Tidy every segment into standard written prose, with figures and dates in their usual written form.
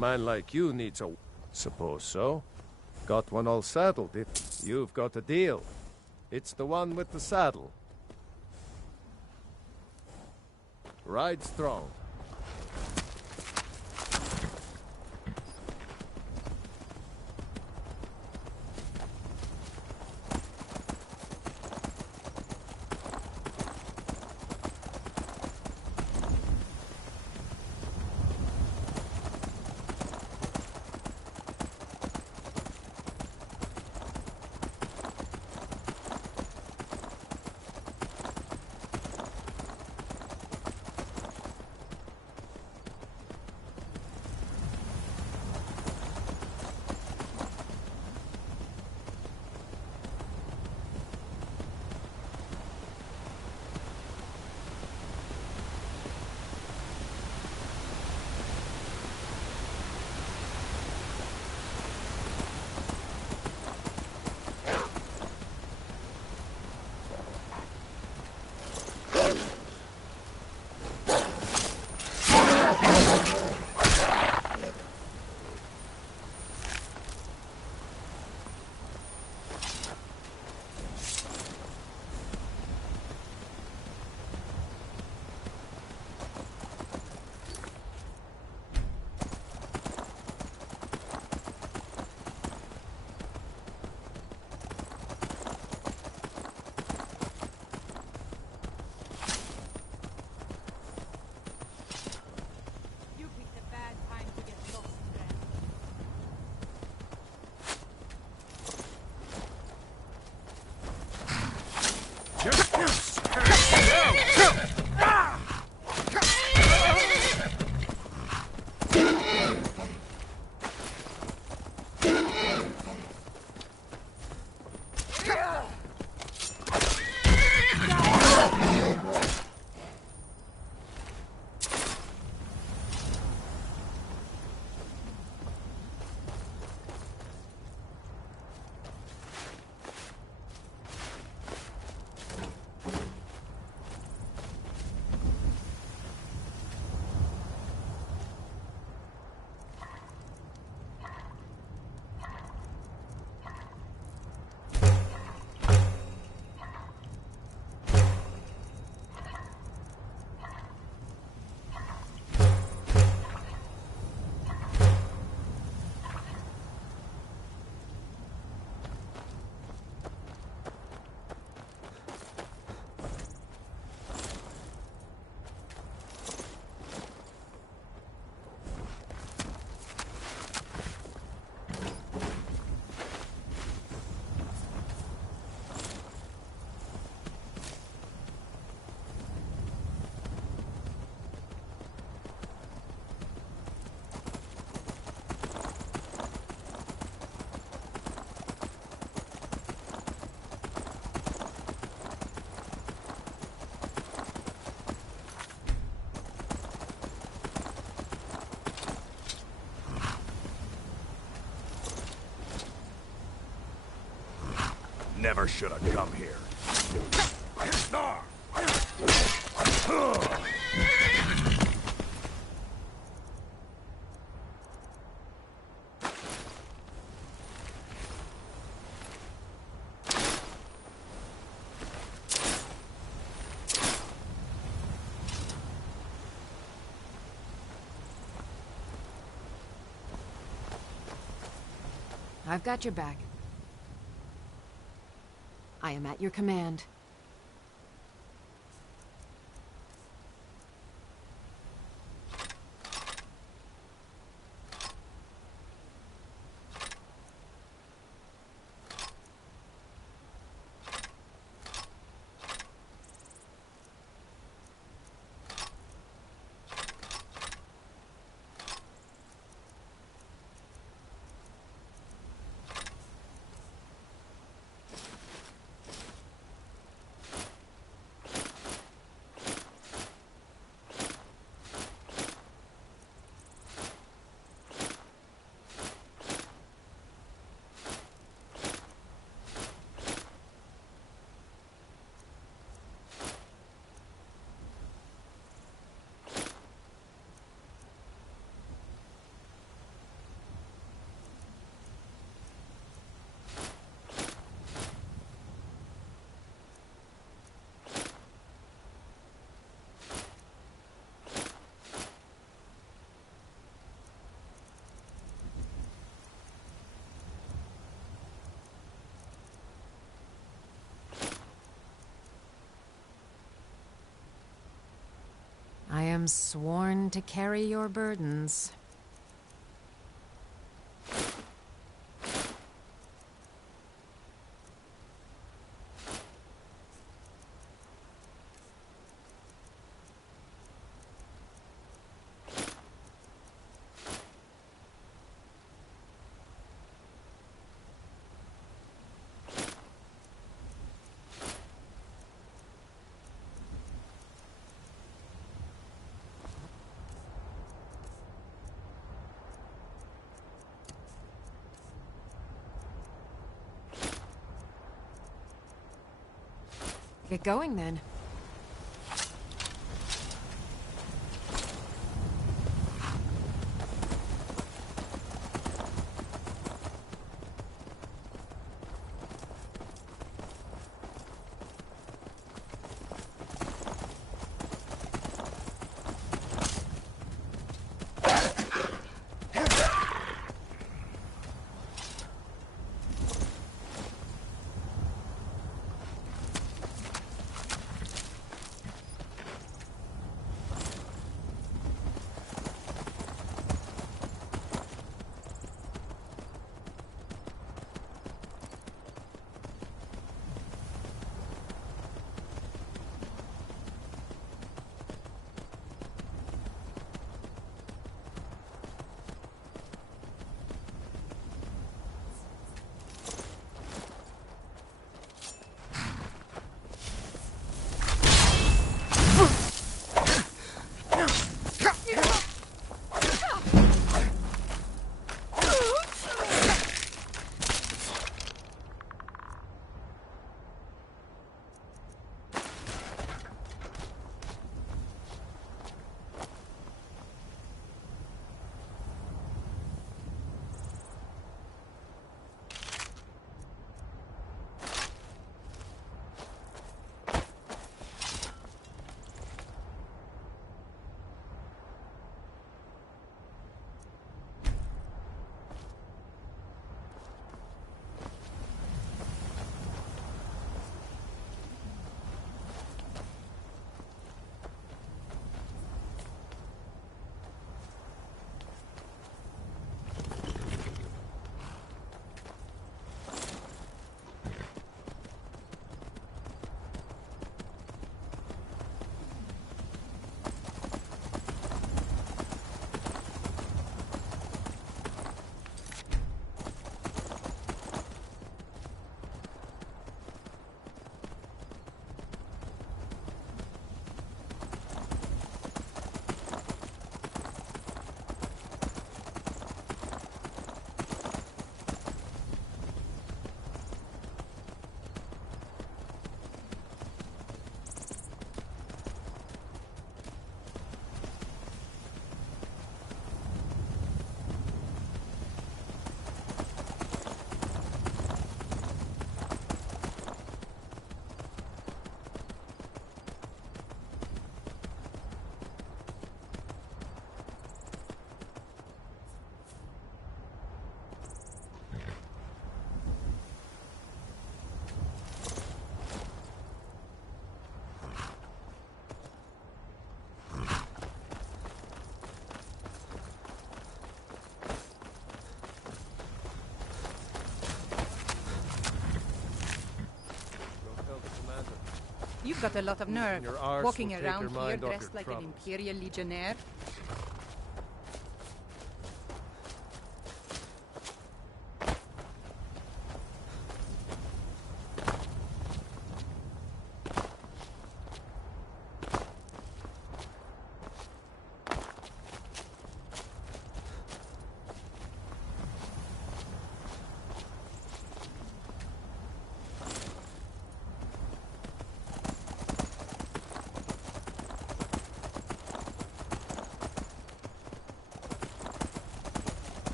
Man like you needs a... Suppose so. Got one all saddled. You've got a deal. It's the one with the saddle. Ride strong. Never should have come here. I've got your back. I am at your command. am sworn to carry your burdens. Get going, then. You've got a lot of nerve, Your arse walking will take around your here mind off dressed your like an troubles. Imperial Legionnaire.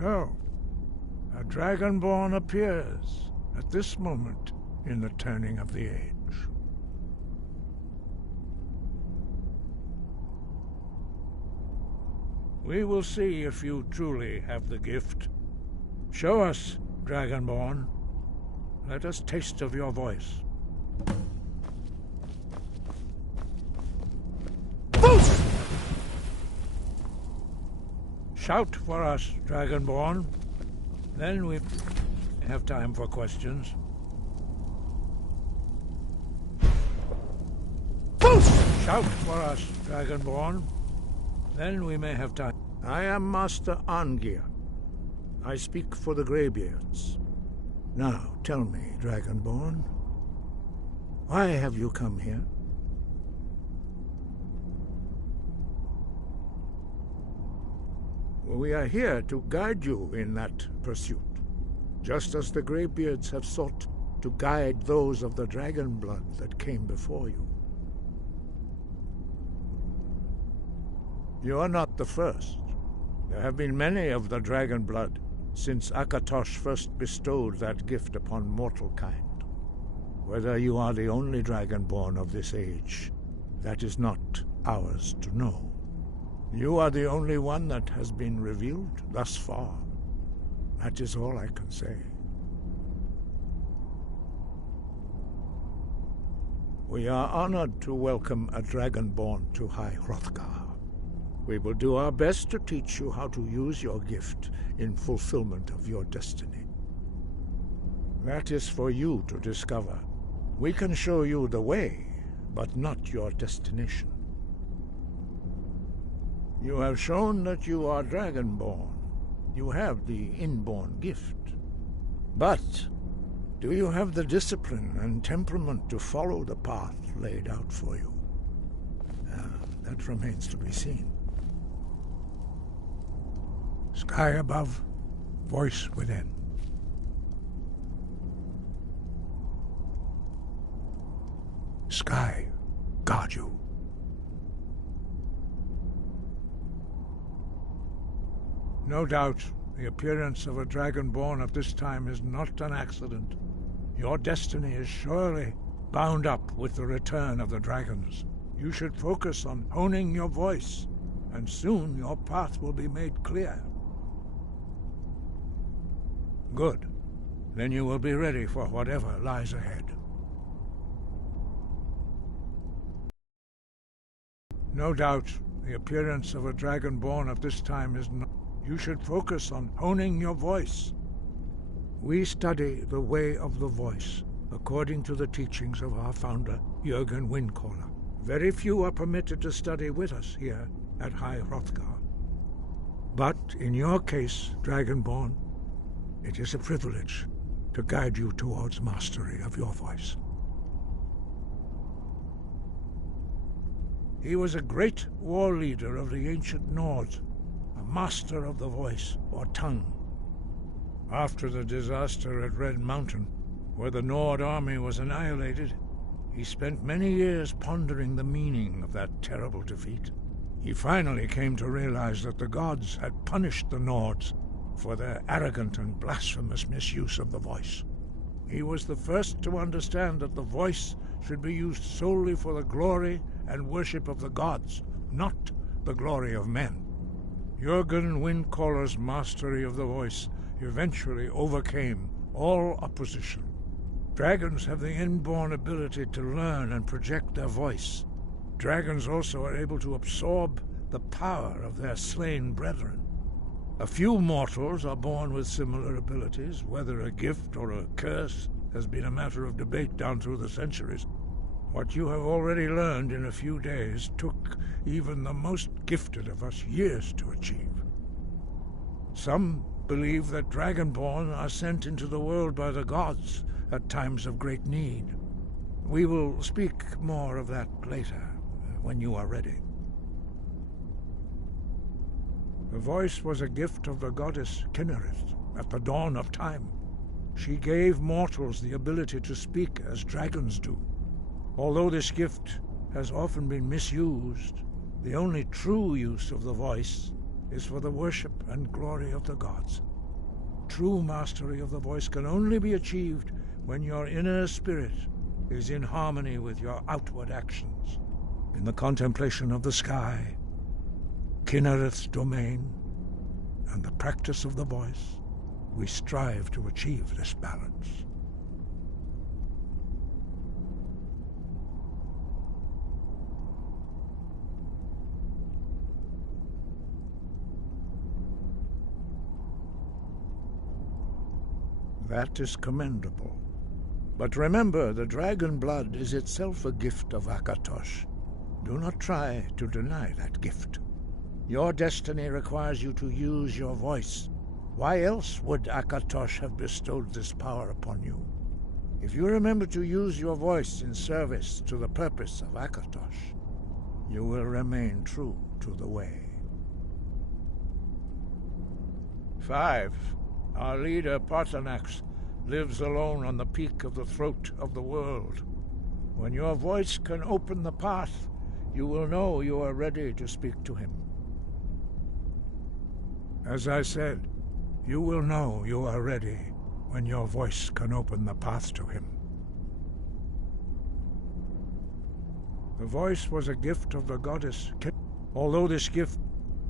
So, a Dragonborn appears at this moment in the turning of the age. We will see if you truly have the gift. Show us, Dragonborn. Let us taste of your voice. Boost! Shout for us, Dragonborn. Then we have time for questions. Boost! Shout for us, Dragonborn. Then we may have time. I am Master Angier. I speak for the Greybeards. Now, tell me, Dragonborn, why have you come here? We are here to guide you in that pursuit, just as the Greybeards have sought to guide those of the dragon blood that came before you. You are not the first. There have been many of the dragon blood since Akatosh first bestowed that gift upon mortal kind. Whether you are the only dragonborn of this age, that is not ours to know. You are the only one that has been revealed thus far. That is all I can say. We are honored to welcome a dragonborn to High Hrothgar. We will do our best to teach you how to use your gift in fulfillment of your destiny. That is for you to discover. We can show you the way, but not your destination. You have shown that you are dragonborn. You have the inborn gift. But do you have the discipline and temperament to follow the path laid out for you? That remains to be seen. Sky above, voice within. Sky, guard you. No doubt, the appearance of a dragonborn at this time is not an accident. Your destiny is surely bound up with the return of the dragons. You should focus on honing your voice, and soon your path will be made clear. Good. Then you will be ready for whatever lies ahead. No doubt, the appearance of a dragonborn at this time is not... You should focus on honing your voice. We study the way of the voice, according to the teachings of our founder, Jurgen Windcaller. Very few are permitted to study with us here at High Hrothgar. But in your case, Dragonborn, it is a privilege to guide you towards mastery of your voice. He was a great war leader of the ancient Nords, a master of the voice, or tongue. After the disaster at Red Mountain, where the Nord army was annihilated, he spent many years pondering the meaning of that terrible defeat. He finally came to realize that the gods had punished the Nords for their arrogant and blasphemous misuse of the voice. He was the first to understand that the voice should be used solely for the glory and worship of the gods, not the glory of men. Jurgen Windcaller's mastery of the voice eventually overcame all opposition. Dragons have the inborn ability to learn and project their voice. Dragons also are able to absorb the power of their slain brethren. A few mortals are born with similar abilities. Whether a gift or a curse has been a matter of debate down through the centuries. What you have already learned in a few days took even the most gifted of us years to achieve. Some believe that Dragonborn are sent into the world by the gods at times of great need. We will speak more of that later, when you are ready. The voice was a gift of the goddess Kinnereth at the dawn of time. She gave mortals the ability to speak as dragons do. Although this gift has often been misused, the only true use of the voice is for the worship and glory of the gods. true mastery of the voice can only be achieved when your inner spirit is in harmony with your outward actions. In the contemplation of the sky, Kinnereth's domain, and the practice of the voice, we strive to achieve this balance. That is commendable. But remember, the dragon blood is itself a gift of Akatosh. Do not try to deny that gift. Your destiny requires you to use your voice. Why else would Akatosh have bestowed this power upon you? If you remember to use your voice in service to the purpose of Akatosh, you will remain true to the way. 5. Our leader, Parthenax, lives alone on the peak of the throat of the world. When your voice can open the path, you will know you are ready to speak to him. As I said, you will know you are ready when your voice can open the path to him. The voice was a gift of the goddess, although this gift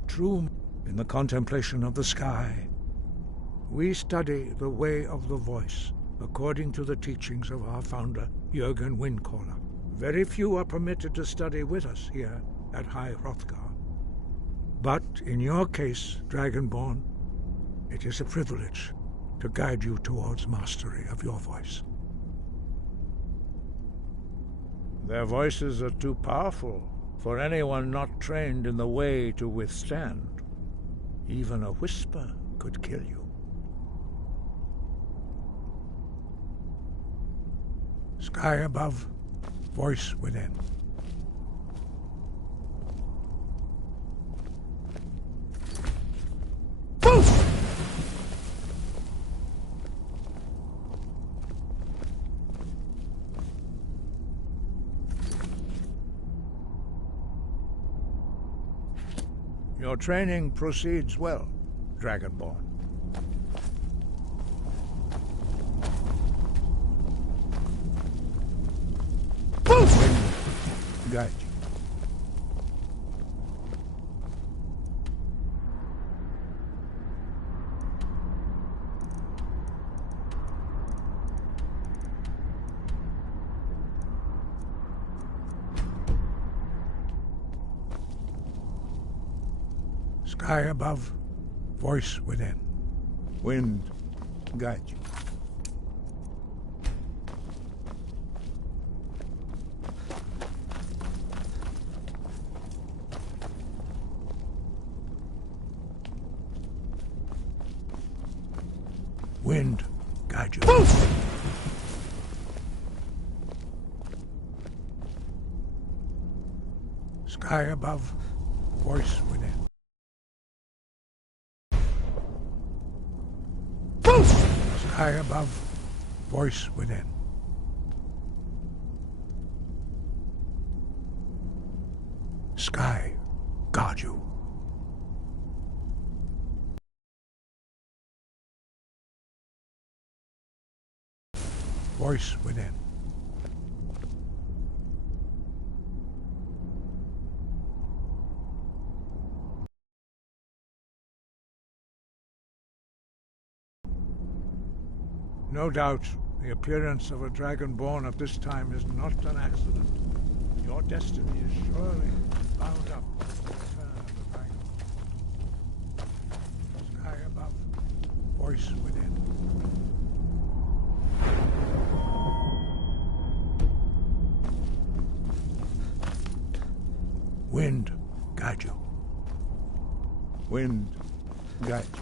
true in the contemplation of the sky. We study the way of the voice according to the teachings of our founder, Jurgen Windcaller. Very few are permitted to study with us here at High Hrothgar. But in your case, Dragonborn, it is a privilege to guide you towards mastery of your voice. Their voices are too powerful for anyone not trained in the way to withstand. Even a whisper could kill you. Sky above, voice within. Your training proceeds well, Dragonborn. Guide you. Sky above, voice within. Wind, guide you. Wind, guide you. Sky above, voice within. Sky above, voice within. Sky, guard you. Voice within. No doubt, the appearance of a dragonborn at this time is not an accident. Your destiny is surely bound up with the return of the dragon. Sky above, voice within. Wind, guide you. Wind, guide you.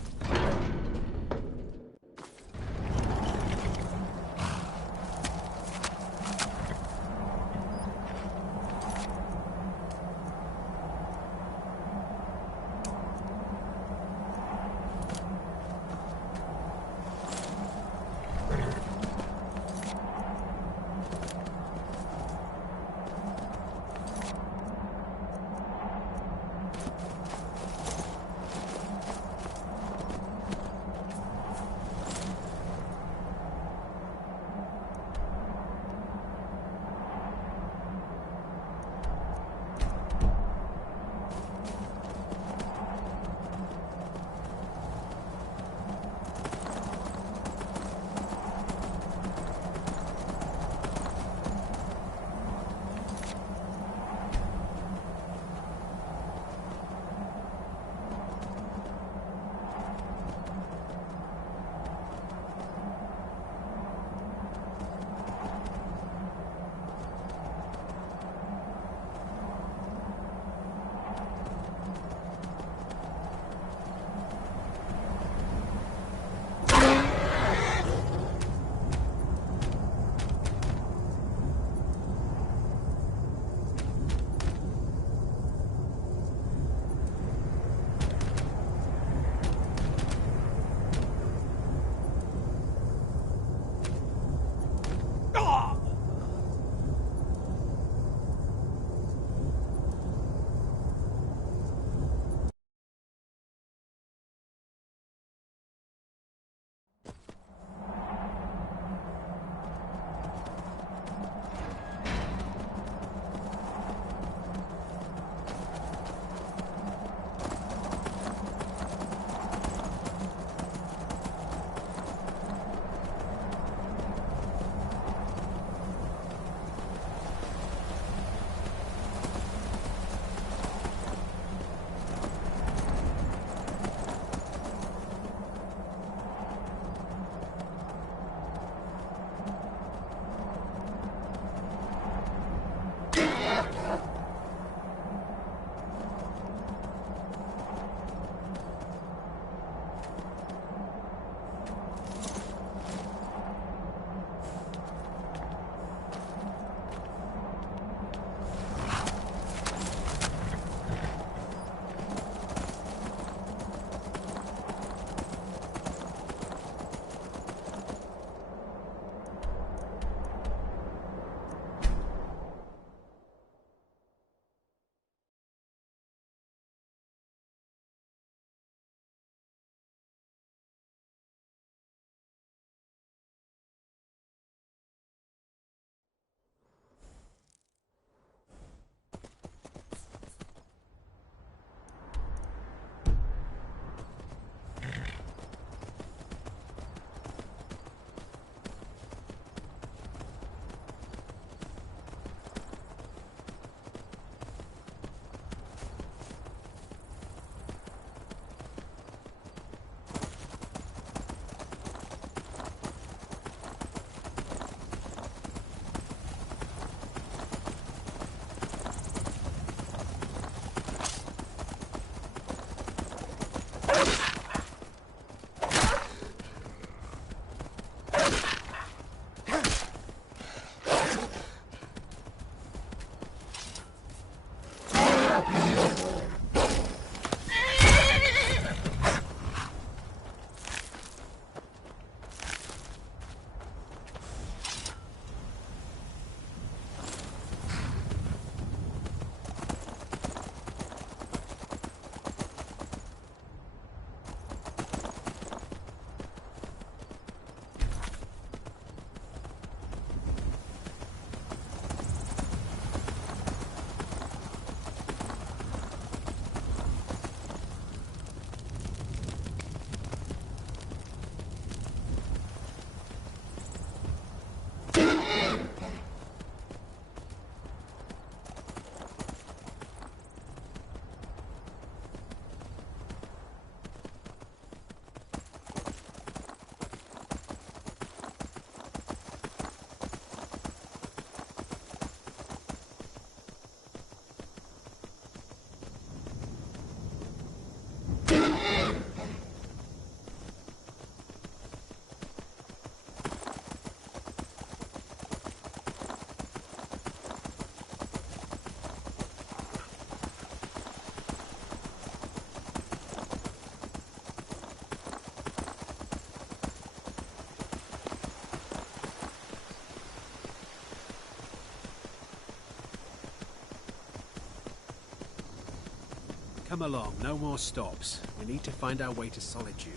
Come along, no more stops. We need to find our way to Solitude.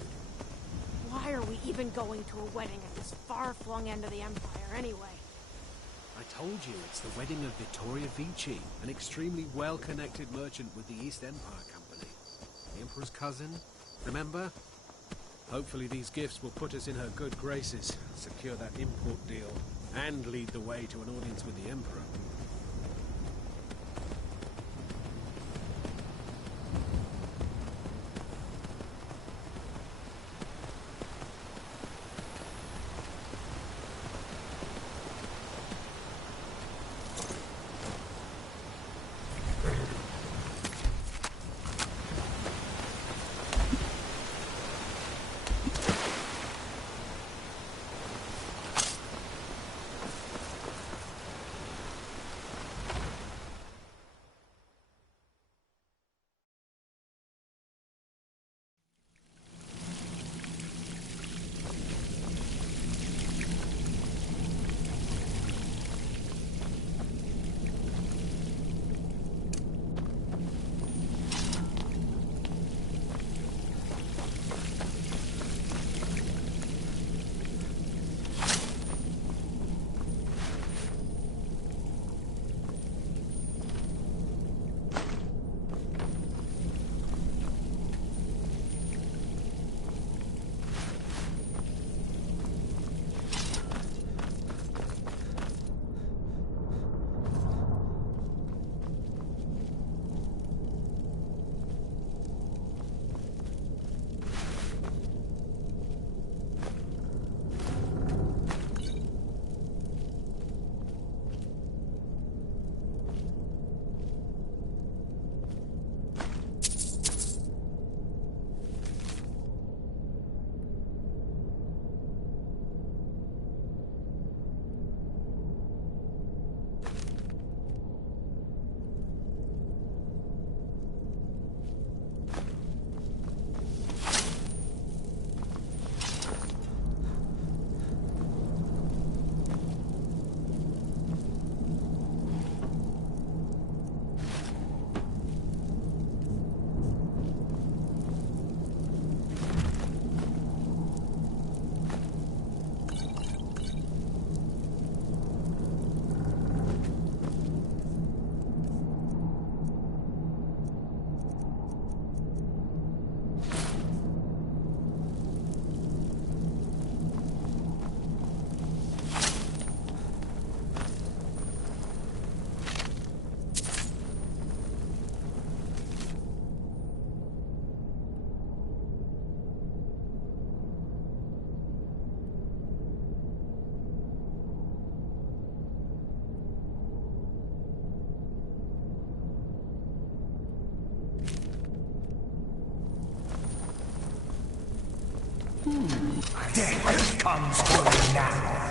Why are we even going to a wedding at this far-flung end of the Empire, anyway? I told you, it's the wedding of Vittoria Vici, an extremely well-connected merchant with the East Empire Company. The Emperor's cousin, remember? Hopefully these gifts will put us in her good graces, secure that import deal, and lead the way to an audience with the Emperor. Death comes for you now.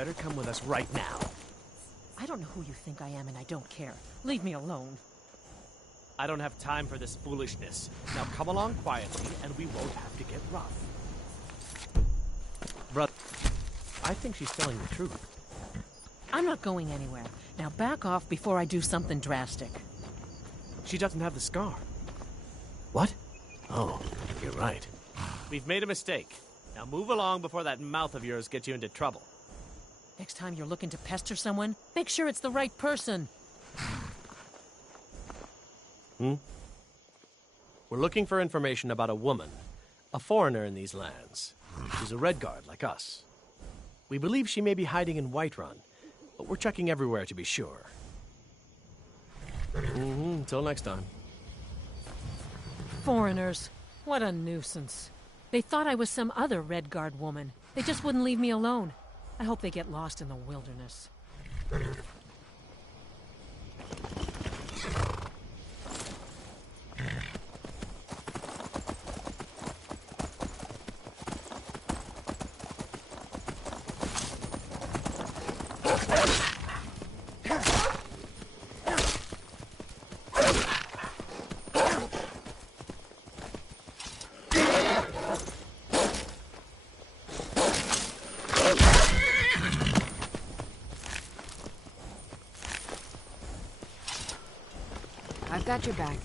better come with us right now. I don't know who you think I am, and I don't care. Leave me alone. I don't have time for this foolishness. Now come along quietly, and we won't have to get rough. Brother, I think she's telling the truth. I'm not going anywhere. Now back off before I do something drastic. She doesn't have the scar. What? Oh, you're right. We've made a mistake. Now move along before that mouth of yours gets you into trouble. Next time you're looking to pester someone, make sure it's the right person. We're looking for information about a woman, a foreigner in these lands. She's a Redguard like us. We believe she may be hiding in Whiterun, but we're checking everywhere to be sure. Until next time. Foreigners. What a nuisance. They thought I was some other Redguard woman. They just wouldn't leave me alone. I hope they get lost in the wilderness. I've got your back.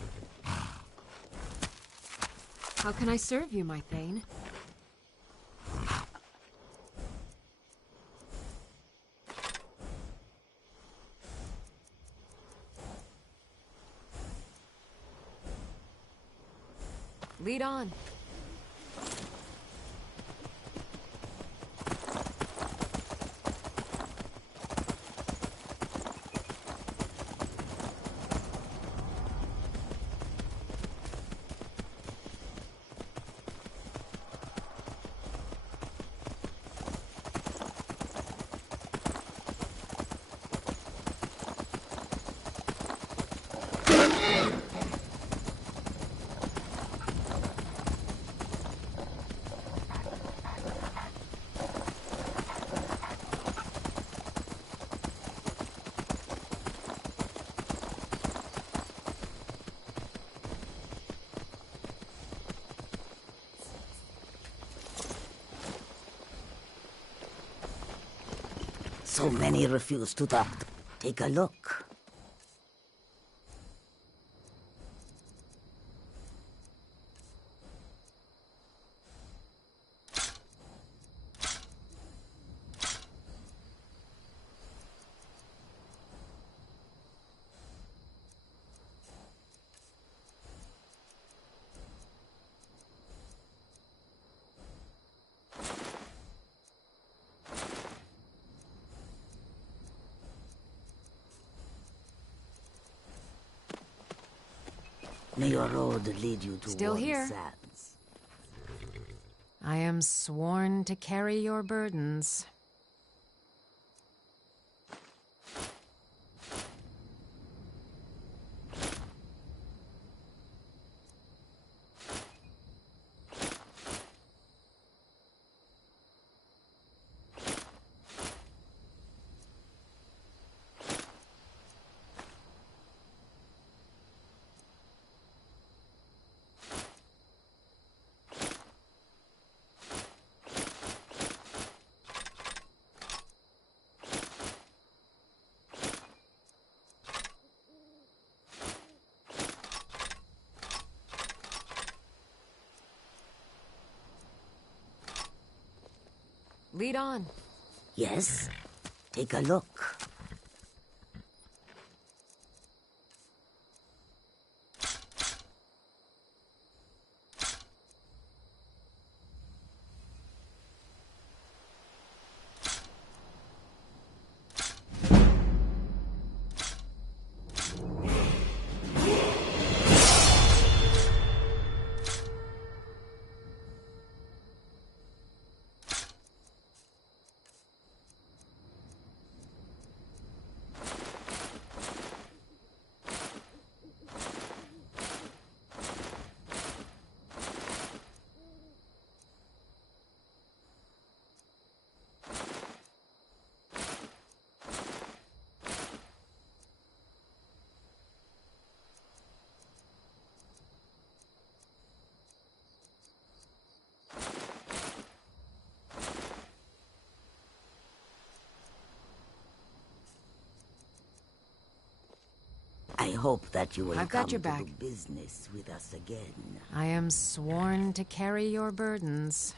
How can I serve you, my Thane? Lead on. So many refuse to talk. Take a look. May your road lead you to Still warm here. sands. I am sworn to carry your burdens. Lead on. Yes? Take a look. hope that you will I've come got your to back. do business with us again. I am sworn to carry your burdens.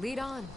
Lead on.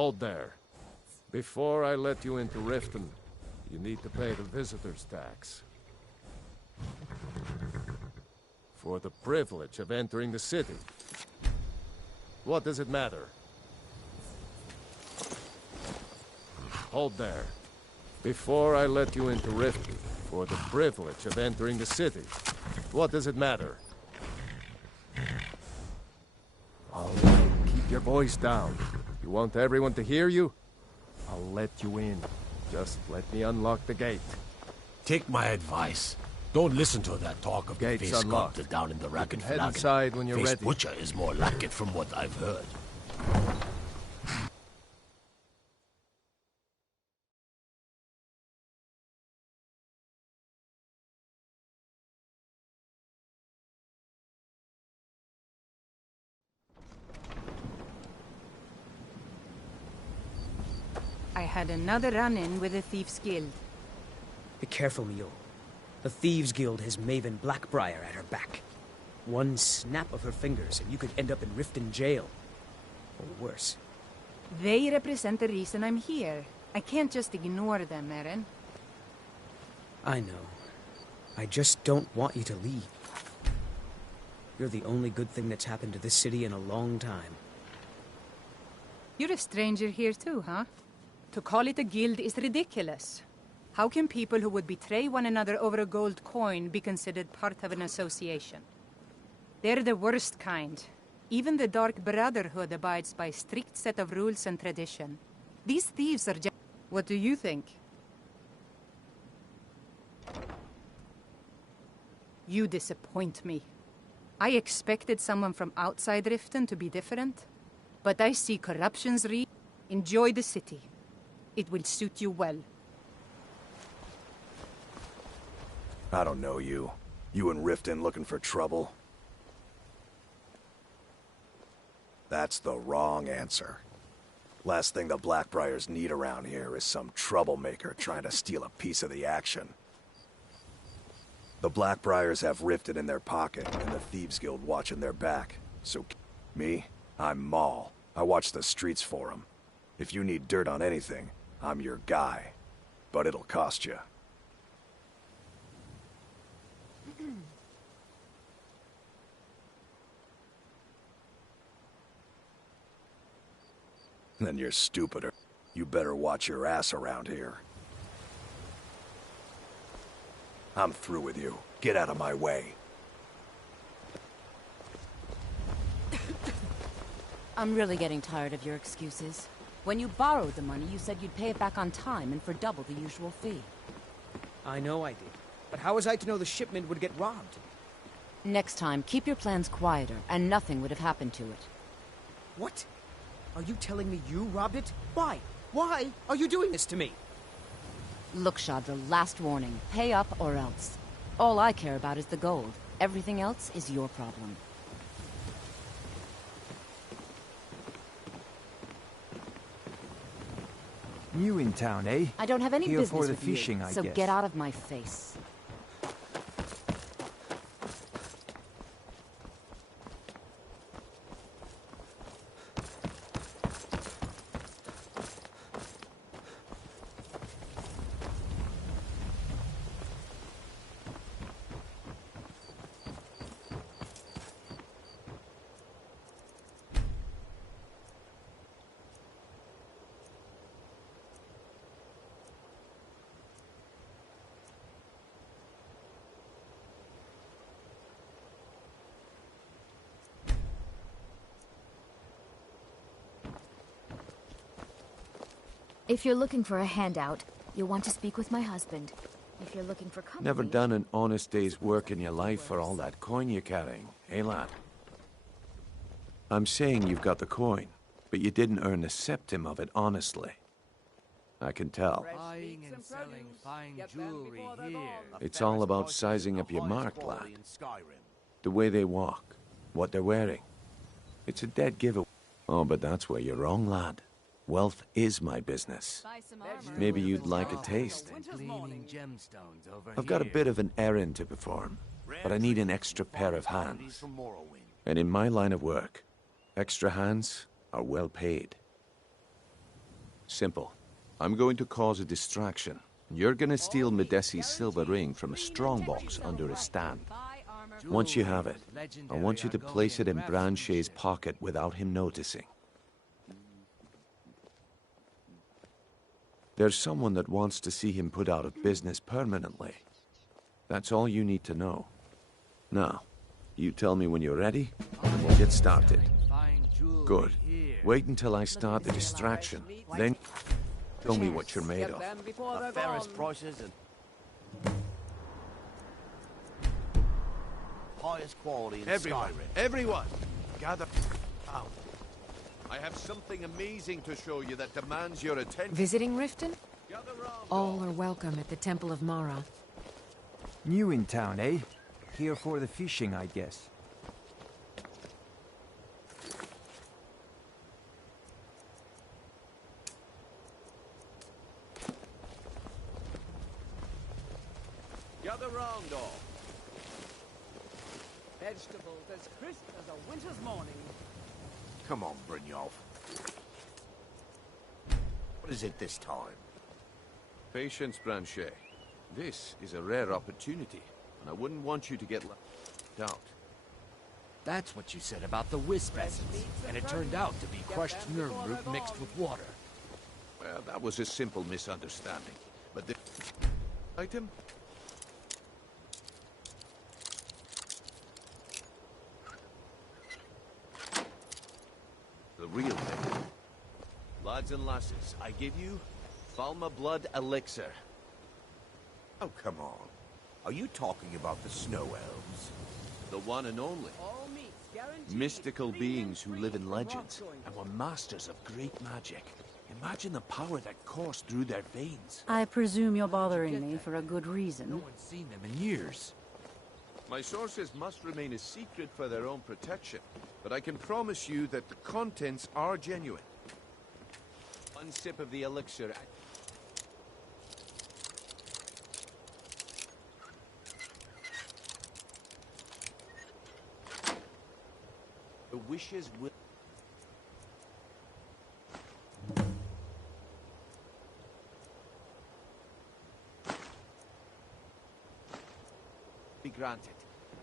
Hold there. Before I let you into Riften, you need to pay the visitor's tax. For the privilege of entering the city. What does it matter? Hold there. Before I let you into Riften, for the privilege of entering the city. What does it matter? All right, keep your voice down. You want everyone to hear you? I'll let you in. Just let me unlock the gate. Take my advice. Don't listen to that talk of the Gate's face unlocked. sculptor down in the racket Head flagon. inside when you're Face ready. butcher is more like it from what I've heard. I had another run-in with the Thieves' Guild. Be careful, Mule. The Thieves' Guild has Maven Blackbriar at her back. One snap of her fingers and you could end up in Riften jail. Or worse. They represent the reason I'm here. I can't just ignore them, Eren. I know. I just don't want you to leave. You're the only good thing that's happened to this city in a long time. You're a stranger here too, huh? To call it a guild is ridiculous. How can people who would betray one another over a gold coin be considered part of an association? They're the worst kind. Even the Dark Brotherhood abides by a strict set of rules and tradition. These thieves are just... What do you think? You disappoint me. I expected someone from outside Riften to be different, but I see corruption's real. Enjoy the city. It will suit you well. I don't know you. You in Riften looking for trouble? That's the wrong answer. Last thing the Blackbriars need around here is some troublemaker trying to steal a piece of the action. The Blackbriars have Riften in their pocket, and the Thieves Guild watching their back. So, me? I'm Maul. I watch the streets for 'em. If you need dirt on anything, I'm your guy. But it'll cost you. Then you're stupider. You better watch your ass around here. I'm through with you. Get out of my way. I'm really getting tired of your excuses. When you borrowed the money, you said you'd pay it back on time and for double the usual fee. I know I did. But how was I to know the shipment would get robbed? Next time, keep your plans quieter, and nothing would have happened to it. What? Are you telling me you robbed it? Why? Why are you doing this to me? Look, Shadra, last warning. Pay up or else. All I care about is the gold. Everything else is your problem. New in town, eh? I don't have any Here business for the with you, fishing, I so guess. get out of my face. If you're looking for a handout, you'll want to speak with my husband. If you're looking for company... Never done an honest day's work in your life for all that coin you're carrying, eh, lad? I'm saying you've got the coin, but you didn't earn a septim of it honestly. I can tell. Buying and selling fine jewelry here. It's all about sizing up your mark, lad. The way they walk, what they're wearing. It's a dead giveaway. Oh, but that's where you're wrong, lad. Wealth is my business. Maybe you'd like a taste. I've got a bit of an errand to perform, but I need an extra pair of hands. And in my line of work, extra hands are well paid. Simple. I'm going to cause a distraction. You're gonna steal Medesi's silver ring from a strongbox under a stand. Once you have it, I want you to place it in Branche's pocket without him noticing. There's someone that wants to see him put out of business permanently. That's all you need to know. Now, you tell me when you're ready, and we'll get started. Good. Wait until I start the distraction, then tell me what you're made of. The fairest prices and highest quality in Skyrim. Everyone, gather out. I have something amazing to show you that demands your attention. Visiting Riften? All are welcome at the Temple of Mara. New in town, eh? Here for the fishing, I guess. Gather round, all. Vegetables as crisp as a winter's morning. Come on, Brynjolf. What is it this time? Patience, Branche. This is a rare opportunity, and I wouldn't want you to get left out. That's what you said about the wisp essence, and it turned out to be crushed nerve root mixed with water. Well, that was a simple misunderstanding. But the item? The real thing. Lads and lasses, I give you Falma Blood Elixir. Oh, come on. Are you talking about the Snow Elves? The one and only. Mystical beings who live in legends and were masters of great magic. Imagine the power that coursed through their veins. I presume you're bothering me for a good reason. No one's seen them in years. My sources must remain a secret for their own protection, but I can promise you that the contents are genuine. One sip of the elixir. The wishes will be granted.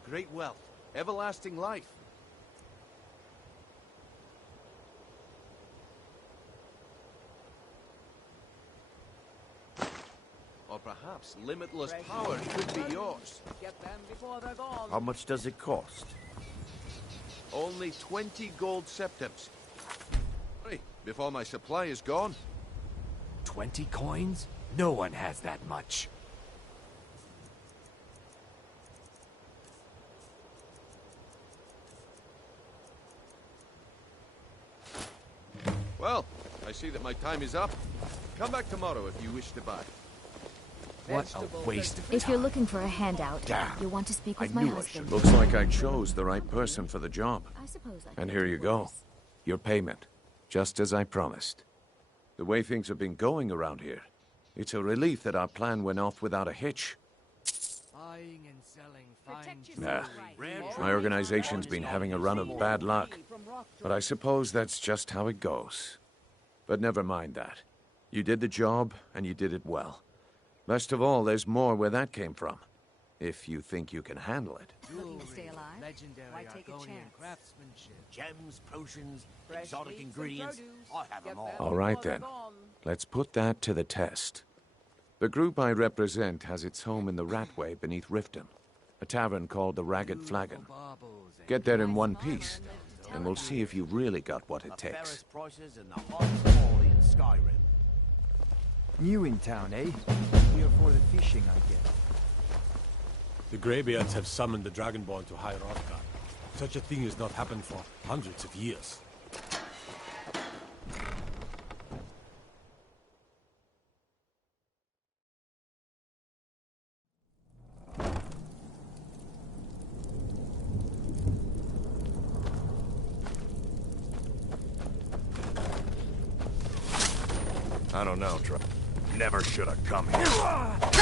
Great wealth, everlasting life. Or perhaps limitless power could be yours. Get them before they're gone. How much does it cost? Only 20 gold septims. Hurry, before my supply is gone. 20 coins? No one has that much. Well, I see that my time is up. Come back tomorrow if you wish to buy. What a waste of time. If you're looking for a handout, Damn. you'll want to speak with my husband. Looks like I chose the right person for the job. I suppose I And here you go. Your payment. Just as I promised. The way things have been going around here, it's a relief that our plan went off without a hitch. Buying and selling fine Nah. My organization's been having a run of bad luck. But I suppose that's just how it goes. But never mind that. You did the job, and you did it well. Best of all, there's more where that came from. If you think you can handle it. Looking to stay alive? Legendary Why take a Argonian chance? craftsmanship. Gems, potions, exotic ingredients. I have them all. All right then. Let's put that to the test. The group I represent has its home in the Ratway beneath Riften, a tavern called the Ragged Flagon. Get there in one piece, and we'll see if you've really got what it takes. Fairest prices and the highest quality in Skyrim. New in town, eh? Here for the fishing, I guess. The Greybeards have summoned the Dragonborn to High Hrothgar. Such a thing has not happened for hundreds of years. I don't know, Never should have come here.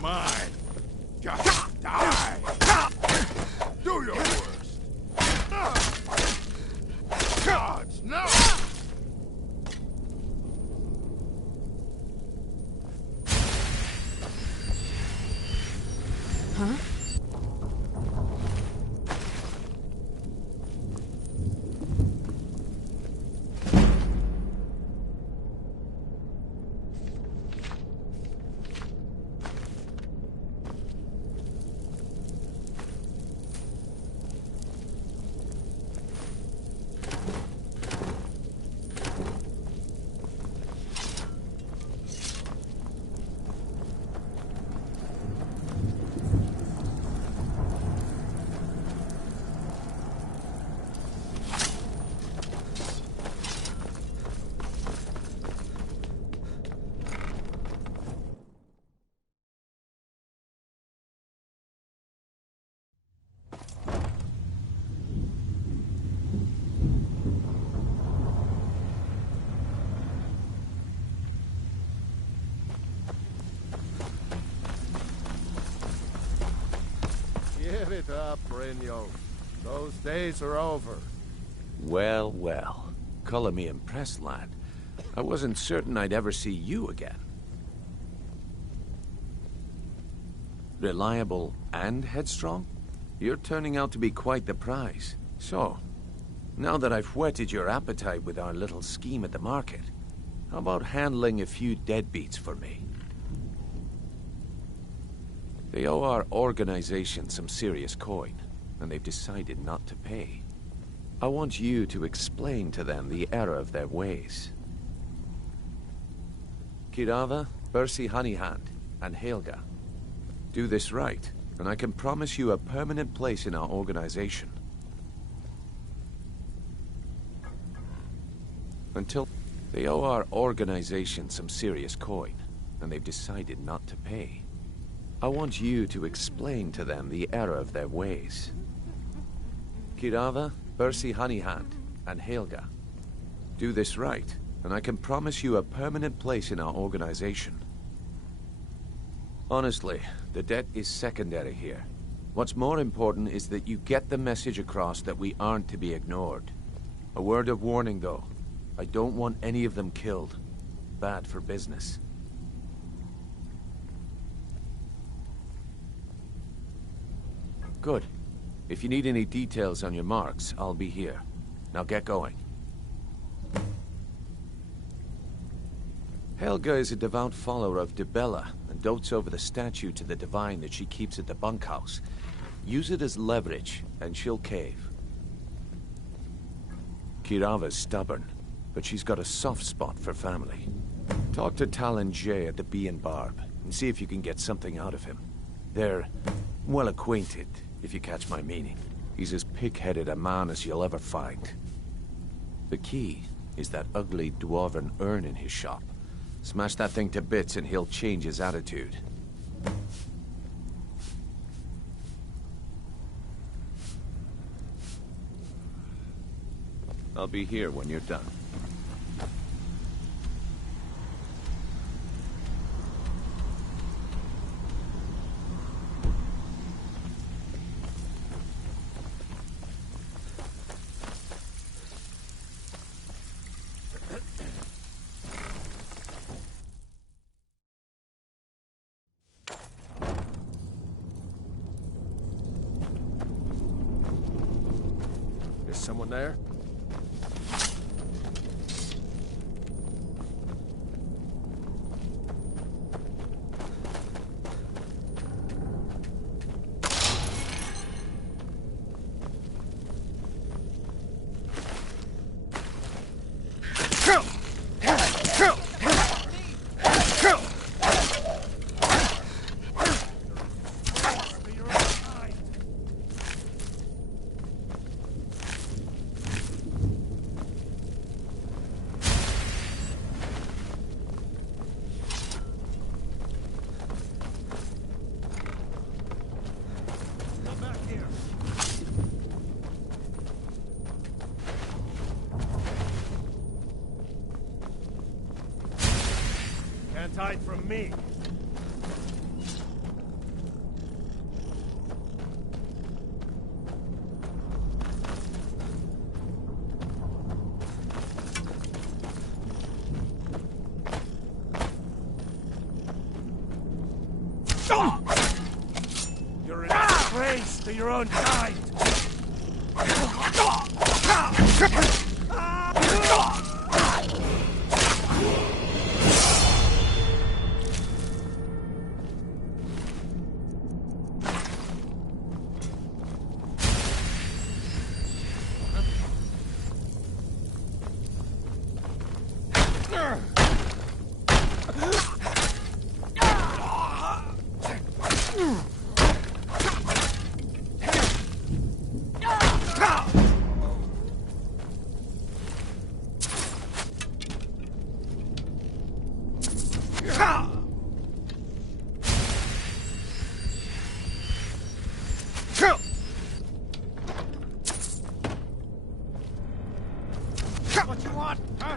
mine. Just die! Do your worst! Gods, no! Huh? Give it up, Brynjo. Those days are over. Well, well. Color me impressed, lad. I wasn't certain I'd ever see you again. Reliable and headstrong? You're turning out to be quite the prize. So, now that I've whetted your appetite with our little scheme at the market, how about handling a few deadbeats for me? They owe our organization some serious coin, and they've decided not to pay. I want you to explain to them the error of their ways. Kirava, Bersi Honeyhand, and Helga. Do this right, and I can promise you a permanent place in our organization. Until they owe our organization some serious coin, and they've decided not to pay. I want you to explain to them the error of their ways. Kirava, Bersi Honeyhand, and Helga. Do this right, and I can promise you a permanent place in our organization. Honestly, the debt is secondary here. What's more important is that you get the message across that we aren't to be ignored. A word of warning, though. I don't want any of them killed. Bad for business. Good. If you need any details on your marks, I'll be here. Now get going. Helga is a devout follower of Dibella and dotes over the statue to the divine that she keeps at the bunkhouse. Use it as leverage, and she'll cave. Kirava's stubborn, but she's got a soft spot for family. Talk to Talon Jay at the Bee and Barb, and see if you can get something out of him. They're well acquainted, if you catch my meaning. He's as pig-headed a man as you'll ever find. The key is that ugly dwarven urn in his shop. Smash that thing to bits and he'll change his attitude. I'll be here when you're done. Is someone there? Can't hide from me. You're a disgrace to your own kind! What you want, huh?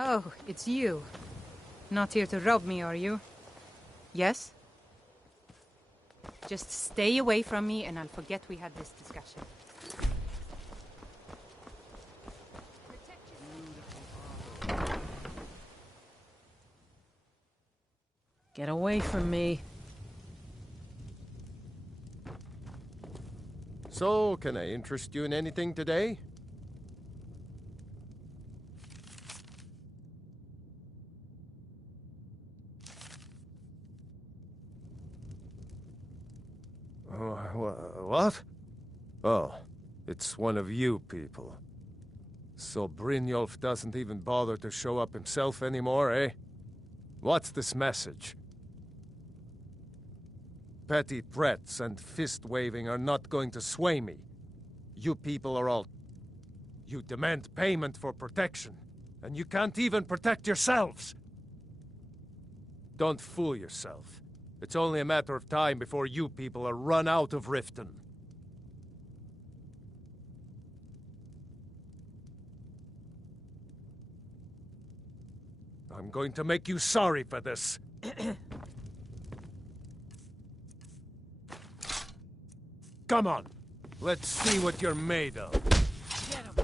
Oh, it's you. Not here to rob me, are you? Yes? Just stay away from me and I'll forget we had this discussion. Get away from me. So, can I interest you in anything today? What? Oh, it's one of you people. So Brynjolf doesn't even bother to show up himself anymore, eh? What's this message? Petty threats and fist-waving are not going to sway me. You people are all... You demand payment for protection, and you can't even protect yourselves. Don't fool yourself. It's only a matter of time before you people are run out of Riften. I'm going to make you sorry for this. Come on, let's see what you're made of. Get him.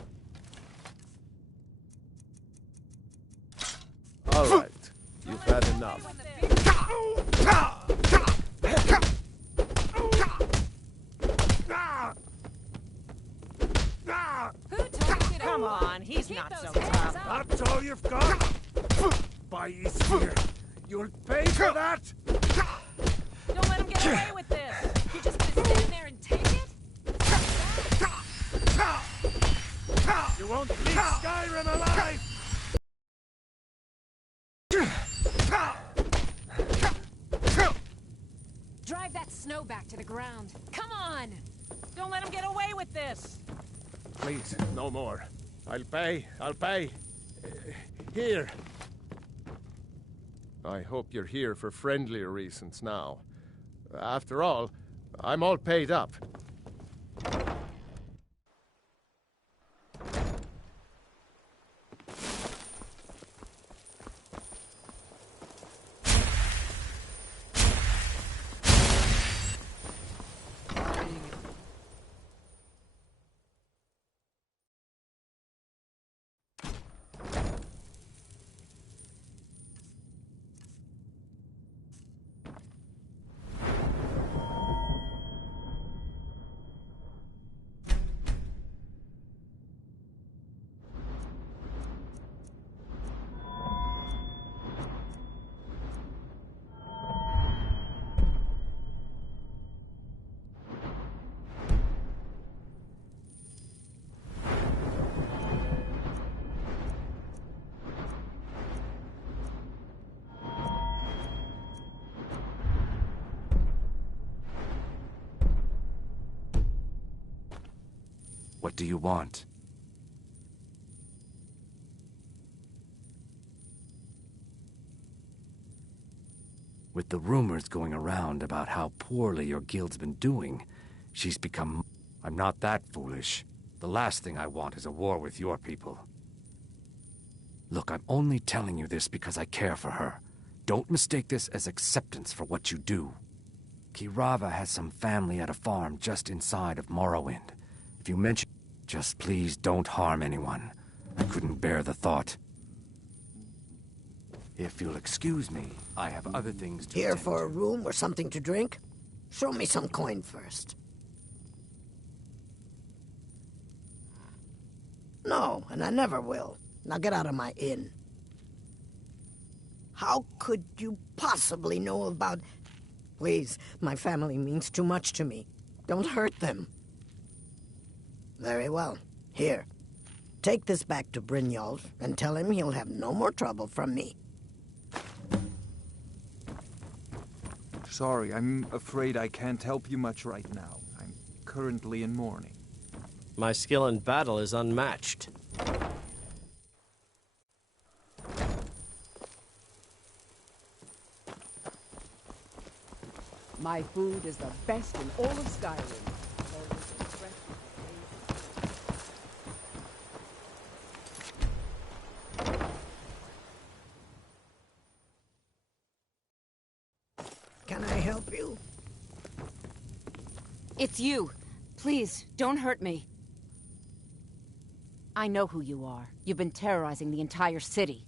All right, you've had enough. Come on, he's not so tough. That's all you've got? By Easter, you'll pay for that? Don't let him get away with this. You're just gonna stand there and take it? You won't leave Skyrim alive! Drive that snow back to the ground. Come on! Don't let him get away with this! Please, no more. I'll pay. Here. I hope you're here for friendlier reasons now. After all, I'm all paid up. What do you want? With the rumors going around about how poorly your guild's been doing, she's become... I'm not that foolish. The last thing I want is a war with your people. Look, I'm only telling you this because I care for her. Don't mistake this as acceptance for what you do. Kirava has some family at a farm just inside of Morrowind. If you mention... Just please don't harm anyone. I couldn't bear the thought. If you'll excuse me, I have other things to Here attend for to. a room or something to drink? Show me some coin first. No, and I never will. Now get out of my inn. How could you possibly know about... Please, my family means too much to me. Don't hurt them. Very well. Here. Take this back to Brynjolf and tell him he'll have no more trouble from me. Sorry, I'm afraid I can't help you much right now. I'm currently in mourning. My skill in battle is unmatched. My food is the best in all of Skyrim. Can I help you? It's you. Please, don't hurt me. I know who you are. You've been terrorizing the entire city.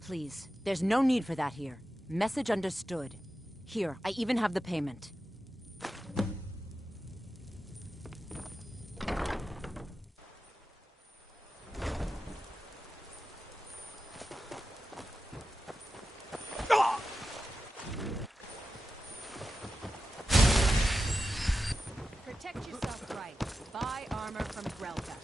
Please, there's no need for that here. Message understood. Here, I even have the payment. Protect yourself right. Buy armor from Grelka.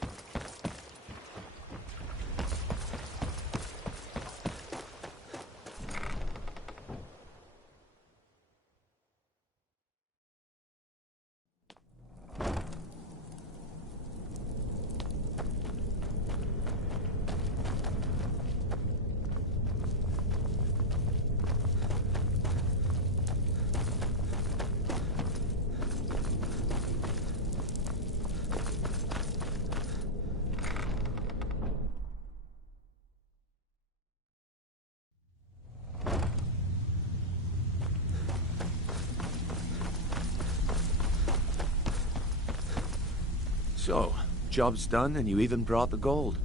So, job's done and you even brought the gold.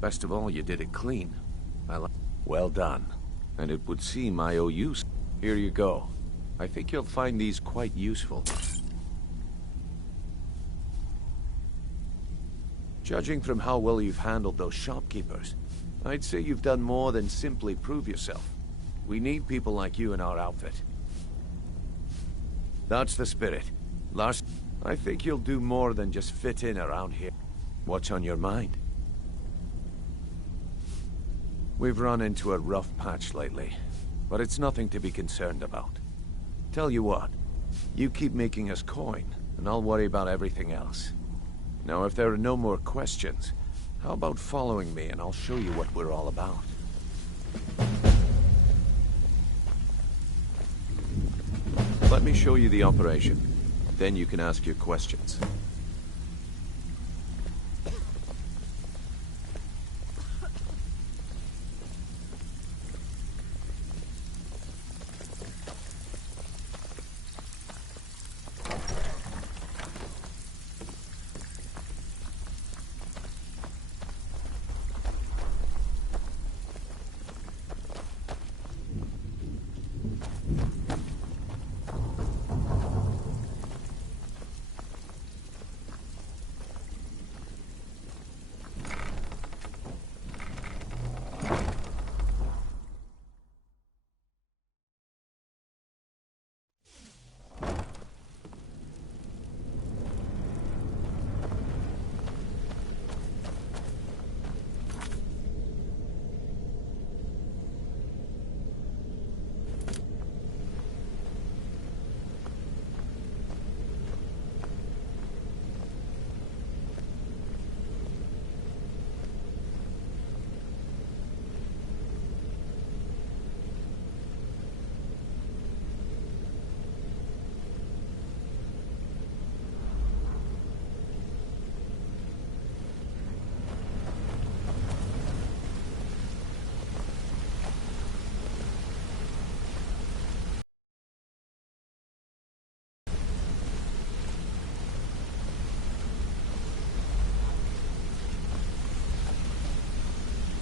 Best of all, you did it clean. Well done. And it would seem I owe you. Here you go. I think you'll find these quite useful. Judging from how well you've handled those shopkeepers, I'd say you've done more than simply prove yourself. We need people like you in our outfit. That's the spirit. Lars, I think you'll do more than just fit in around here. What's on your mind? We've run into a rough patch lately, but it's nothing to be concerned about. Tell you what, you keep making us coin, and I'll worry about everything else. Now, if there are no more questions, how about following me and I'll show you what we're all about? Let me show you the operation. Then you can ask your questions.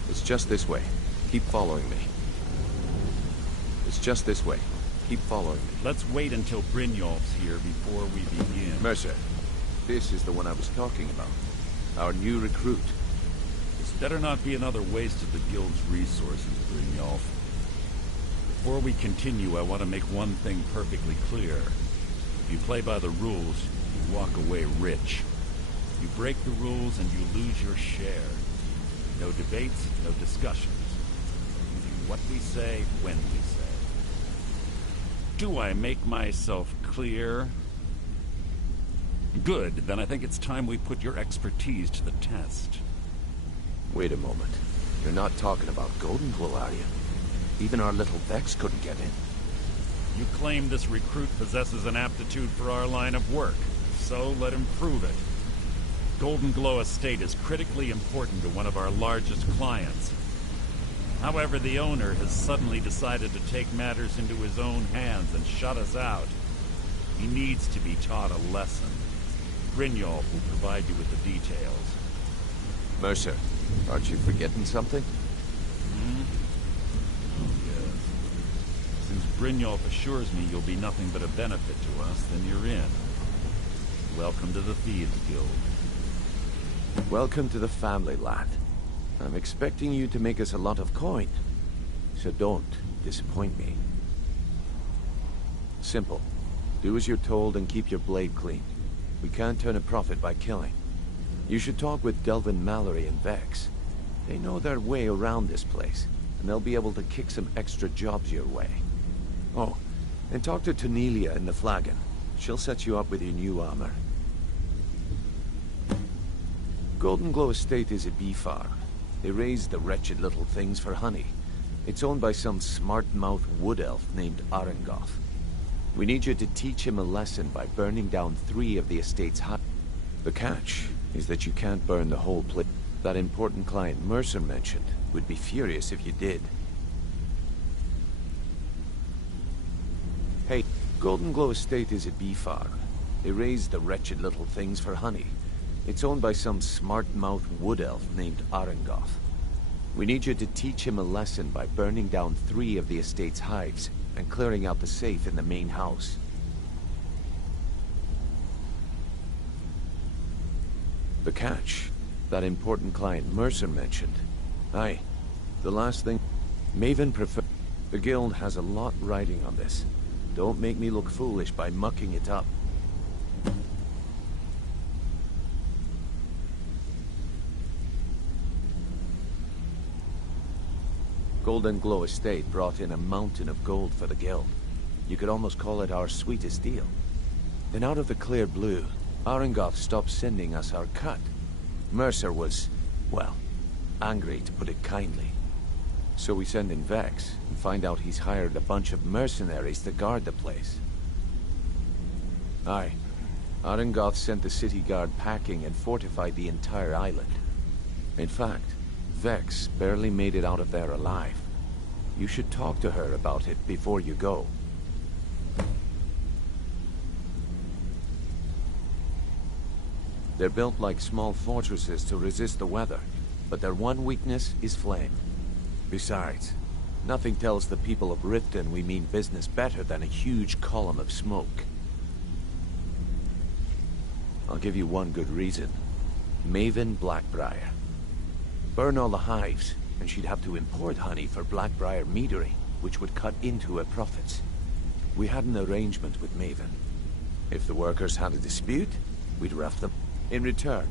It's just this way. Keep following me. It's just this way. Keep following me. Let's wait until Brynjolf's here before we begin. Mercer, this is the one I was talking about. Our new recruit. This better not be another waste of the guild's resources, Brynjolf. Before we continue, I want to make one thing perfectly clear. If you play by the rules, you walk away rich. You break the rules and you lose your share. No debates, no discussions. We do what we say, when we say. Do I make myself clear? Good, then I think it's time we put your expertise to the test. Wait a moment. You're not talking about Golden Glow, are you? Even our little Vex couldn't get in. You claim this recruit possesses an aptitude for our line of work, so let him prove it. Golden Glow Estate is critically important to one of our largest clients. However, the owner has suddenly decided to take matters into his own hands and shut us out. He needs to be taught a lesson. Brynjolf will provide you with the details. Mercer, aren't you forgetting something? Oh, yes. Since Brynjolf assures me you'll be nothing but a benefit to us, then you're in. Welcome to the Thieves Guild. Welcome to the family, lad. I'm expecting you to make us a lot of coin, so don't disappoint me. Simple. Do as you're told and keep your blade clean. We can't turn a profit by killing. You should talk with Delvin Mallory and Vex. They know their way around this place, and they'll be able to kick some extra jobs your way. Oh, and talk to Tanelia in the Flagon. She'll set you up with your new armor. Golden Glow Estate is a bee farm. They raise the wretched little things for honey. It's owned by some smart-mouthed wood elf named Arengoth. We need you to teach him a lesson by burning down 3 of the estate's huts. The catch is that you can't burn the whole place. That important client Mercer mentioned would be furious if you did. Hey, Golden Glow Estate is a bee farm. They raise the wretched little things for honey. It's owned by some smart-mouthed wood elf named Arengoth. We need you to teach him a lesson by burning down 3 of the estate's hives and clearing out the safe in the main house. The catch, that important client Mercer mentioned. Aye, the last thing... Maven prefer... The guild has a lot riding on this. Don't make me look foolish by mucking it up. Golden Glow Estate brought in a mountain of gold for the guild. You could almost call it our sweetest deal. Then out of the clear blue, Arengoth stopped sending us our cut. Mercer was, well, angry to put it kindly. So we send in Vex and find out he's hired a bunch of mercenaries to guard the place. Aye, Arengoth sent the city guard packing and fortified the entire island. In fact, Vex barely made it out of there alive. You should talk to her about it before you go. They're built like small fortresses to resist the weather, but their one weakness is flame. Besides, nothing tells the people of Riften we mean business better than a huge column of smoke. I'll give you one good reason. Maven Blackbriar. Burn all the hives, and she'd have to import honey for Blackbriar meadery, which would cut into her profits. We had an arrangement with Maven. If the workers had a dispute, we'd rough them. In return,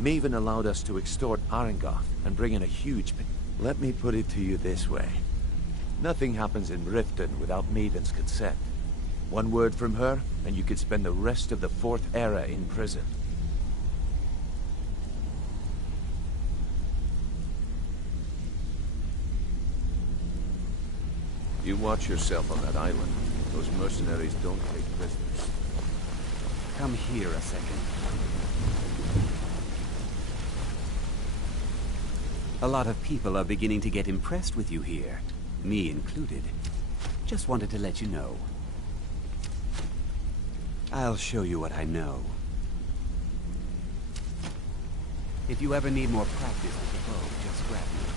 Maven allowed us to extort Arengoth and bring in a huge... Let me put it to you this way. Nothing happens in Riften without Maven's consent. One word from her, and you could spend the rest of the 4th era in prison. You watch yourself on that island. Those mercenaries don't take prisoners. Come here a second. A lot of people are beginning to get impressed with you here, me included. Just wanted to let you know. I'll show you what I know. If you ever need more practice with the bow, just grab me.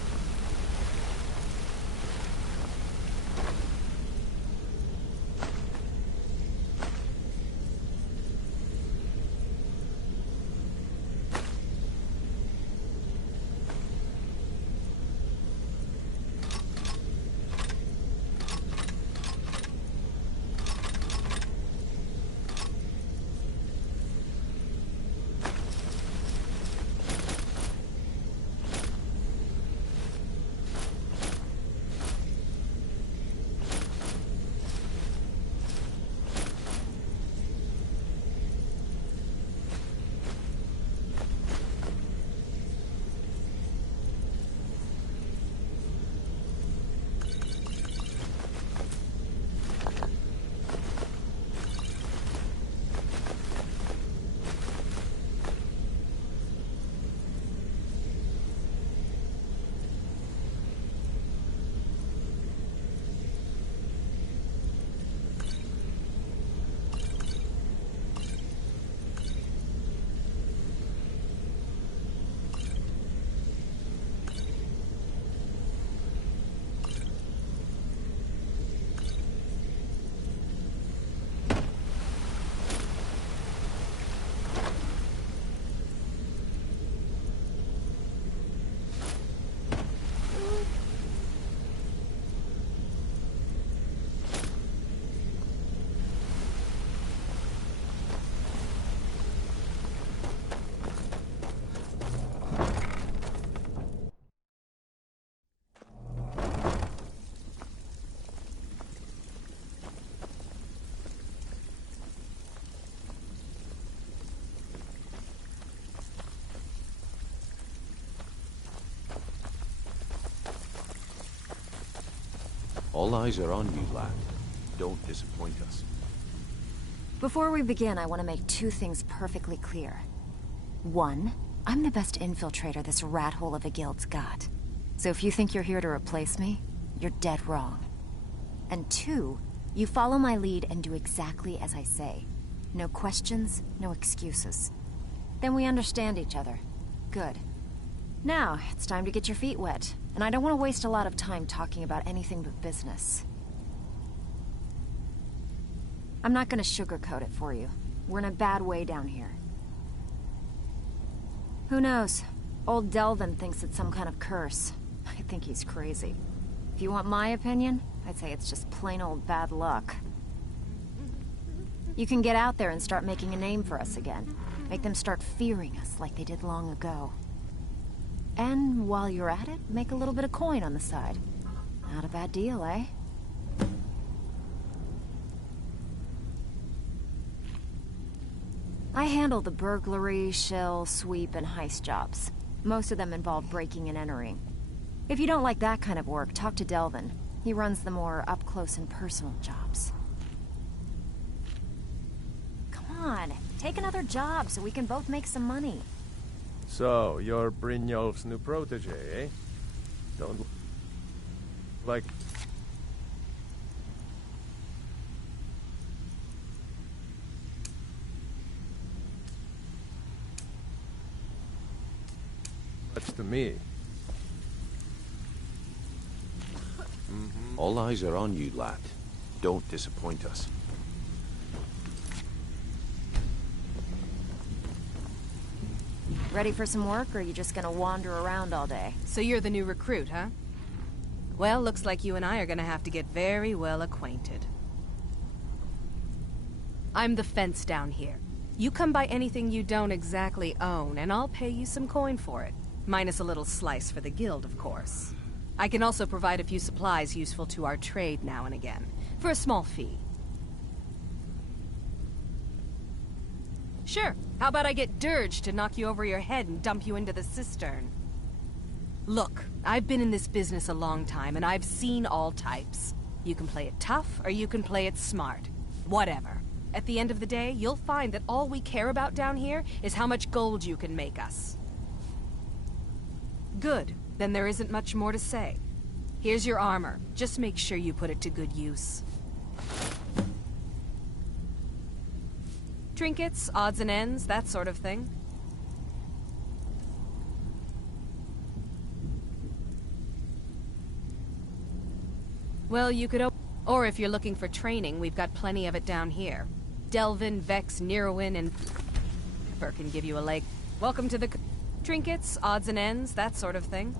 All eyes are on you, lad. Don't disappoint us. Before we begin, I want to make 2 things perfectly clear. 1, I'm the best infiltrator this rat hole of a guild's got. So if you think you're here to replace me, you're dead wrong. And 2, you follow my lead and do exactly as I say. No questions, no excuses. Then we understand each other. Good. Now, it's time to get your feet wet. And I don't want to waste a lot of time talking about anything but business. I'm not gonna sugarcoat it for you. We're in a bad way down here. Who knows? Old Delvin thinks it's some kind of curse. I think he's crazy. If you want my opinion, I'd say it's just plain old bad luck. You can get out there and start making a name for us again. Make them start fearing us like they did long ago. And while you're at it, make a little bit of coin on the side. Not a bad deal, eh? I handle the burglary, shell, sweep, and heist jobs. Most of them involve breaking and entering. If you don't like that kind of work, talk to Delvin. He runs the more up-close and personal jobs. Come on, take another job so we can both make some money. So, you're Brynjolf's new protege, eh? Don't... like... much to me. All eyes are on you, lad. Don't disappoint us. Ready for some work, or are you just gonna wander around all day? So you're the new recruit, huh? Well, looks like you and I are gonna have to get very well acquainted. I'm the fence down here. You come by anything you don't exactly own, and I'll pay you some coin for it. Minus a little slice for the guild, of course. I can also provide a few supplies useful to our trade now and again, for a small fee. Sure, how about I get Dirge to knock you over your head and dump you into the cistern? Look, I've been in this business a long time, and I've seen all types. You can play it tough, or you can play it smart. Whatever. At the end of the day, you'll find that all we care about down here is how much gold you can make us. Good. Then there isn't much more to say. Here's your armor. Just make sure you put it to good use. Trinkets, odds and ends, that sort of thing. Well, you could or if you're looking for training, we've got plenty of it down here. Delvin, Vex, Nirwin, and can give you a leg. Welcome to the... Trinkets, odds and ends, that sort of thing.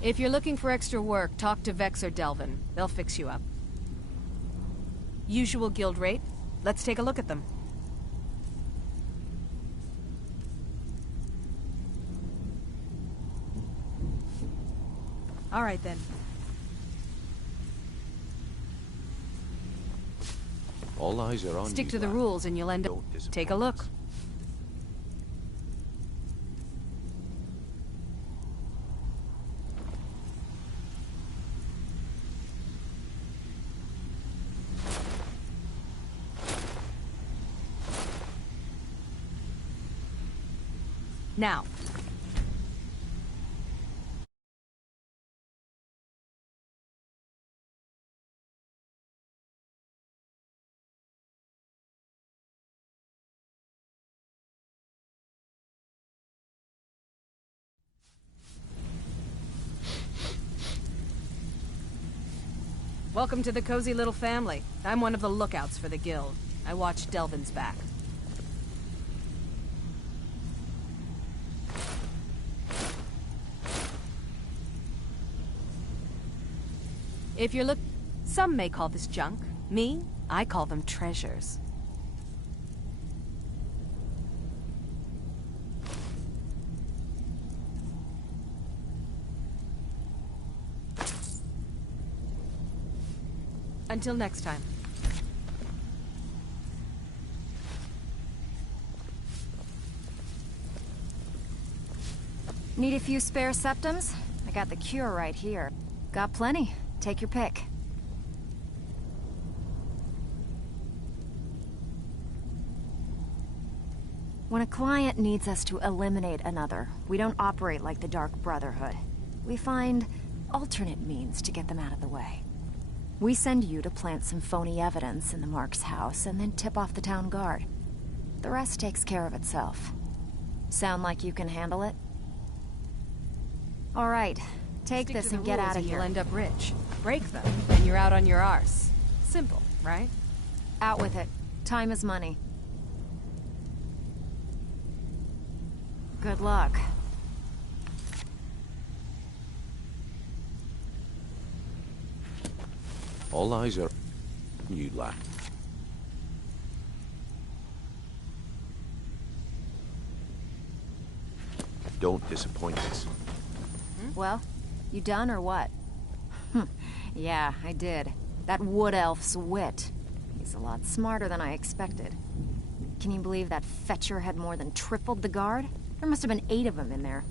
If you're looking for extra work, talk to Vex or Delvin. They'll fix you up. Usual guild rate. Let's take a look at them. All right, then. All eyes are on you. Stick to the rules and you'll end up... Take a look. Now. Welcome to the cozy little family. I'm one of the lookouts for the guild. I watch Delvin's back. If you're some may call this junk. Me, I call them treasures. Until next time. Need a few spare septums? I got the cure right here. Got plenty. Take your pick. When a client needs us to eliminate another, we don't operate like the Dark Brotherhood. We find alternate means to get them out of the way. We send you to plant some phony evidence in the Mark's house and then tip off the town guard. The rest takes care of itself. Sound like you can handle it? All right, take this and get out of here. You'll end up rich. Break them, and you're out on your arse. Simple, right? Out with it. Time is money. Good luck. All eyes are on you, lad. Don't disappoint us. Well, you done or what? Yeah, I did. That wood elf's wit. He's a lot smarter than I expected. Can you believe that fetcher had more than tripled the guard? There must have been 8 of them in there.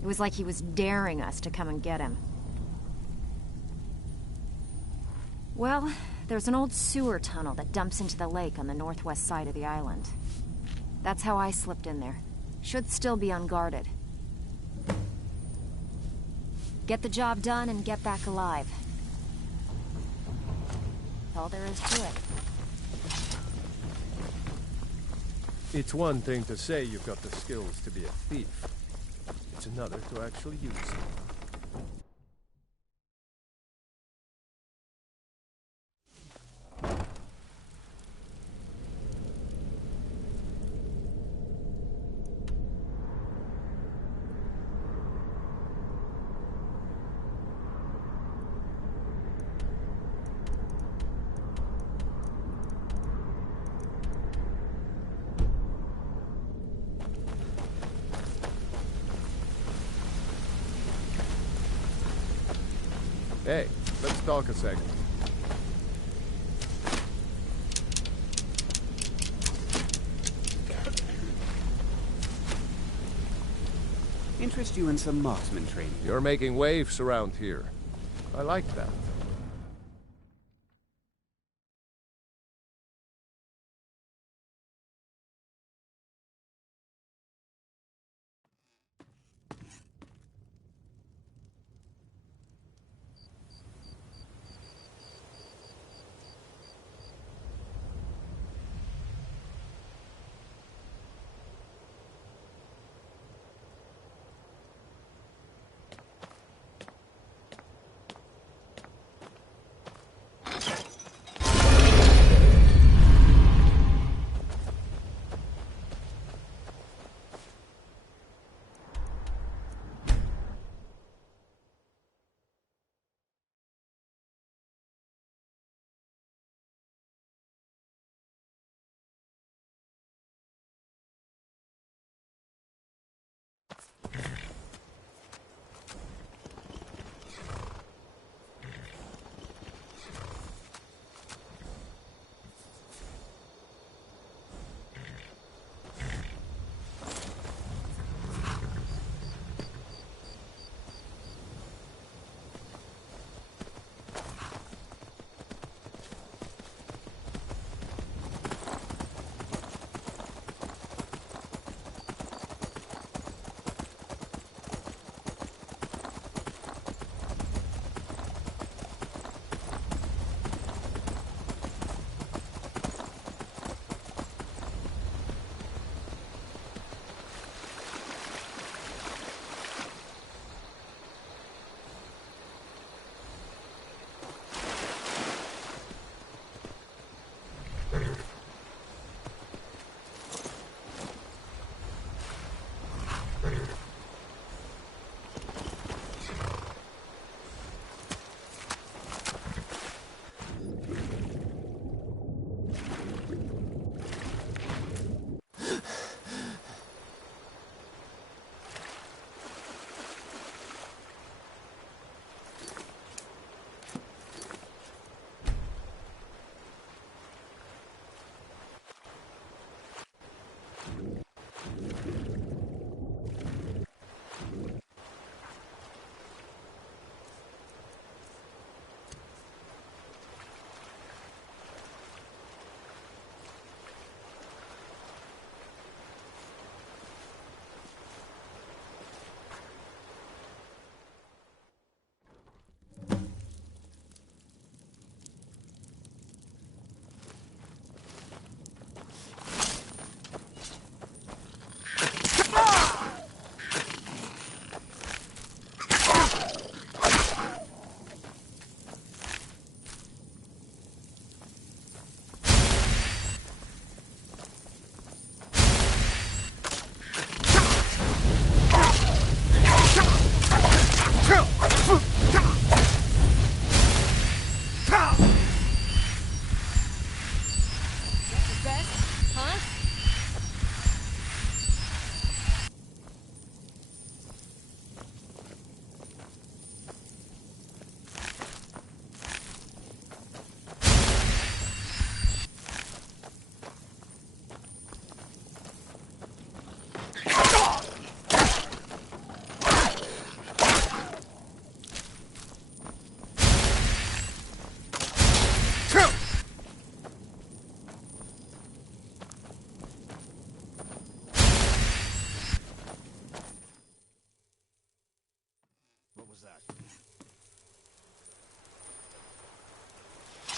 It was like he was daring us to come and get him. Well, there's an old sewer tunnel that dumps into the lake on the northwest side of the island. That's how I slipped in there. Should still be unguarded. Get the job done and get back alive. That's all there is to it. It's one thing to say you've got the skills to be a thief. It's another to actually use them. Hey, let's talk a second. Interest you in some marksman training? You're making waves around here. I like that.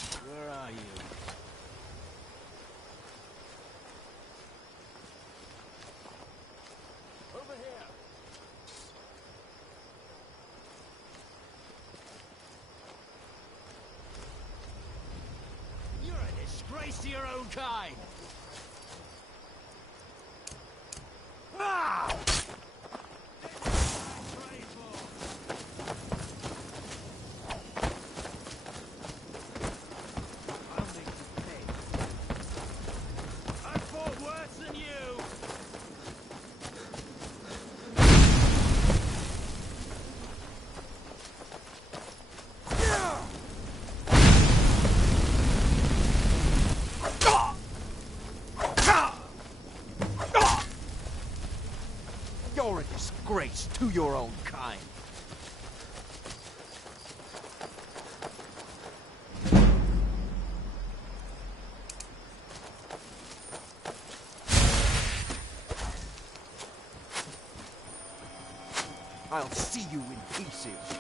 Where are you? Over here. You're a disgrace to your own kind. Ah! You're a disgrace to your own kind. I'll see you in pieces.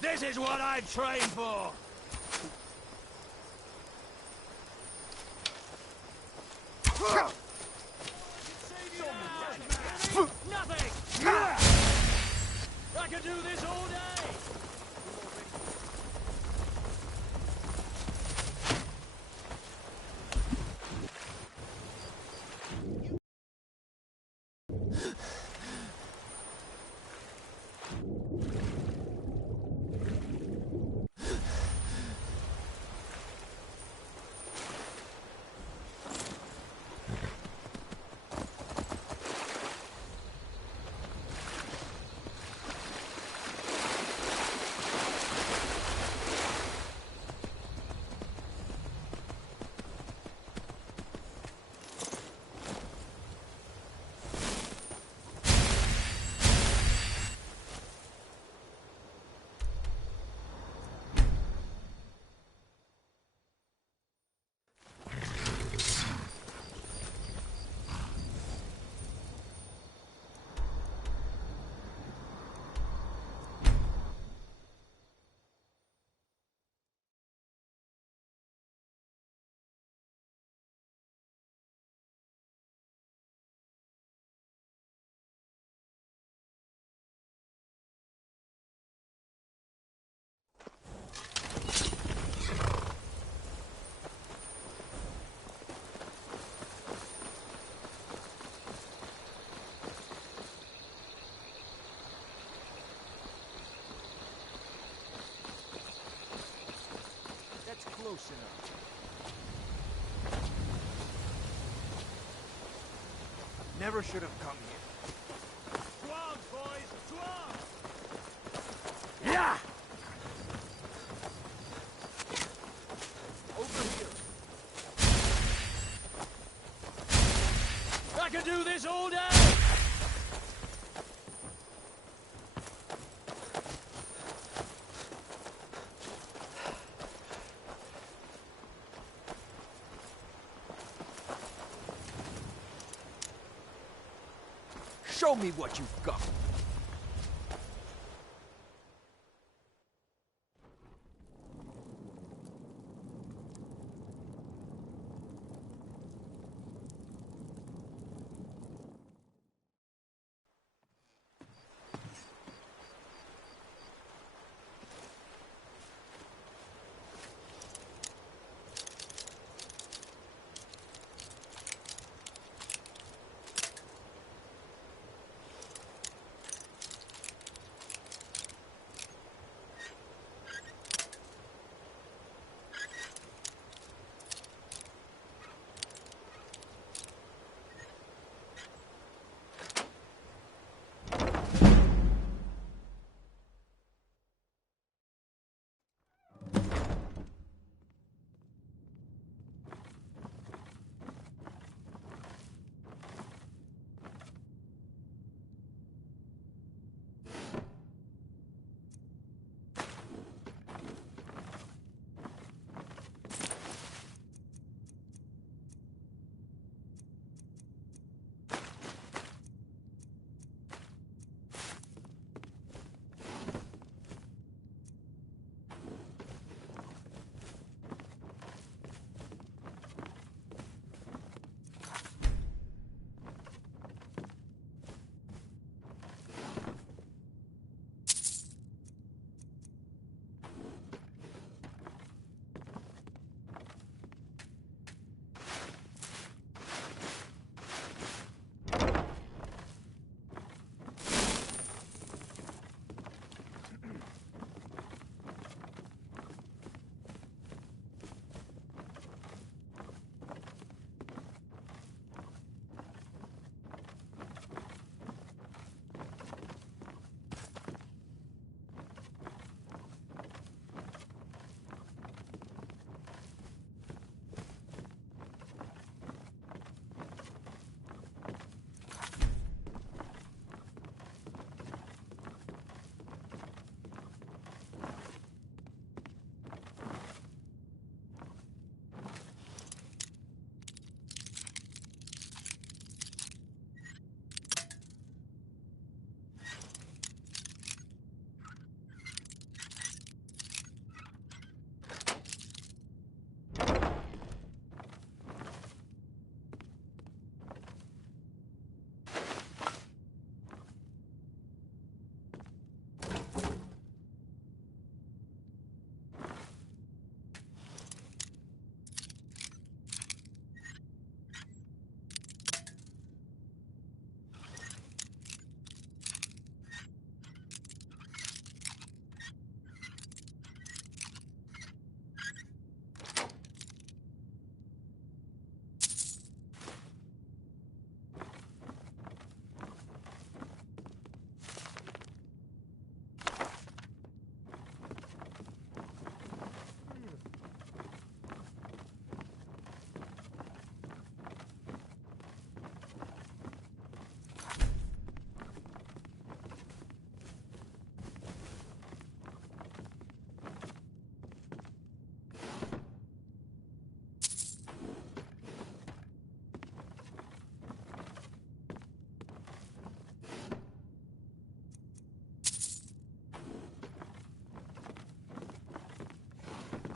This is what I trained for! Nothing! I could do this all day! Close enough. Never should have come here. To arms, boys! To arms! Yeah! Over here. I could do this all day! Show me what you've got.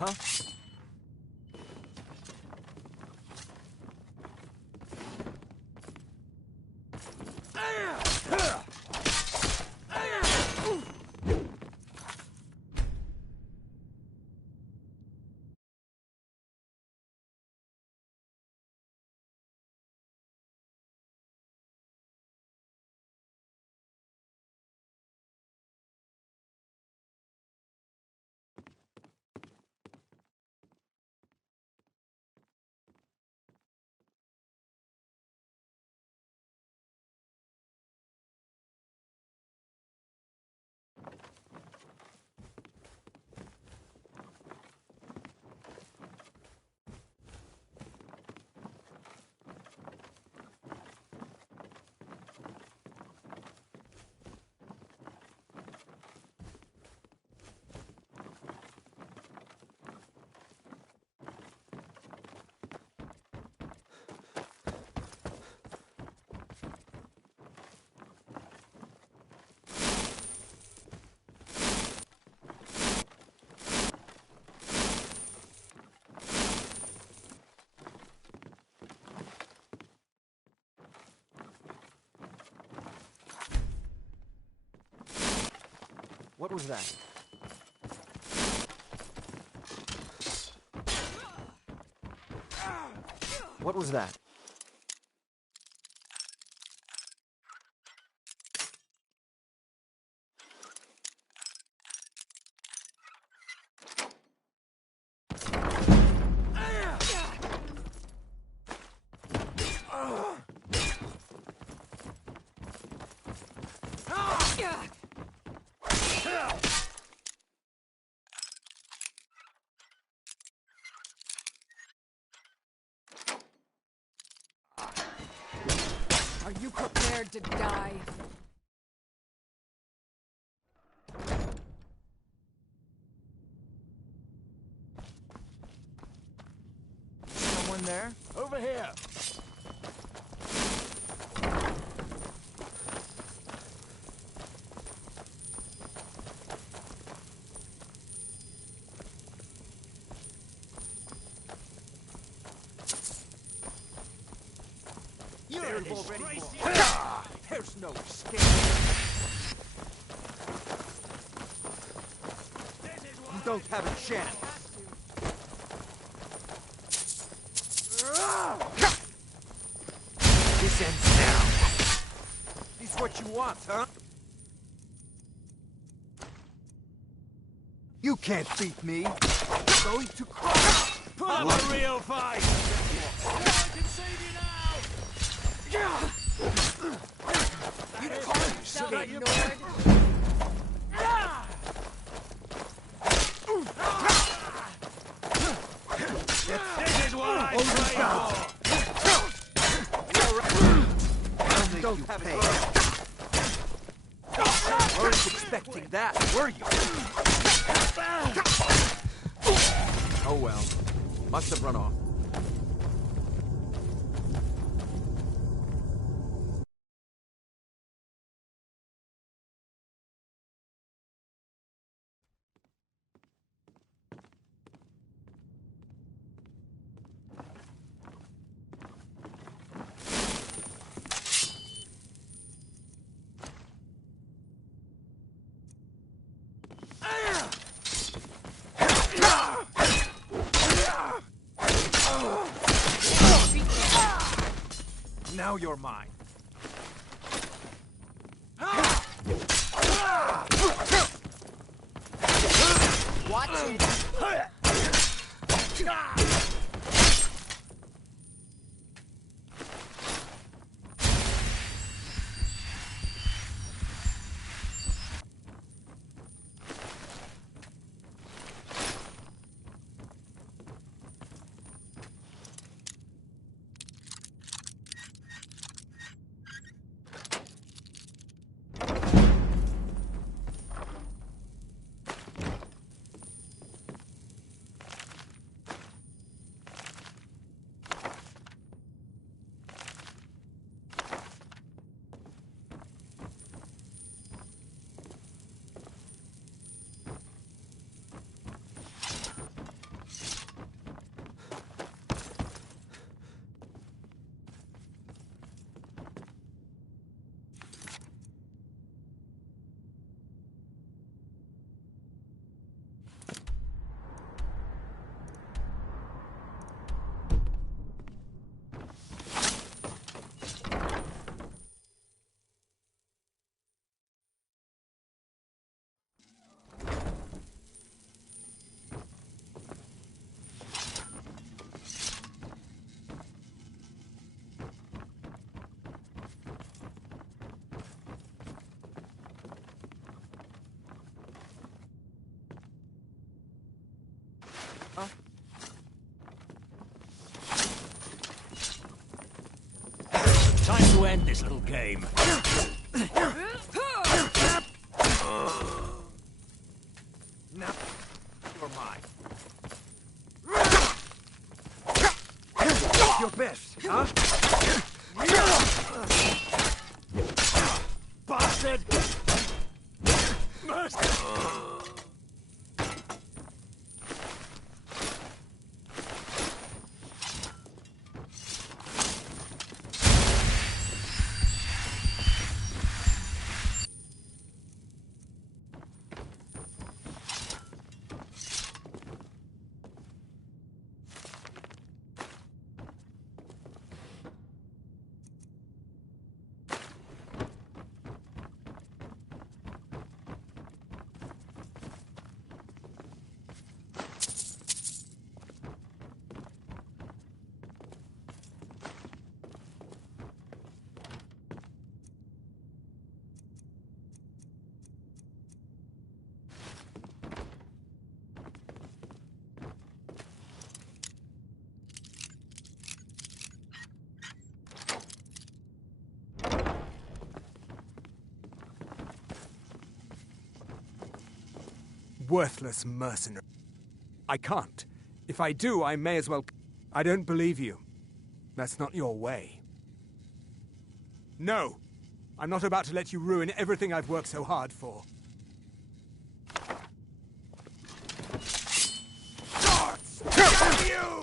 huh? What was that? What was that? Are you prepared to die? Someone there? Over here! There's no escape. You don't have a chance. This ends now. This what you want, huh? You can't beat me. You're going to cry. Put up a real fight! I can save you now! You can't Get ignored. This is what I trained for! Don't pay. Weren't expecting that, were you? Oh well. Must have run off. Now you're mine. Watch it. Time to end this little game. Now, you're mine. Your best, huh? Bastard! Worthless mercenary. I can't. If I do, I may as well... I don't believe you. That's not your way. No! I'm not about to let you ruin everything I've worked so hard for. Darts! Damn you!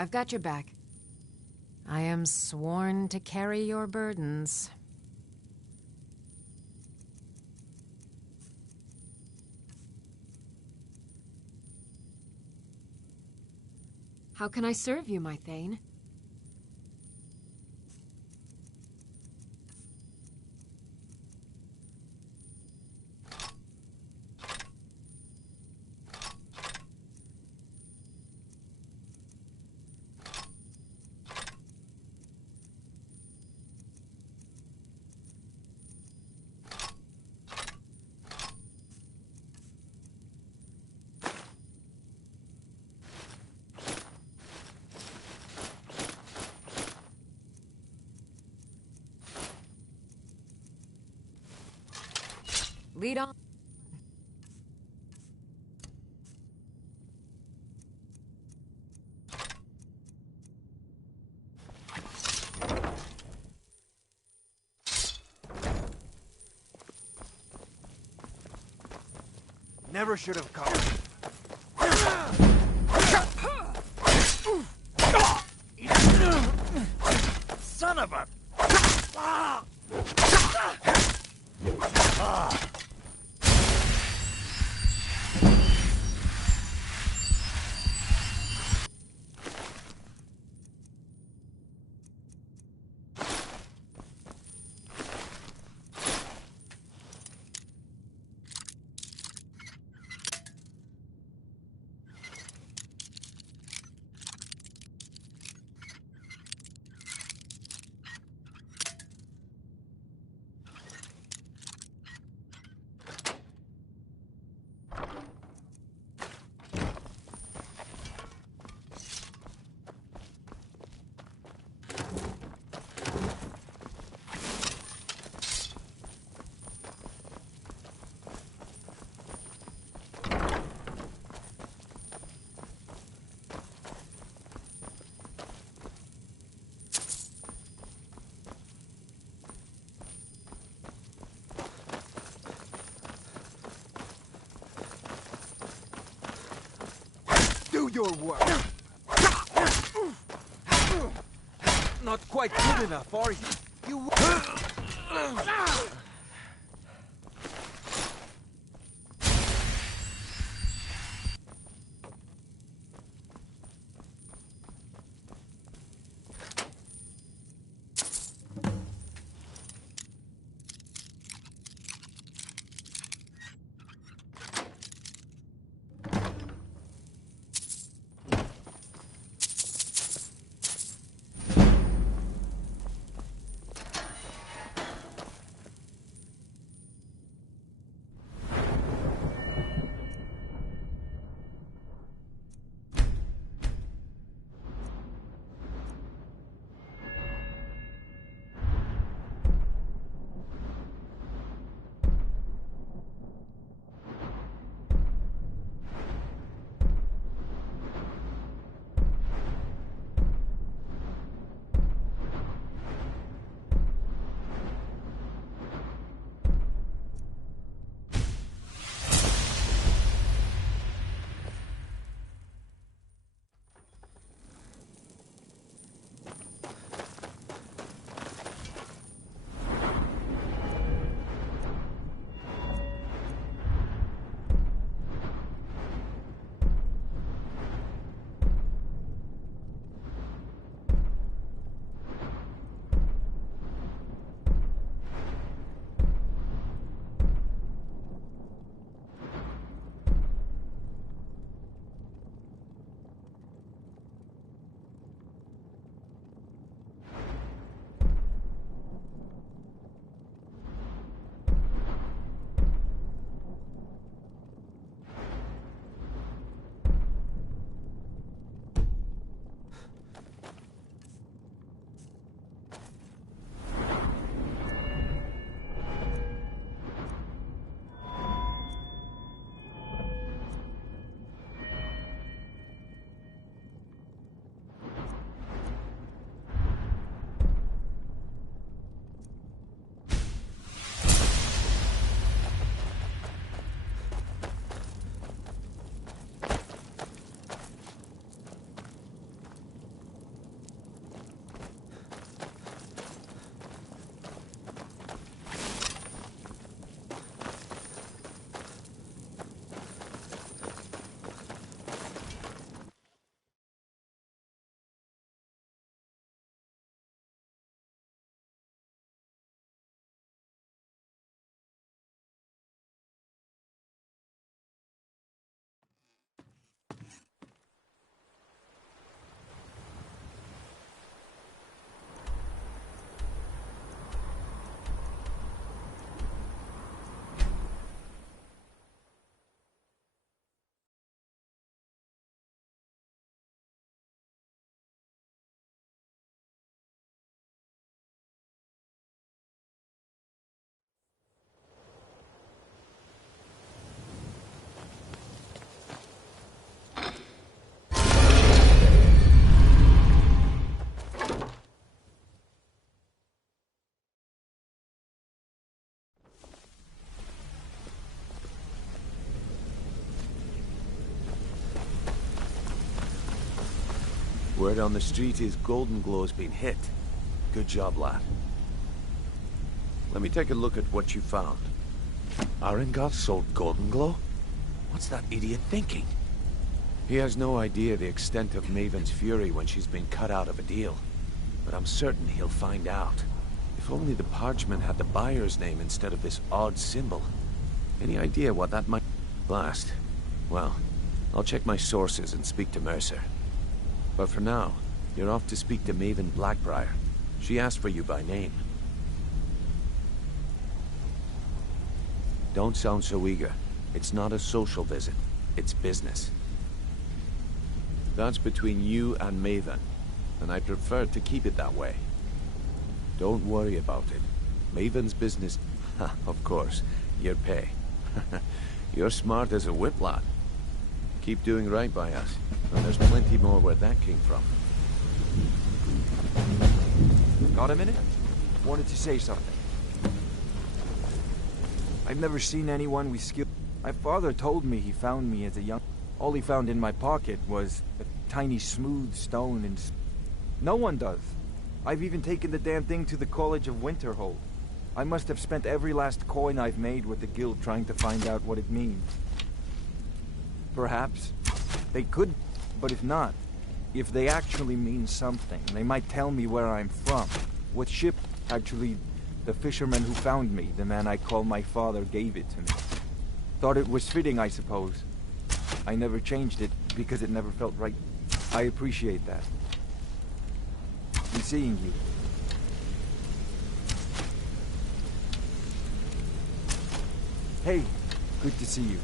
I've got your back. I am sworn to carry your burdens. How can I serve you, my Thane? Lead on. Never should have come. Son of a... Do your work. Not quite good enough, are you? Word on the street is Golden Glow's been hit. Good job, lad. Let me take a look at what you found. Arengar sold Golden Glow? What's that idiot thinking? He has no idea the extent of Maven's fury when she's been cut out of a deal. But I'm certain he'll find out. If only the parchment had the buyer's name instead of this odd symbol. Any idea what that might... Last. Well, I'll check my sources and speak to Mercer. But for now, you're off to speak to Maven Blackbriar. She asked for you by name. Don't sound so eager. It's not a social visit. It's business. That's between you and Maven, and I prefer to keep it that way. Don't worry about it. Maven's business... Of course, your pay. You're smart as a whip, lad. Keep doing right by us, and there's plenty more where that came from. Got a minute? Wanted to say something. I've never seen anyone with skill. My father told me he found me as a young... All he found in my pocket was a tiny smooth stone and... No one does. I've even taken the damn thing to the College of Winterhold. I must have spent every last coin I've made with the guild trying to find out what it means. Perhaps they could, but if not, if they actually mean something, they might tell me where I'm from. What ship, actually, the fisherman who found me, the man I call my father, gave it to me. Thought it was fitting, I suppose. I never changed it because it never felt right. I appreciate that. And seeing you. Hey, good to see you.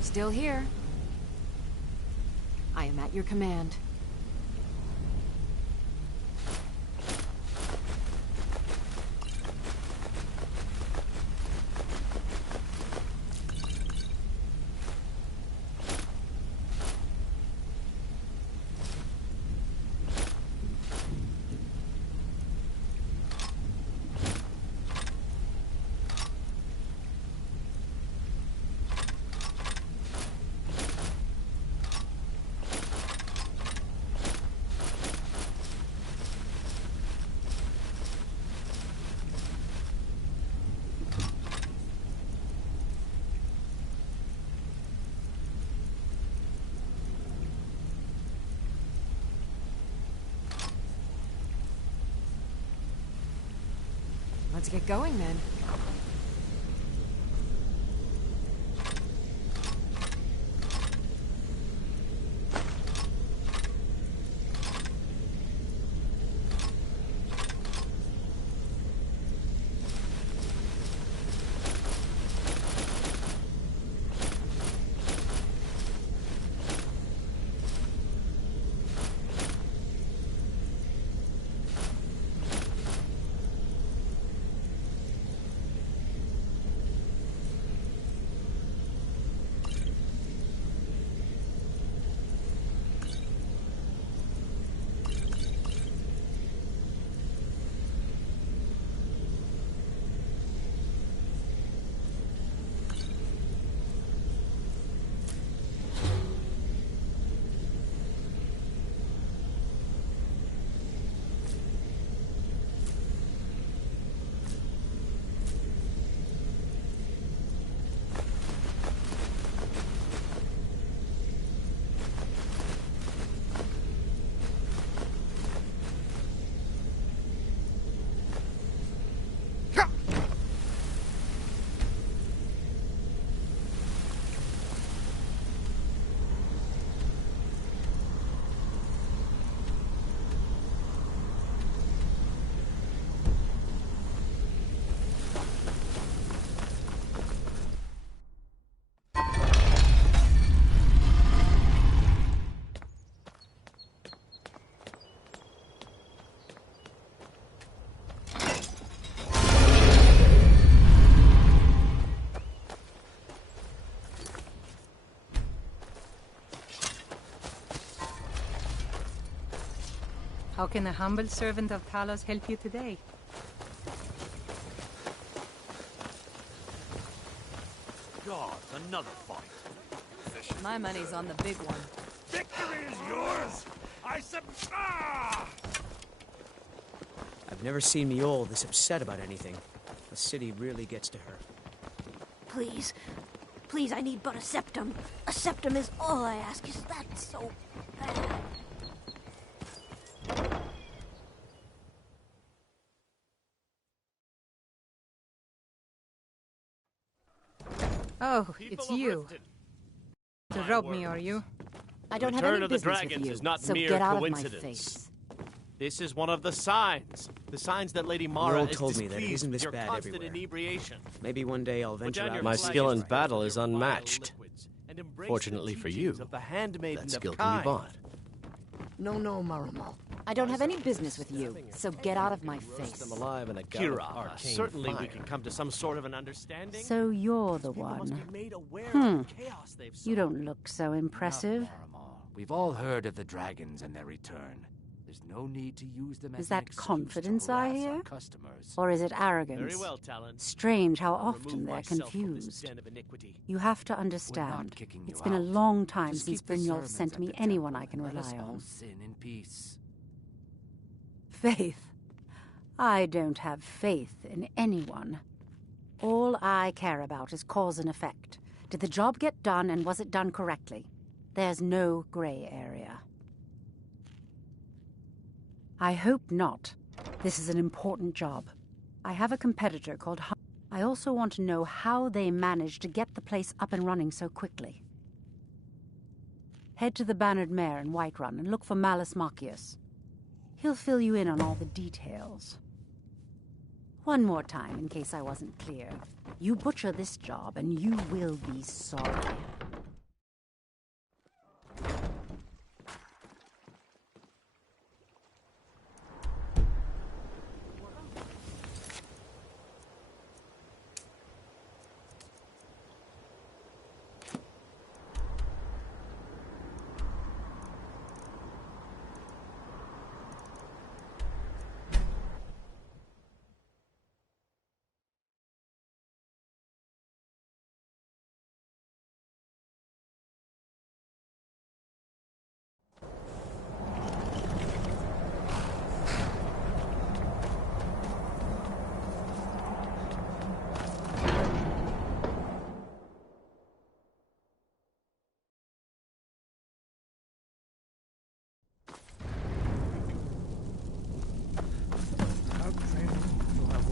Still here. I am at your command. Let's get going then. How can a humble servant of Talos help you today? God, another fight. My money's on the big one. Victory is yours! I've never seen Miol this upset about anything. The city really gets to her. Please. Please, I need but a septum. A septum is all I ask. Is that so bad? Oh, it's you. To rob me, are you? I don't have any business with you, is not so mere get out coincidence. of my face. This is one of the signs. The signs that Lady Mara Miol is told me that it displeased isn't with this your bad constant everywhere. inebriation. Maybe one day I'll venture out. My skill in battle is unmatched. unmatched. Fortunately for you, that skill can be bought. No, Maramo. I don't have any business with you, so get out of my face. Them alive in a Kira, certainly we can come to some sort of an understanding. So you're the one. You don't look so impressive. We've all heard of the dragons and their return. There's no need to use them as Is that confidence I hear? Customers. Or is it arrogance? Very well, Talon. Strange how I'll often remove they're myself from this confused. den of iniquity. You have to understand. kicking It's you been a out. long time Just since keep the Brynjolf servants sent at me the anyone temple I can and let us rely all on. sin in peace. Faith. I don't have faith in anyone. All I care about is cause and effect. Did the job get done, and was it done correctly? There's no gray area. I hope not. This is an important job. I have a competitor called I also want to know how they managed to get the place up and running so quickly. Head to the Bannered Mare in Whiterun and look for Malus Machius. He'll fill you in on all the details. One more time, in case I wasn't clear. You butcher this job, and you will be sorry.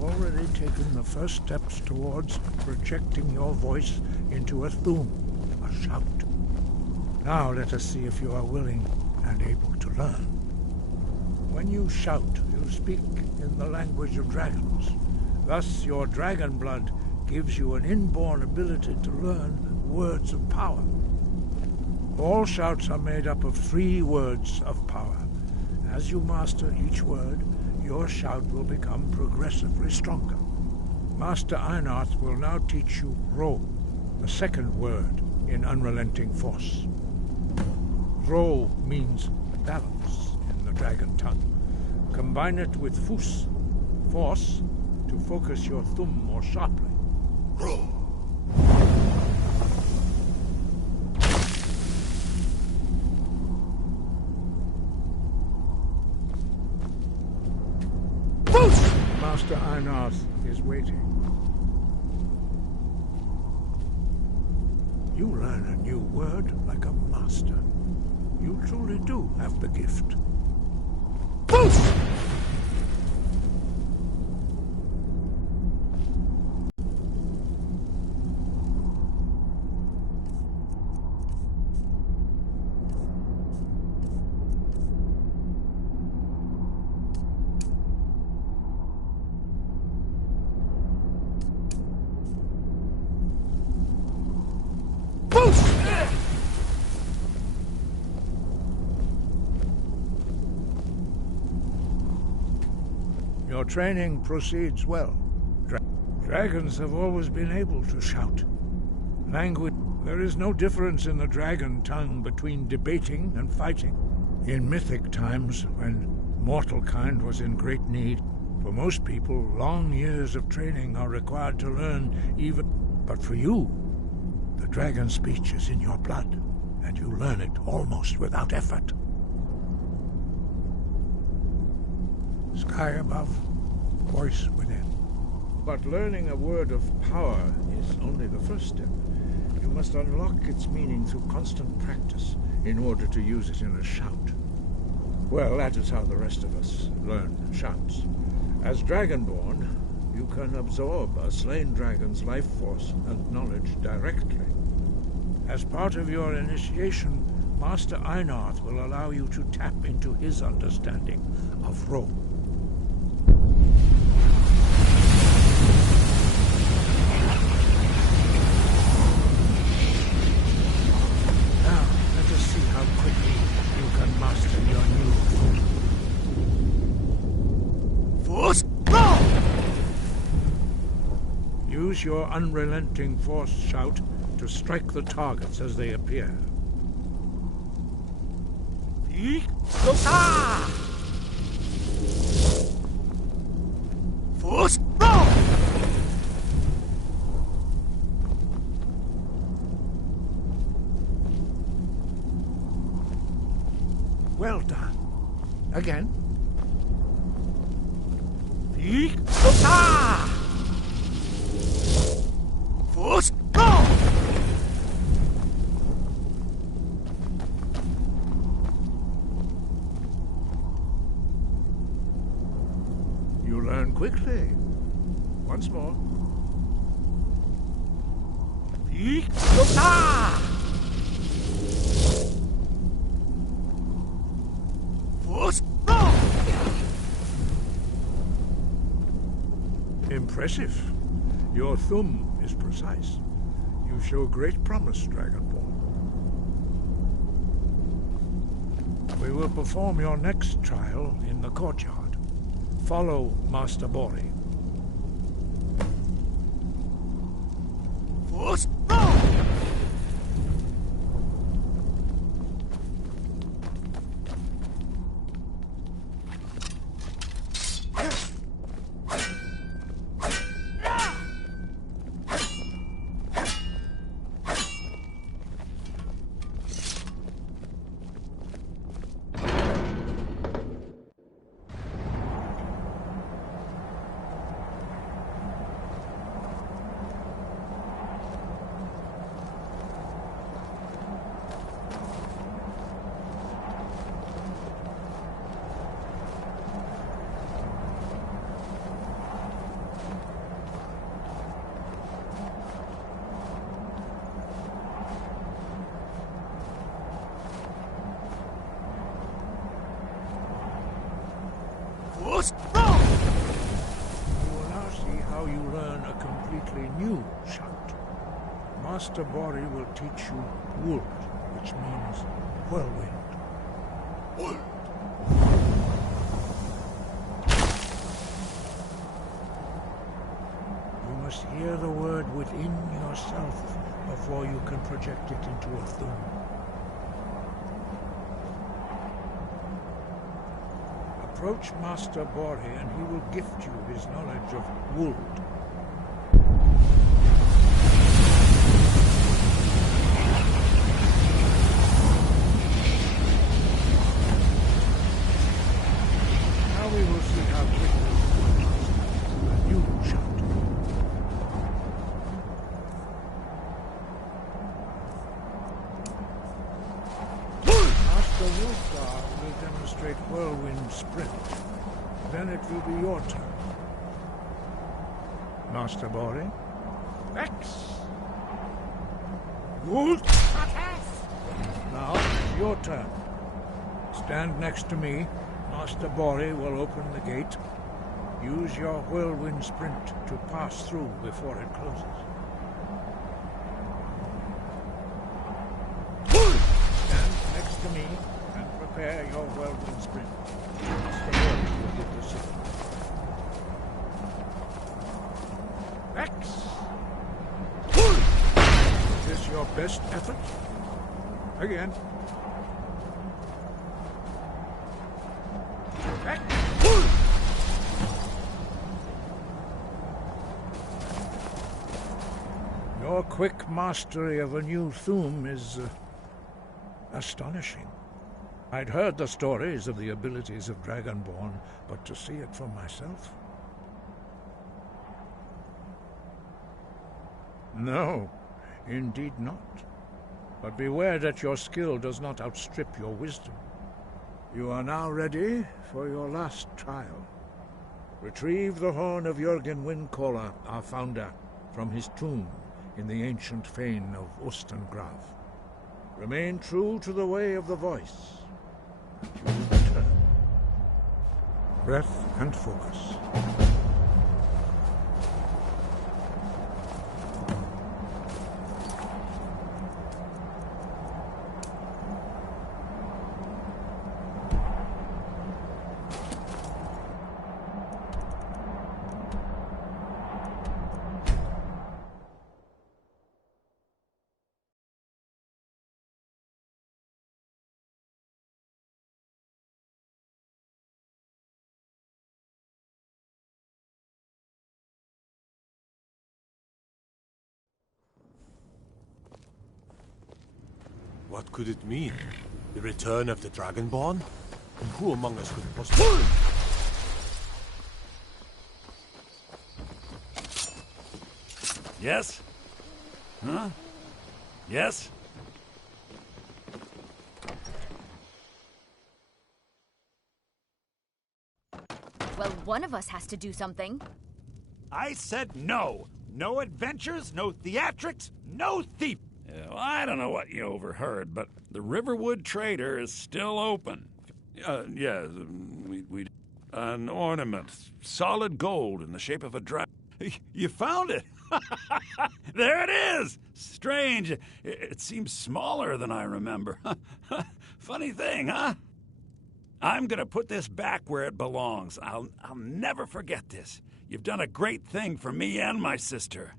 Already taken the first steps towards projecting your voice into a thum, a shout. Now let us see if you are willing and able to learn. When you shout, you speak in the language of dragons. Thus, your dragon blood gives you an inborn ability to learn words of power. All shouts are made up of 3 words of power. As you master each word, your shout will become progressively stronger. Master Einarth will now teach you Ro, the second word in Unrelenting Force. Ro means balance in the dragon tongue. Combine it with Fus, force, to focus your thumb more sharply. Ro. Master Einarth is waiting. You learn a new word like a master. You truly do have the gift. Boost! Your training proceeds well. Dragons have always been able to shout. Language. There is no difference in the dragon tongue between debating and fighting. In mythic times, when mortal kind was in great need. For most people, long years of training are required to learn even... But for you, the dragon speech is in your blood, and you learn it almost without effort. Sky above, voice within. But learning a word of power is only the first step. You must unlock its meaning through constant practice in order to use it in a shout. Well, that is how the rest of us learn shouts. As Dragonborn, you can absorb a slain dragon's life force and knowledge directly. As part of your initiation, Master Einarth will allow you to tap into his understanding of Rome. Now, let us see how quickly you can master your new force. Use your unrelenting force shout to strike the targets as they appear. Force. Well done. Again. Force. You learn quickly. Once more. Force. Impressive. Your thumb is precise. You show great promise, Dragonborn. We will perform your next trial in the courtyard. Follow Master Bori. Force. New shout. Master Bori will teach you Wold, which means whirlwind. Wold. You must hear the word within yourself before you can project it into a thum. Approach Master Bori and he will gift you his knowledge of Wold. We will see how quickly you master a new shout. Master Wolfgar will demonstrate whirlwind sprint. Then it will be your turn. Master Bori. X. Wolf. Now it's your turn. Stand next to me. Master Bori will open the gate. Use your whirlwind sprint to pass through before it closes. Stand next to me and prepare your whirlwind sprint. Master Bori will give the signal. X! Is this your best effort? Again. Your quick mastery of a new Thuum is astonishing. I'd heard the stories of the abilities of Dragonborn, but to see it for myself? No, indeed not. But beware that your skill does not outstrip your wisdom. You are now ready for your last trial. Retrieve the horn of Jurgen Windcaller, our founder, from his tomb in the ancient fane of Ustengrav. Remain true to the way of the voice, and you will return. Breath and focus. What could it mean? The return of the Dragonborn? And who among us could possibly... Yes? Huh? Yes? Well, one of us has to do something. I said no. No adventures, no theatrics, no thief. Yeah, well, I don't know what you overheard, but the Riverwood Trader is still open. Yeah, we an ornament, solid gold in the shape of a dragon. You found it! There it is! Strange. It seems smaller than I remember. Funny thing, huh? I'm gonna put this back where it belongs. I'll never forget this. You've done a great thing for me and my sister.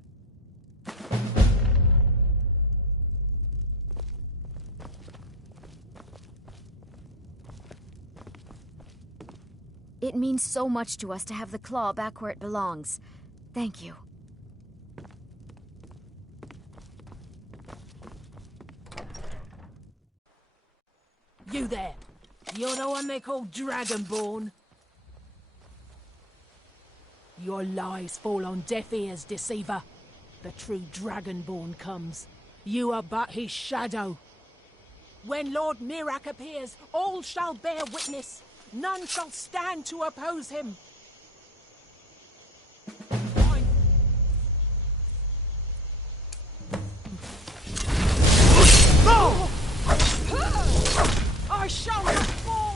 It means so much to us to have the claw back where it belongs. Thank you. You there. You're the one they call Dragonborn. Your lies fall on deaf ears, deceiver. The true Dragonborn comes. You are but his shadow. When Lord Mirak appears, all shall bear witness. None shall stand to oppose him. No! I shall not fall!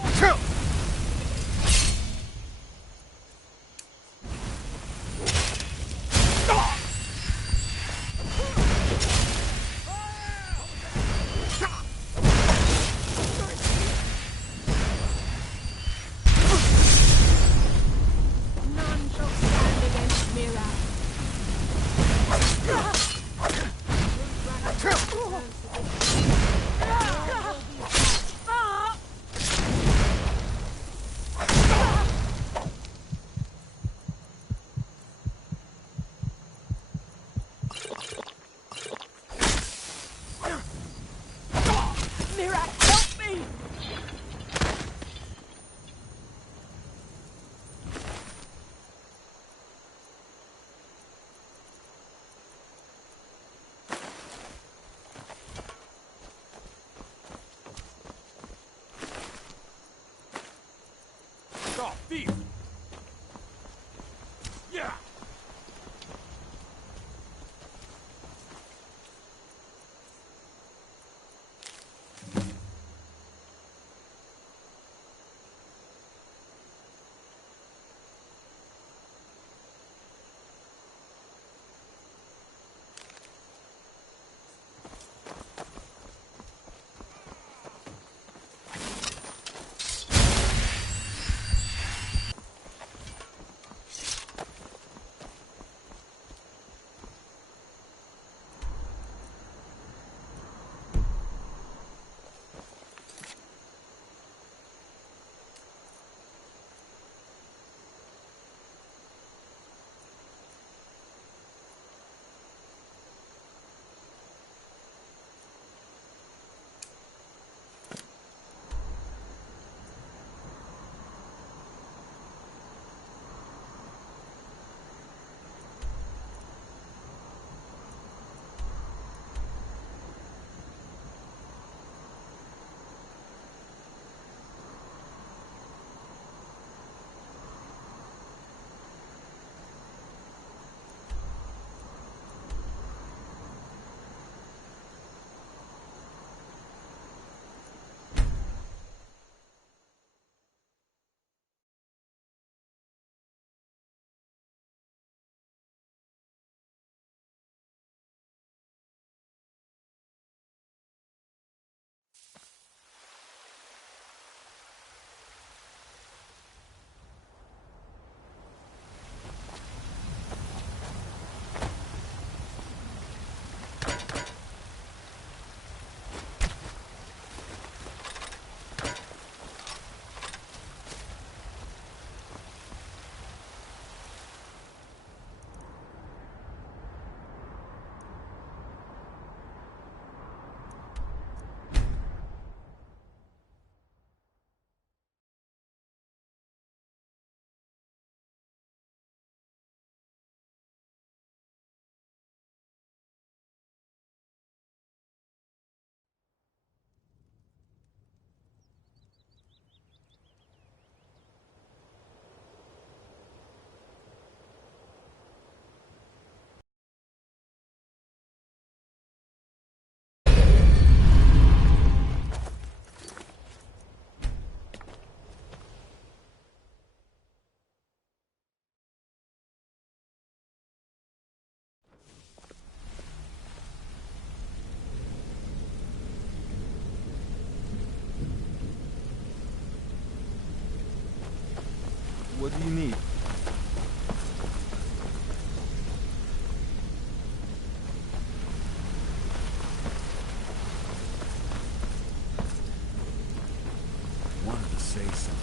Thief! Yeah! What do you need? Wanted to say something.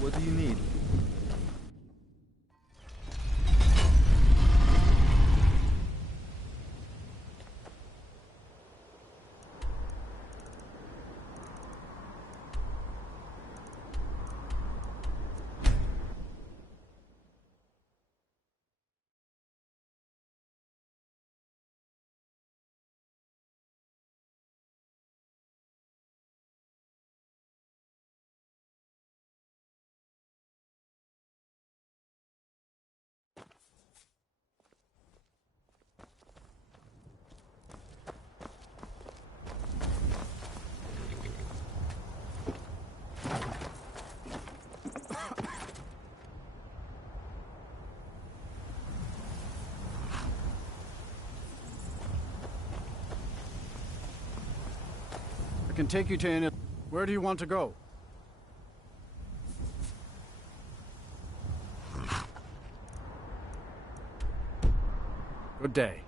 What do you need? I can take you to any... Where do you want to go? Good day.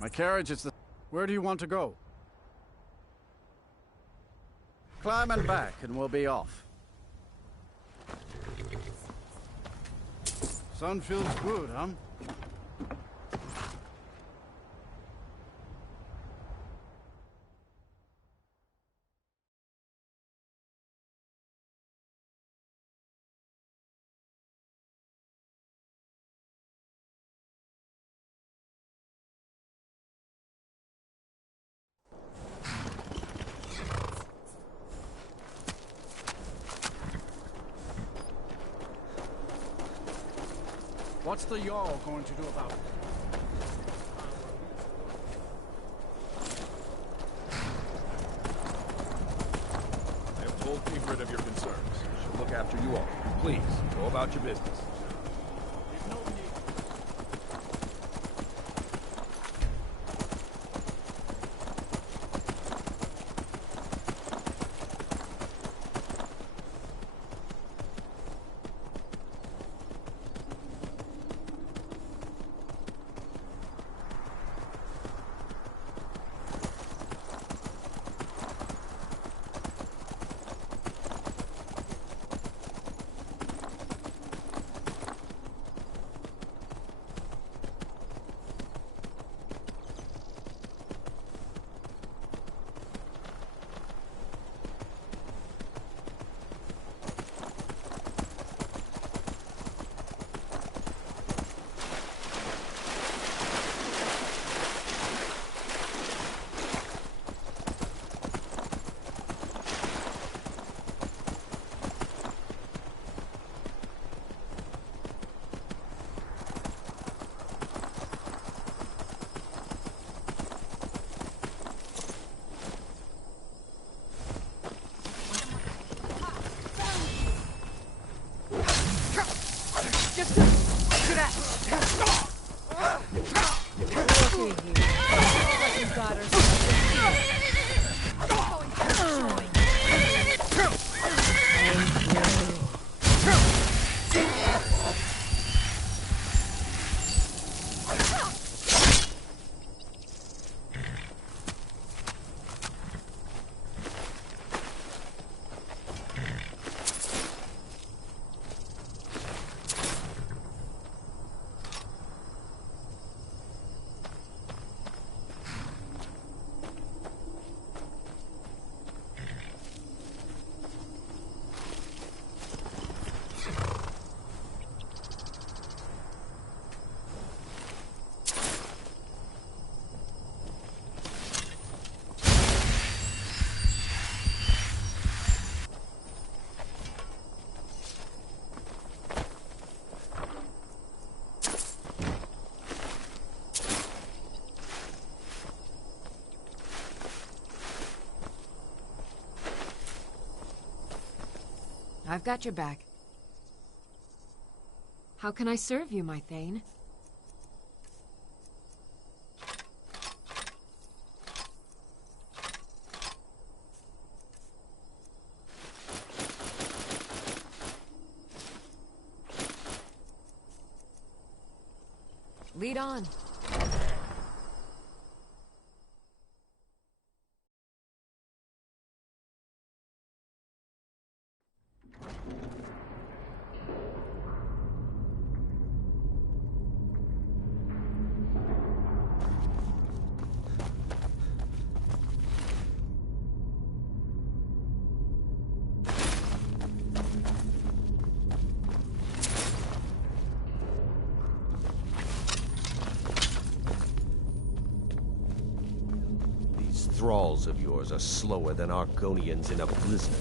My carriage is the... Where do you want to go? Climb and back, and we'll be off. Sun feels good, huh? What's the Jarl going to do about it? I have told Ingrid of your concerns. She'll look after you all. Please, go about your business. I've got your back. How can I serve you, my Thane? Lead on. Thralls of yours are slower than Argonians in a blizzard.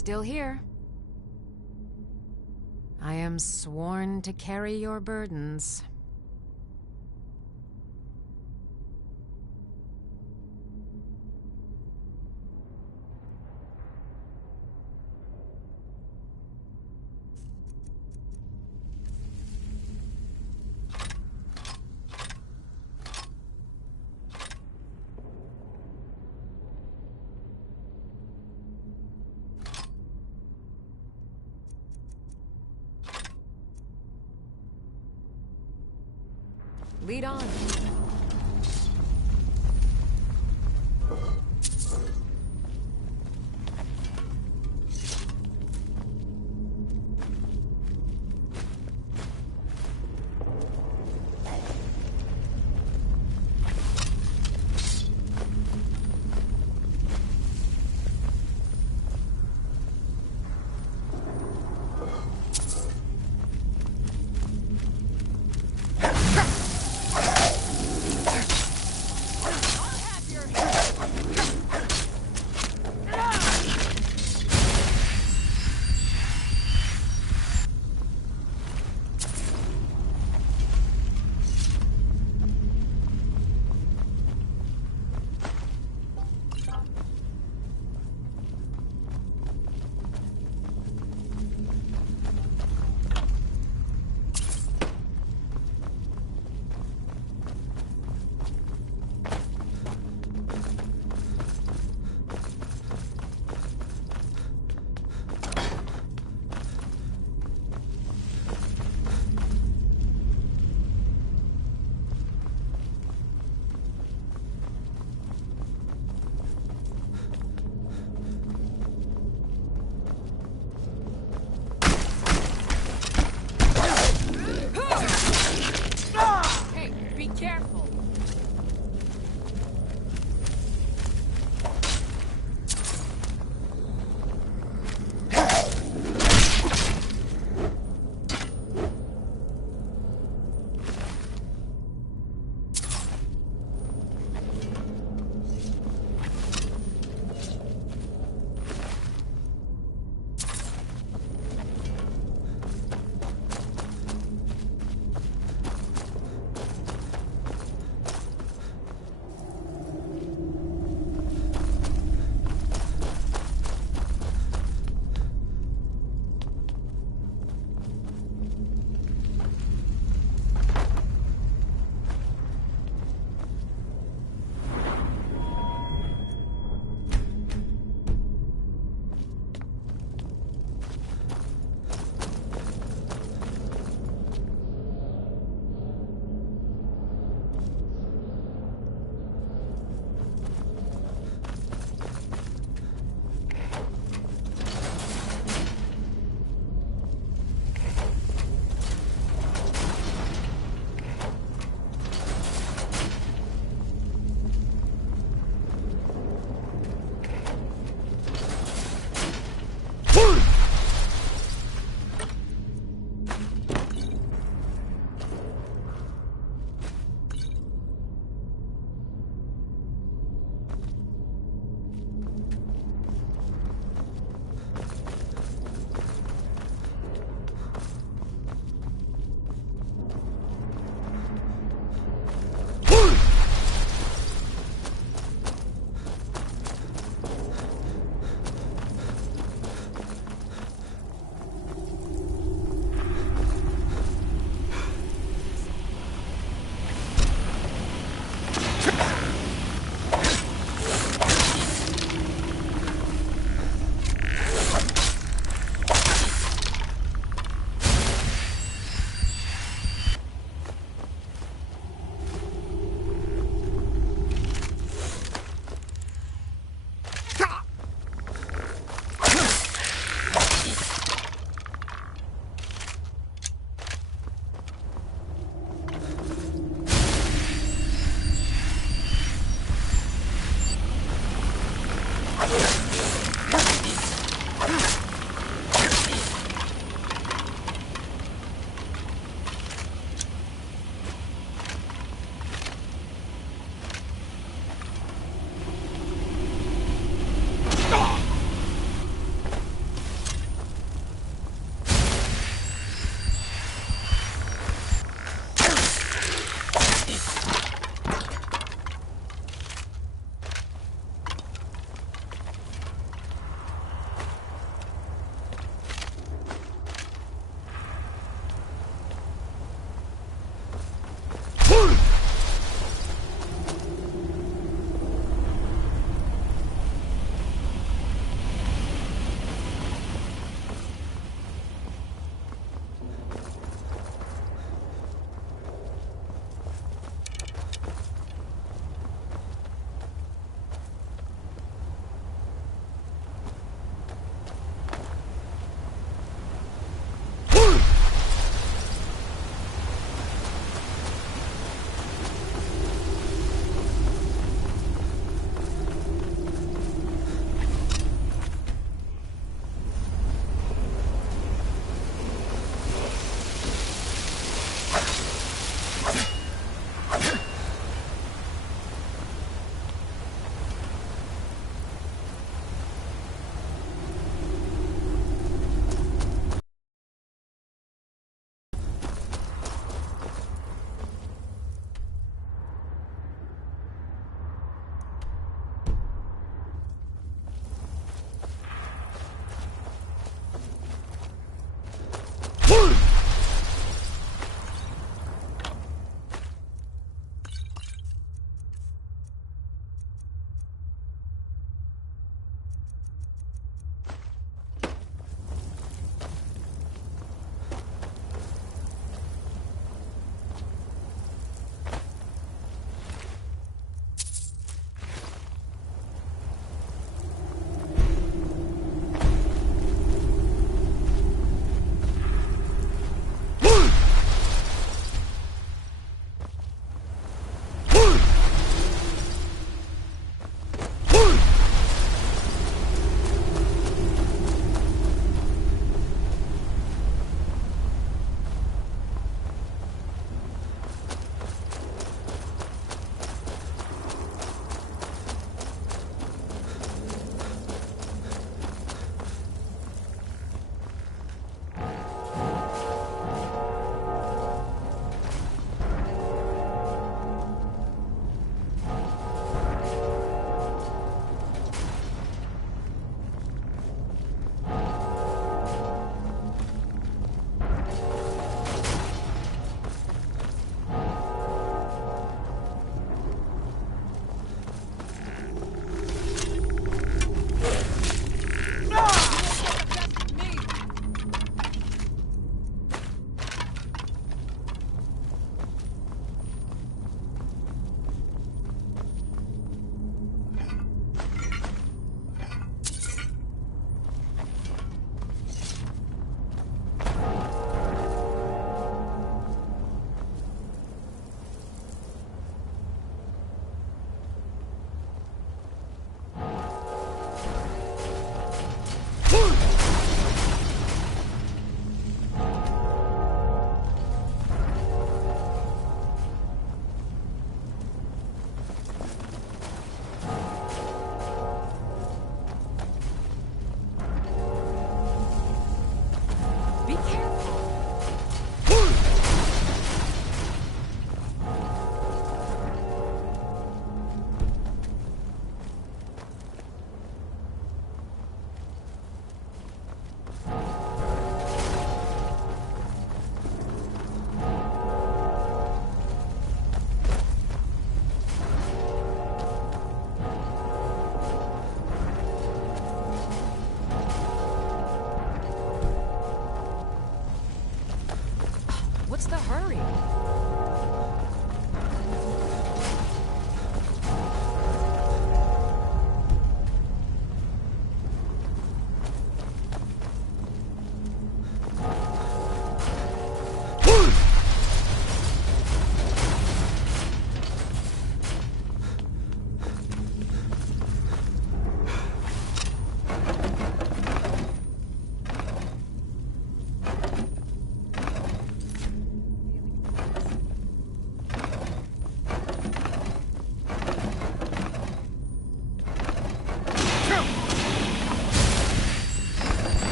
Still here. I am sworn to carry your burdens. Lead on.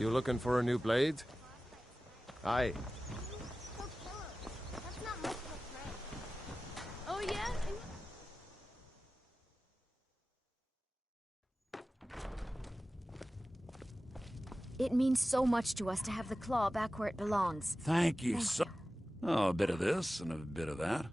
You looking for a new blade? Aye. Oh, yeah? It means so much to us to have the claw back where it belongs. Thank you so... Oh, a bit of this and a bit of that.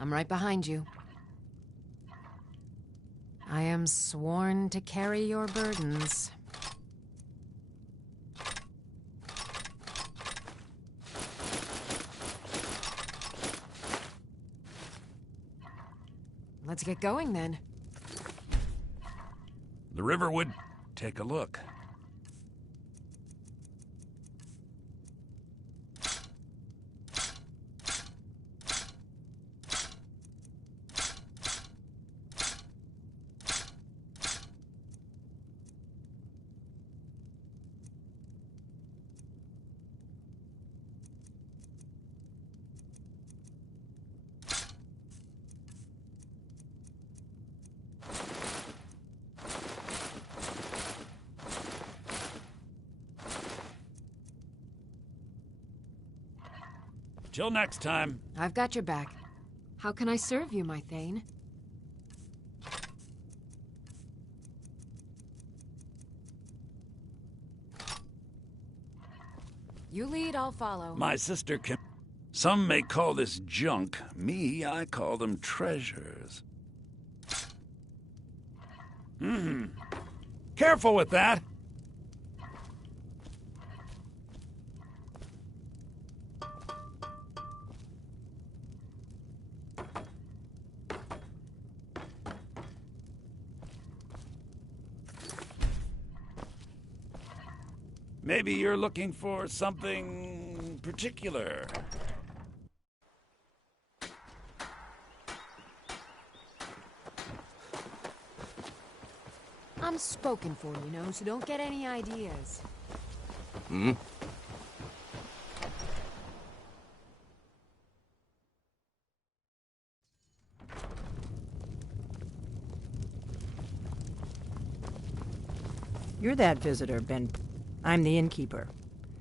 I'm right behind you. I am sworn to carry your burdens. Let's get going then. The Riverwood, take a look. Till next time. I've got your back. How can I serve you, my Thane? You lead, I'll follow. My sister can... Some may call this junk. Me, I call them treasures. Careful with that! Maybe you're looking for something particular. I'm spoken for, you know, so don't get any ideas. You're that visitor, Ben. I'm the innkeeper.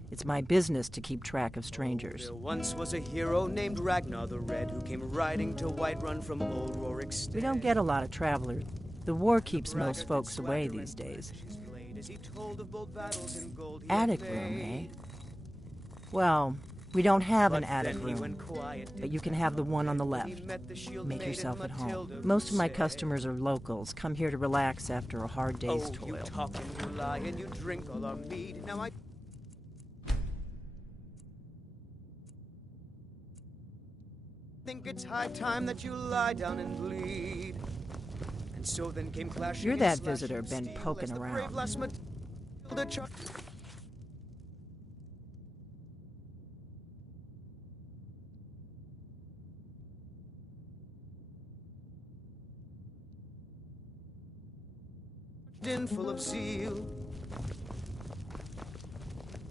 It's my business to keep track of strangers. There once was a hero named Ragnar the Red who came riding to Whiterun from Old Rorick Stead. We don't get a lot of travelers. The war keeps most folks away these days. Attic room, eh? Well, we don't have an attic room, but you can have the one on the left. Make yourself at home. Most of my customers are locals, come here to relax after a hard day's toil. You talk and you lie and you drink all our mead. Now I think it's high time that you lie down and bleed. And so then came clashing. You're that visitor been poking around. Full of zeal.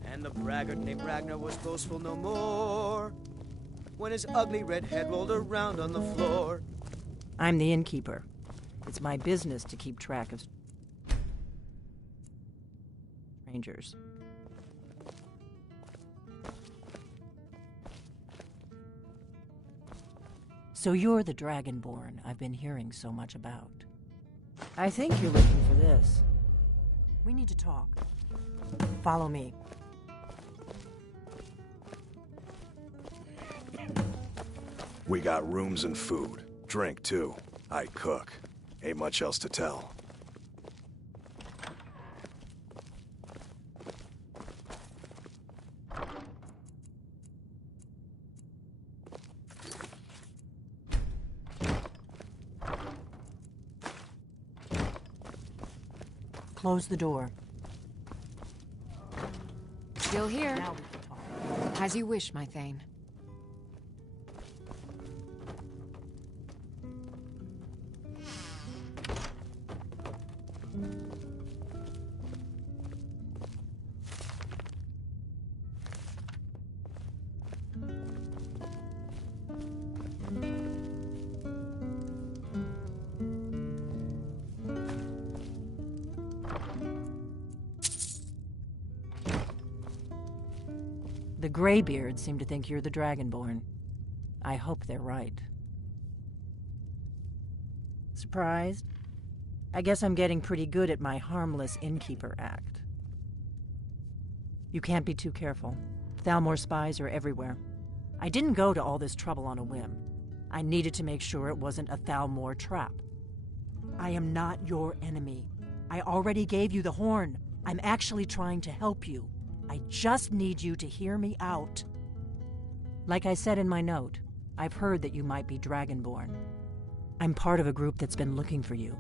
And the braggart named Ragnar was boastful no more when his ugly red head rolled around on the floor. I'm the innkeeper. It's my business to keep track of strangers. So you're the Dragonborn I've been hearing so much about. I think you're looking for this. We need to talk. Follow me. We got rooms and food. Drink, too. I cook. Ain't much else to tell. Close the door. Still here. Now we can talk. As you wish, my Thane. The Greybeards seem to think you're the Dragonborn. I hope they're right. Surprised? I guess I'm getting pretty good at my harmless innkeeper act. You can't be too careful. Thalmor spies are everywhere. I didn't go to all this trouble on a whim. I needed to make sure it wasn't a Thalmor trap. I am not your enemy. I already gave you the horn. I'm actually trying to help you. I just need you to hear me out. Like I said in my note, I've heard that you might be Dragonborn. I'm part of a group that's been looking for you.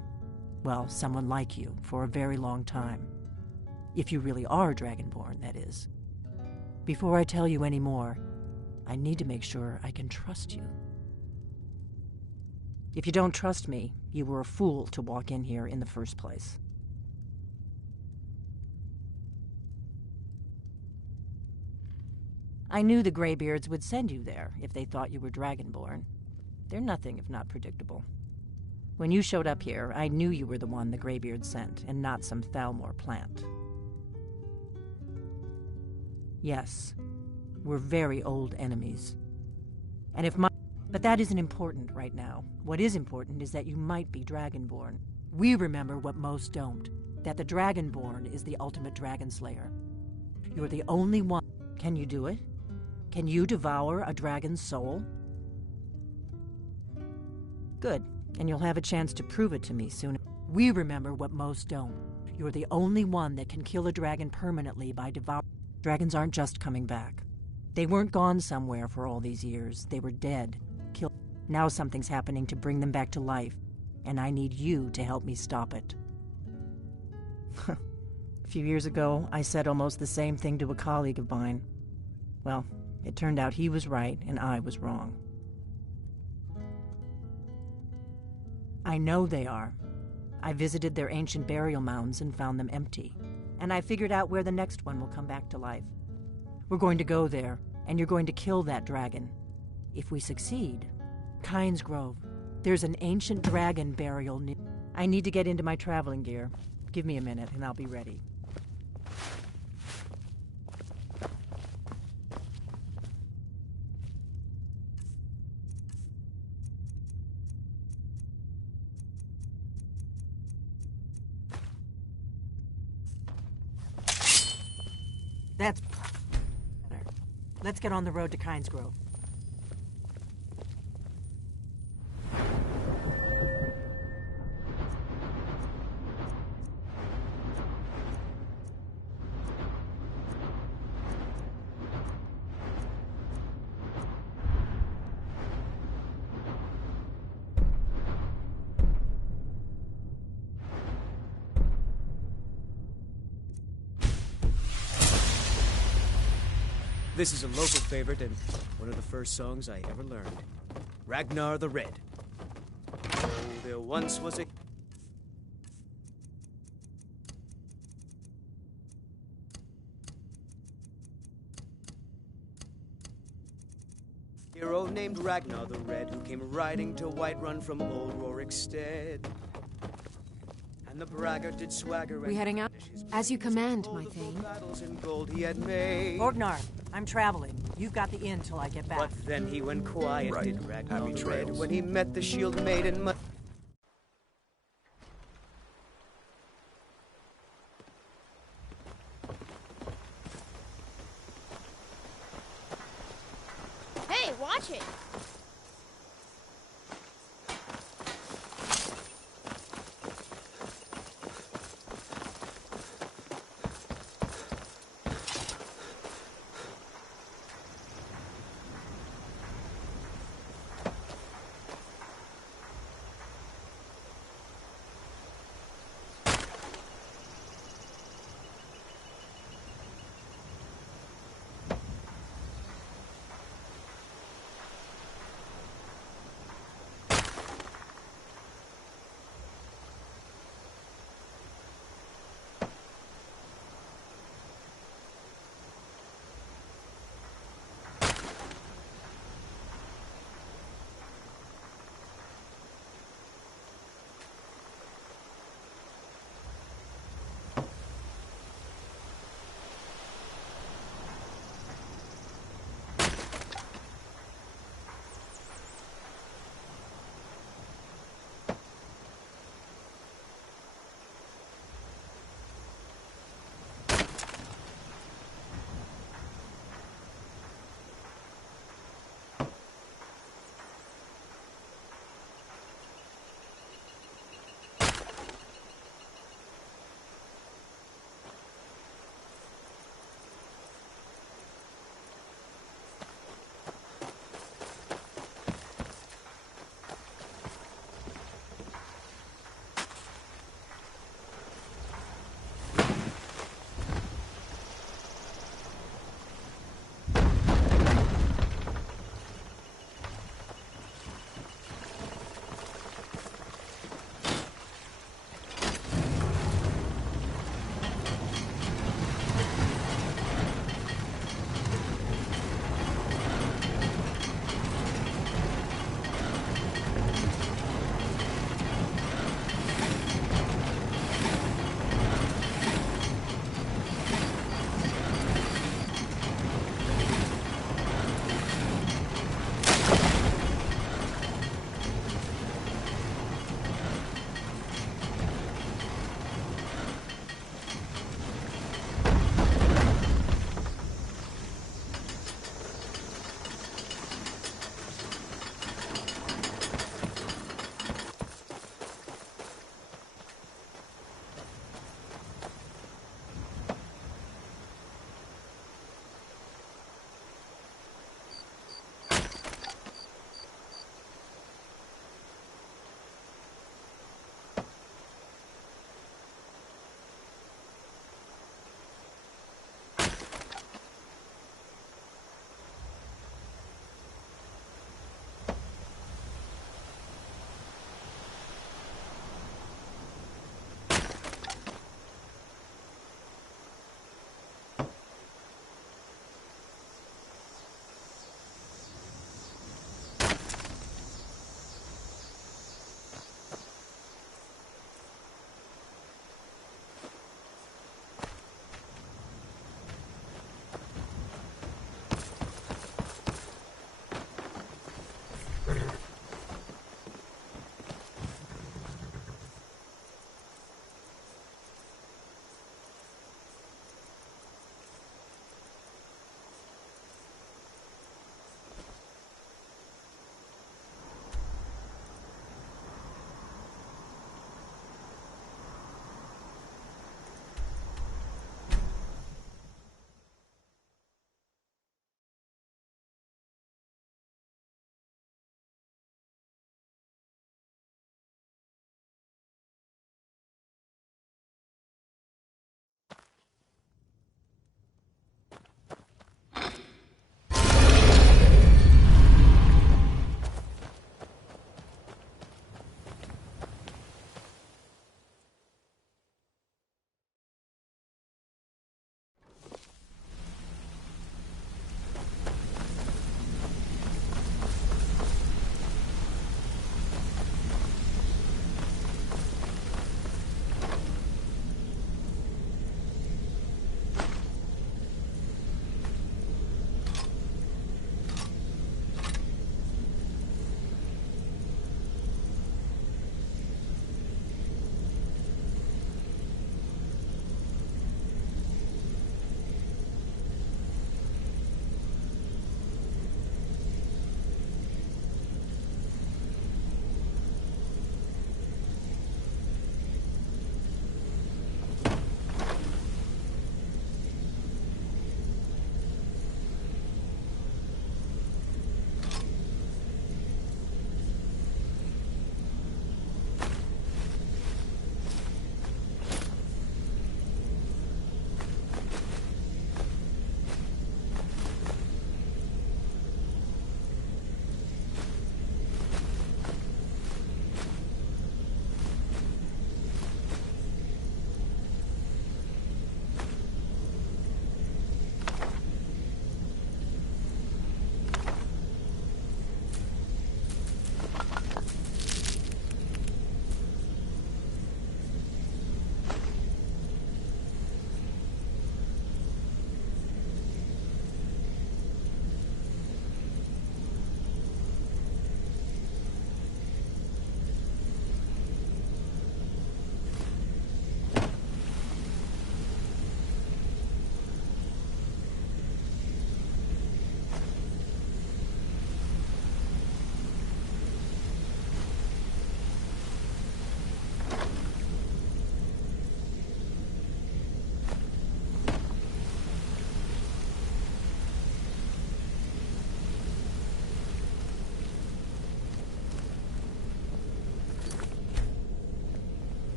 Well, someone like you, for a very long time. If you really are Dragonborn, that is. Before I tell you any more, I need to make sure I can trust you. If you don't trust me, you were a fool to walk in here in the first place. I knew the Greybeards would send you there if they thought you were Dragonborn. They're nothing if not predictable. When you showed up here, I knew you were the one the Greybeards sent, and not some Thalmor plant. Yes, we're very old enemies. But that isn't important right now. What is important is that you might be Dragonborn. We remember what most don't, that the Dragonborn is the ultimate dragon slayer. You're the only one. Can you do it? Can you devour a dragon's soul? Good, and you'll have a chance to prove it to me soon. We remember what most don't. You're the only one that can kill a dragon permanently by devouring. Dragons aren't just coming back. They weren't gone somewhere for all these years. They were dead, killed. Now something's happening to bring them back to life, and I need you to help me stop it. A few years ago, I said almost the same thing to a colleague of mine. Well, it turned out he was right and I was wrong. I know they are. I visited their ancient burial mounds and found them empty. And I figured out where the next one will come back to life. We're going to go there, and you're going to kill that dragon. If we succeed, Kynes Grove, there's an ancient dragon burial near. I need to get into my traveling gear. Give me a minute and I'll be ready. That's better. Let's get on the road to Kynes Grove. This is a local favorite and one of the first songs I ever learned. Ragnar the Red. Oh, there once was a... hero named Ragnar the Red who came riding to Whiterun from old Rorikstead. And the braggart did swagger. We heading out? As you command, my Thane. Battles in gold he had made. Orgnar, I'm traveling. You've got the inn till I get back. But then he went quiet, Right. did Ragnar Happy the Red, trails. when he met the shield maiden. Hey, watch it!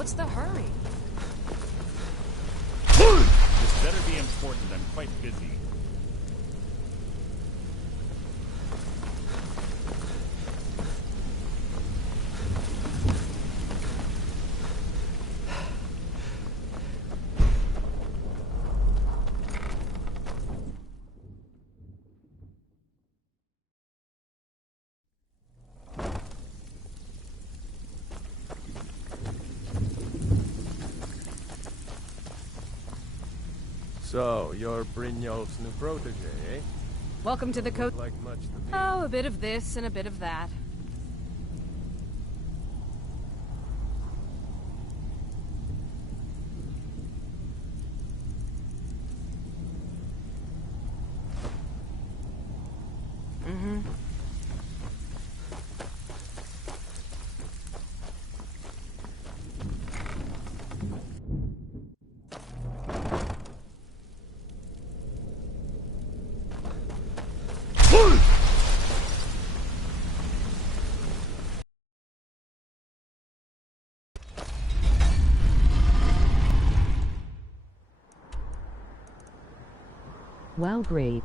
What's the hurry? This better be important. I'm quite busy. So, you're Brynjolf's new protege, eh? Welcome to the coast. Like much to be. Oh, a bit of this and a bit of that. Wow, grape.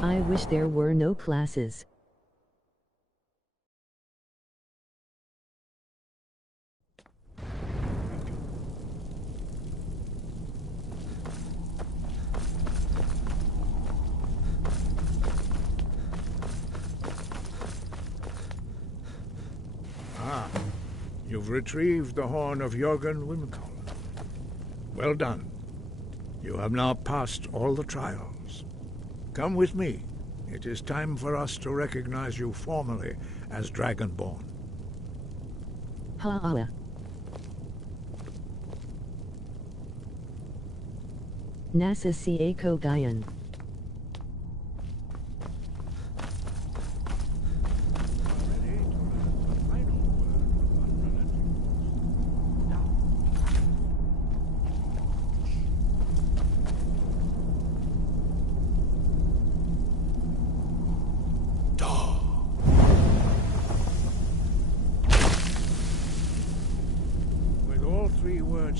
I wish there were no classes. You've retrieved the horn of Jurgen Wimkel. Well done. You have now passed all the trials. Come with me. It is time for us to recognize you formally as Dragonborn. Ha. Nasa Sieko Gayan.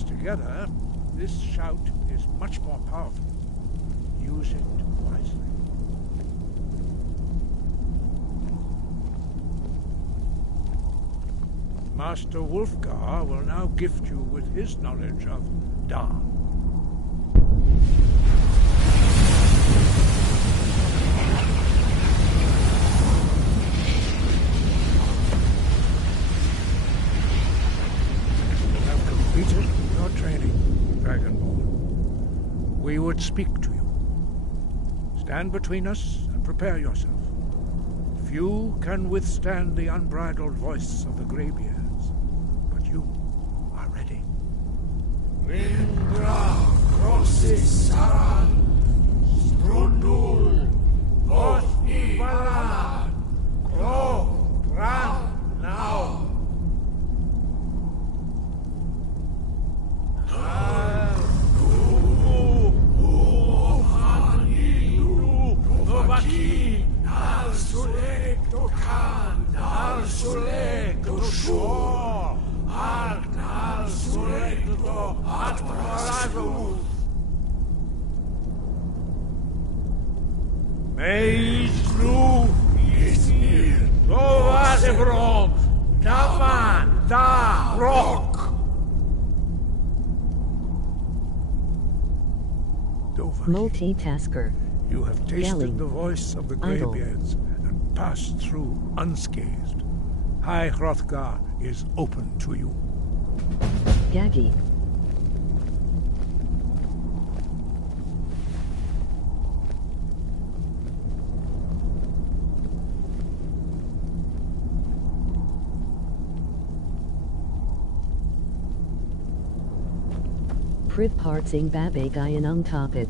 Together, this shout is much more powerful. Use it wisely. Master Wulfgar will now gift you with his knowledge of Da. We would speak to you. Stand between us and prepare yourself. Few can withstand the unbridled voice of the Greybeards, but you are ready. Lindra, Crossis, Saran, Strundul, Voth Ivalan, Kro, Ran, now. Novaki, Nal Sulek do Khan, Nal Sulek do Shore, Ark Nal Sulek do Atmaragu. Meislu Isnir, Dovazebrom, Daman, Da, Rock. Multitasker. You have tasted Yelling. the voice of the Idle. Greybeards and passed through unscathed. High Hrothgar is open to you. Gaggy. Priv partsing babe guyanung topic.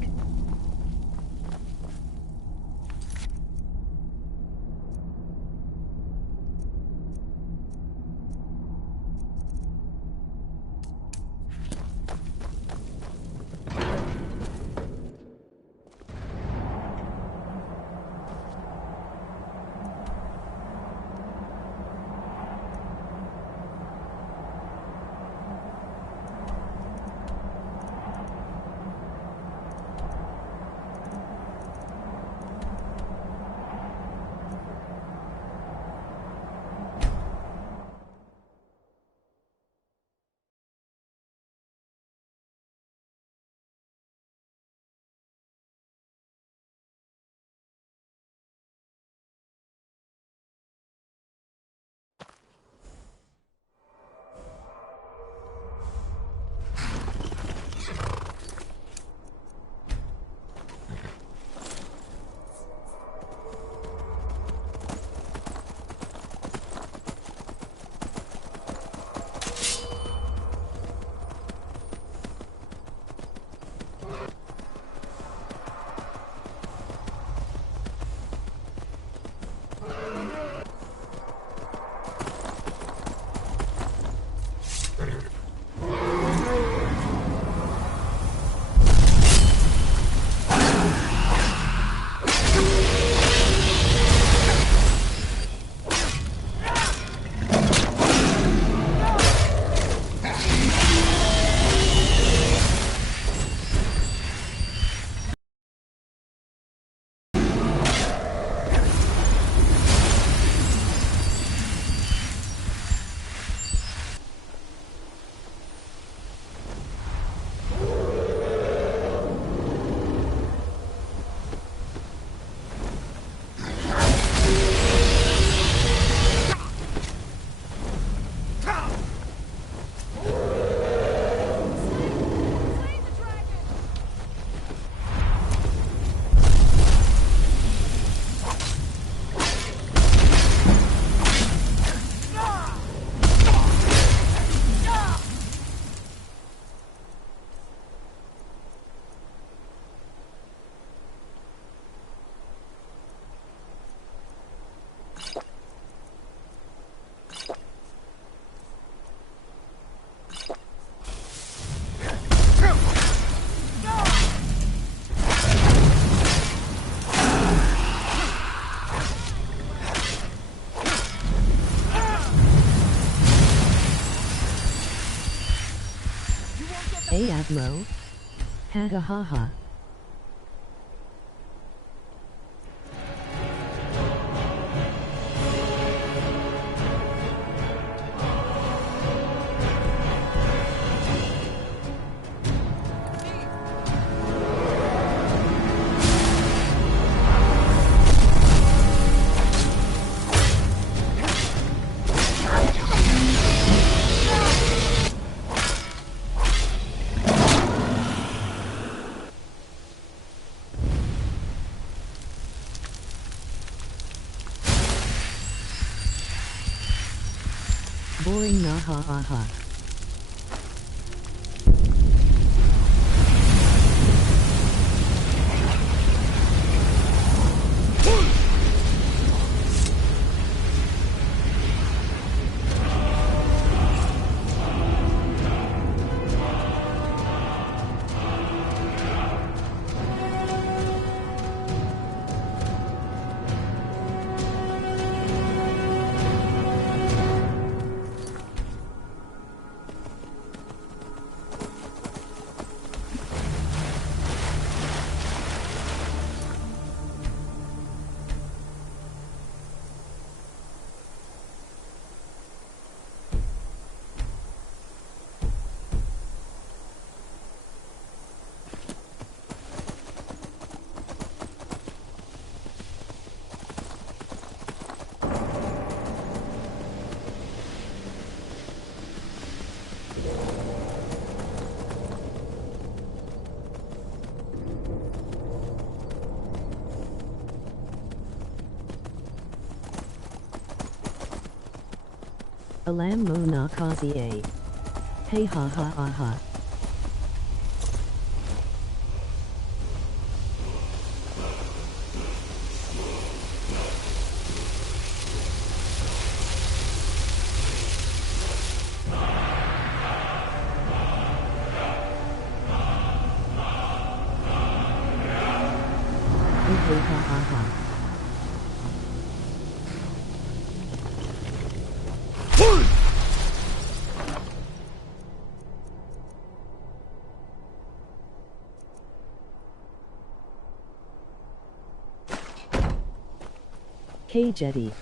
Atmo? Ha ha ha ha. Boring na ha ha ha. Alam mo na kasi eh. Hey ha ha ha ha. Hey ha ha ha. K Jetty.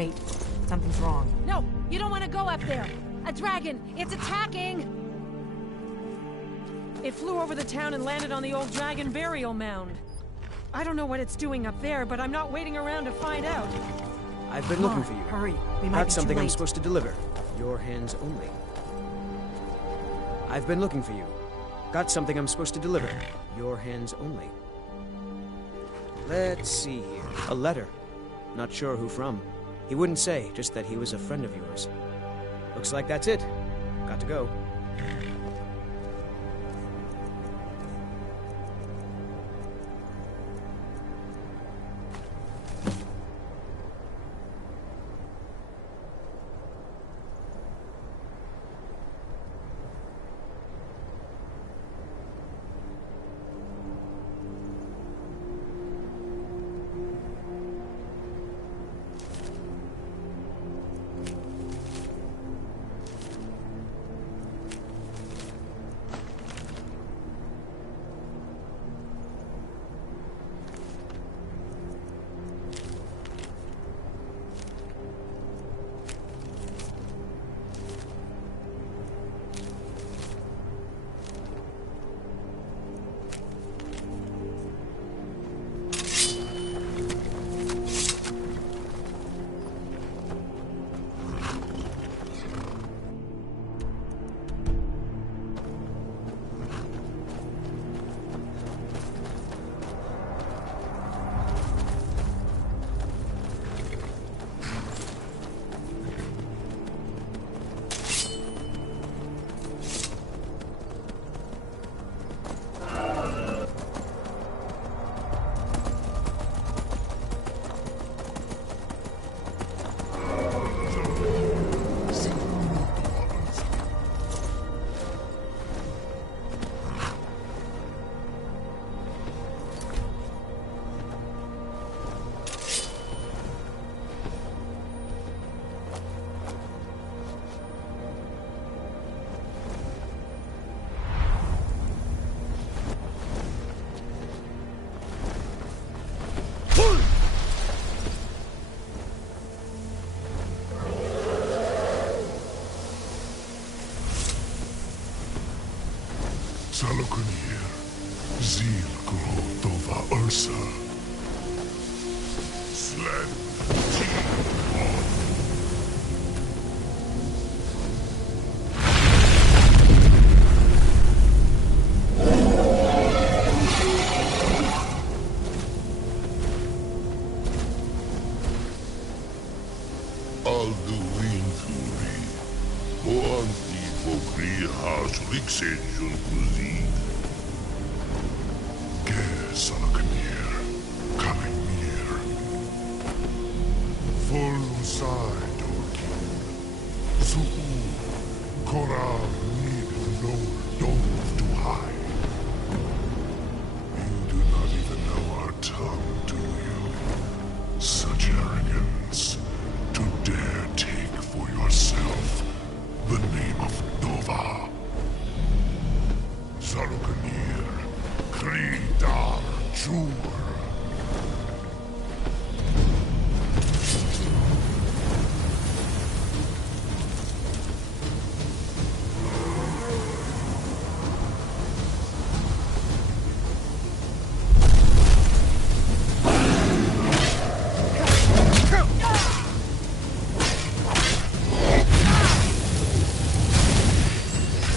Wait, something's wrong. No, you don't want to go up there. A dragon, it's attacking! It flew over the town and landed on the old dragon burial mound. I don't know what it's doing up there, but I'm not waiting around to find out. I've been looking for you. Hurry, we might Got be something too I'm late. supposed to deliver. Your hands only. I've been looking for you. Got something I'm supposed to deliver. Your hands only. Let's see here. A letter. Not sure who from. He wouldn't say, just that he was a friend of yours. Looks like that's it. Got to go. Salokunir, Zil Grotova Ursa. Sled Alduin Thuri, Boanti Bokri Has Rixenjun Kuzin. Ge Salokunir, Kalimir. Volsai Dorkin. Zuhu, Koral Nid no Dove to hide. You do not even know our tongue, do you? Such arrogance. To dare take for yourself the name of Dova. Salokunir, Kridar Jur.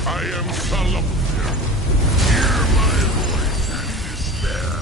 I am Salokunir. Hear my voice and despair.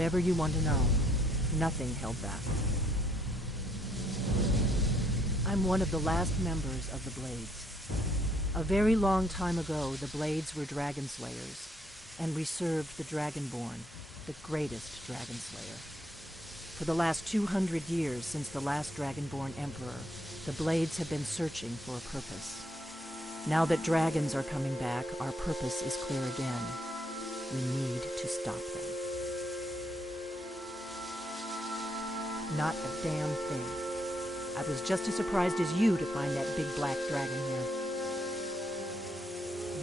Whatever you want to know, nothing held back. I'm one of the last members of the Blades. A very long time ago, the Blades were dragon slayers, and we served the Dragonborn, the greatest dragon slayer. For the last 200 years since the last Dragonborn Emperor, the Blades have been searching for a purpose. Now that dragons are coming back, our purpose is clear again. We need to stop them. Not a damn thing. I was just as surprised as you to find that big black dragon here.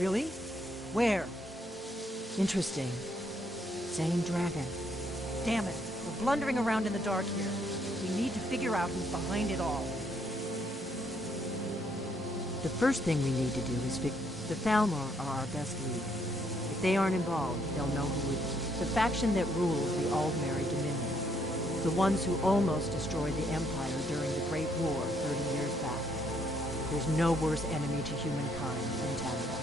Really? Where? Interesting. Same dragon. Damn it. We're blundering around in the dark here. We need to figure out who's behind it all. The first thing we need to do is the Thalmor are our best lead. If they aren't involved, they'll know who it is. The faction that rules the Aldmeri Dominion. The ones who almost destroyed the Empire during the Great War 30 years back. There's no worse enemy to humankind than Thalmor.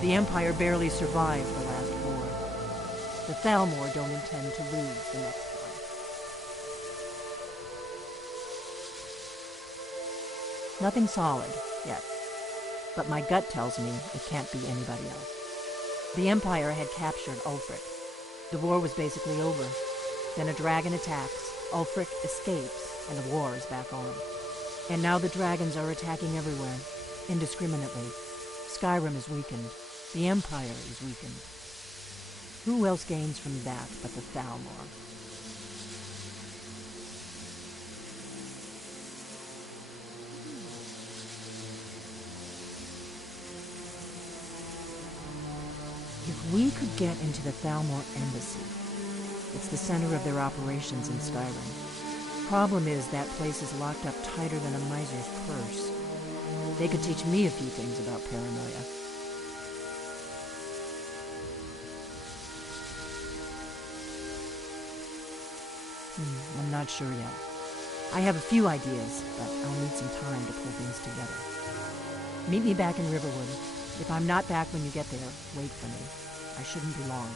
The Empire barely survived the last war. The Thalmor don't intend to lose the next one. Nothing solid, yet. But my gut tells me it can't be anybody else. The Empire had captured Ulfric. The war was basically over. Then a dragon attacks, Ulfric escapes, and the war is back on. And now the dragons are attacking everywhere, indiscriminately. Skyrim is weakened. The Empire is weakened. Who else gains from that but the Thalmor? If we could get into the Thalmor embassy, it's the center of their operations in Skyrim. Problem is, that place is locked up tighter than a miser's purse. They could teach me a few things about paranoia. I'm not sure yet. I have a few ideas, but I'll need some time to pull things together. Meet me back in Riverwood. If I'm not back when you get there, wait for me. I shouldn't be long.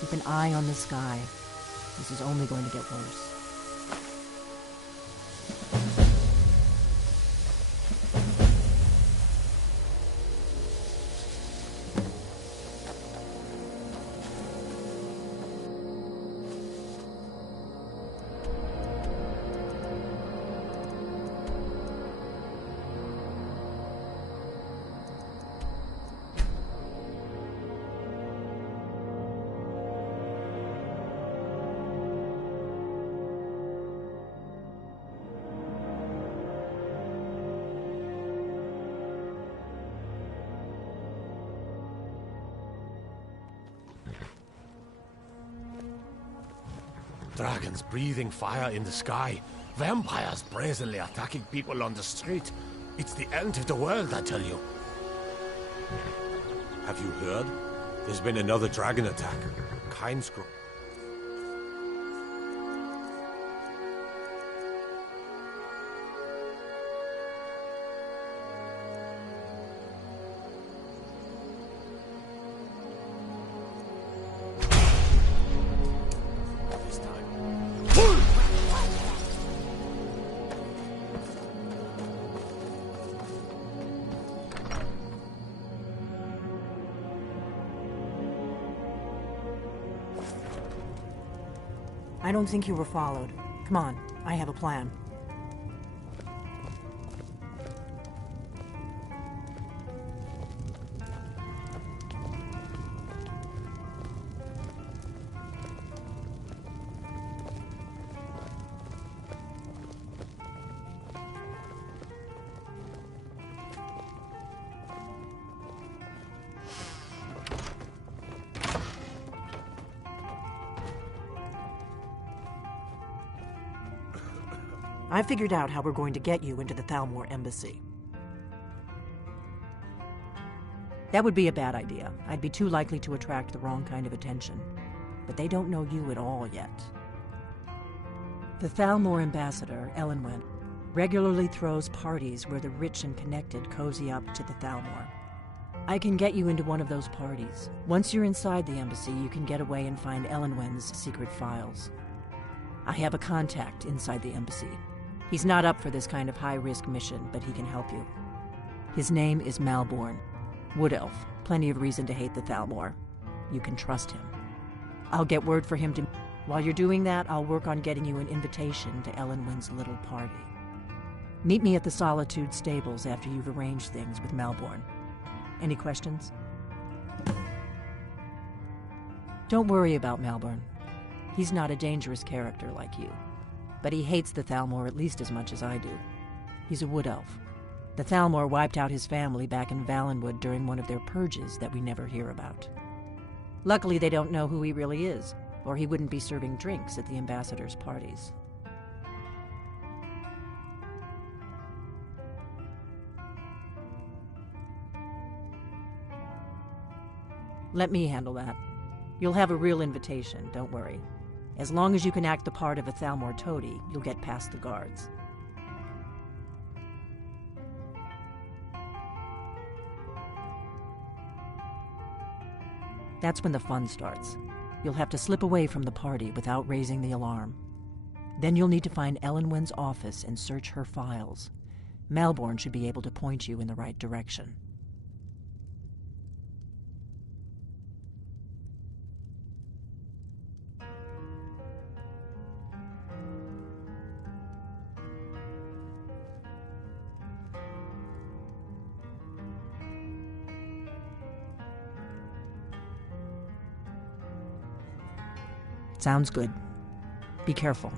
Keep an eye on the sky. This is only going to get worse. Dragons breathing fire in the sky. Vampires brazenly attacking people on the street. It's the end of the world, I tell you. Have you heard? There's been another dragon attack. Kindscrow. I don't think you were followed. Come on, I have a plan. I figured out how we're going to get you into the Thalmor embassy. That would be a bad idea. I'd be too likely to attract the wrong kind of attention. But they don't know you at all yet. The Thalmor ambassador, Elenwen, regularly throws parties where the rich and connected cozy up to the Thalmor. I can get you into one of those parties. Once you're inside the embassy, you can get away and find Elenwen's secret files. I have a contact inside the embassy. He's not up for this kind of high-risk mission, but he can help you. His name is Malborn. Wood Elf. Plenty of reason to hate the Thalmor. You can trust him. I'll get word for him to... While you're doing that, I'll work on getting you an invitation to Elenwen's little party. Meet me at the Solitude stables after you've arranged things with Malborn. Any questions? Don't worry about Malborn. He's not a dangerous character like you. But he hates the Thalmor at least as much as I do. He's a wood elf. The Thalmor wiped out his family back in Valenwood during one of their purges that we never hear about. Luckily, they don't know who he really is, or he wouldn't be serving drinks at the ambassadors' parties. Let me handle that. You'll have a real invitation, don't worry. As long as you can act the part of a Thalmor toady, you'll get past the guards. That's when the fun starts. You'll have to slip away from the party without raising the alarm. Then you'll need to find Elenwen's office and search her files. Malborn should be able to point you in the right direction. Sounds good. Be careful.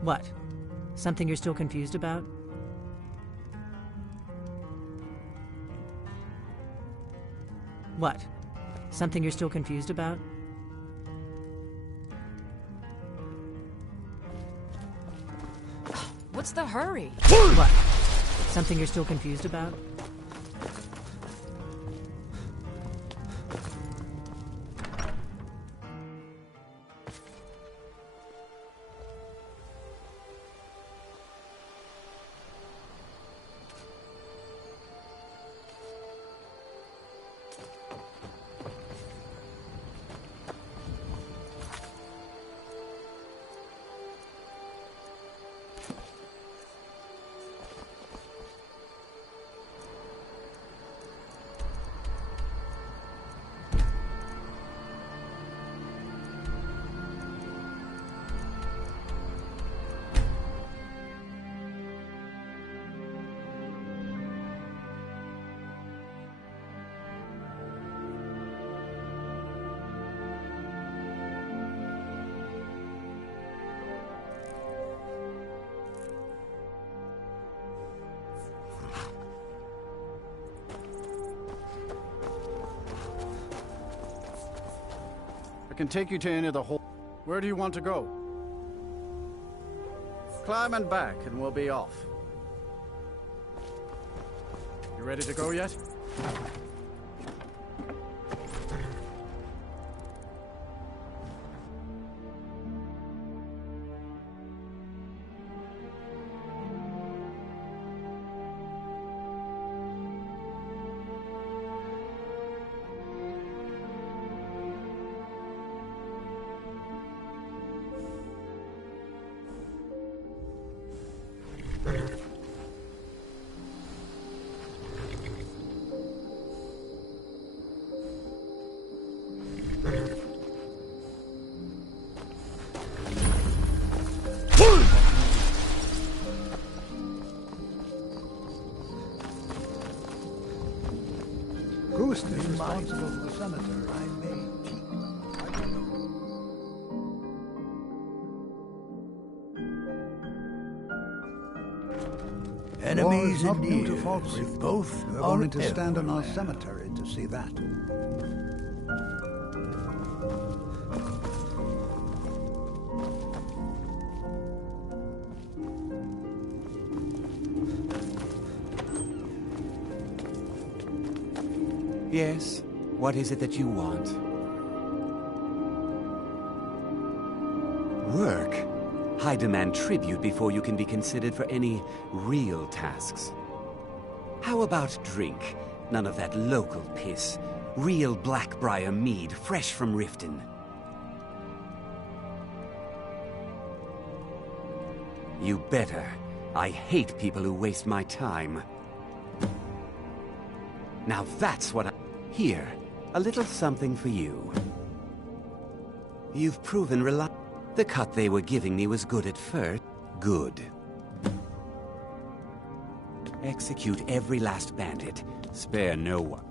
What? Something you're still confused about? What? Something you're still confused about? What's the hurry? What? Something you're still confused about? I can take you to any of the hall. Where do you want to go? Climb and back, and we'll be off. You ready to go yet? Who's responsible for the cemetery? I may keep. Enemies not and new to ears, Falkreath. both We're are only to stand on our everywhere. cemetery to see that. Yes? What is it that you want? Work? I demand tribute before you can be considered for any real tasks. How about drink? None of that local piss. Real Blackbriar mead, fresh from Riften. You better. I hate people who waste my time. Now that's what I... Here, a little something for you. You've proven reliable. The cut they were giving me was good at first. Good. Execute every last bandit. Spare no one.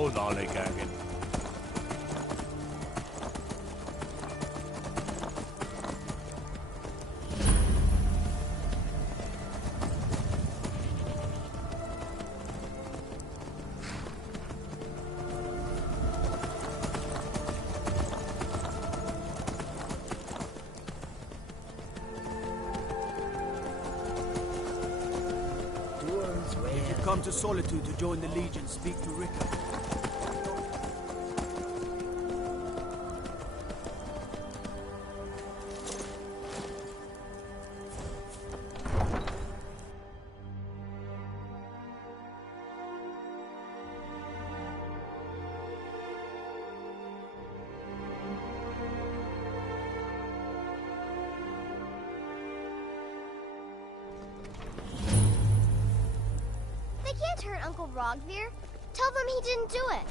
Hold on, Jurgen. If you come to Solitude to join the Legion, speak to Ricker. They can't hurt Uncle Rogvir. Tell them he didn't do it.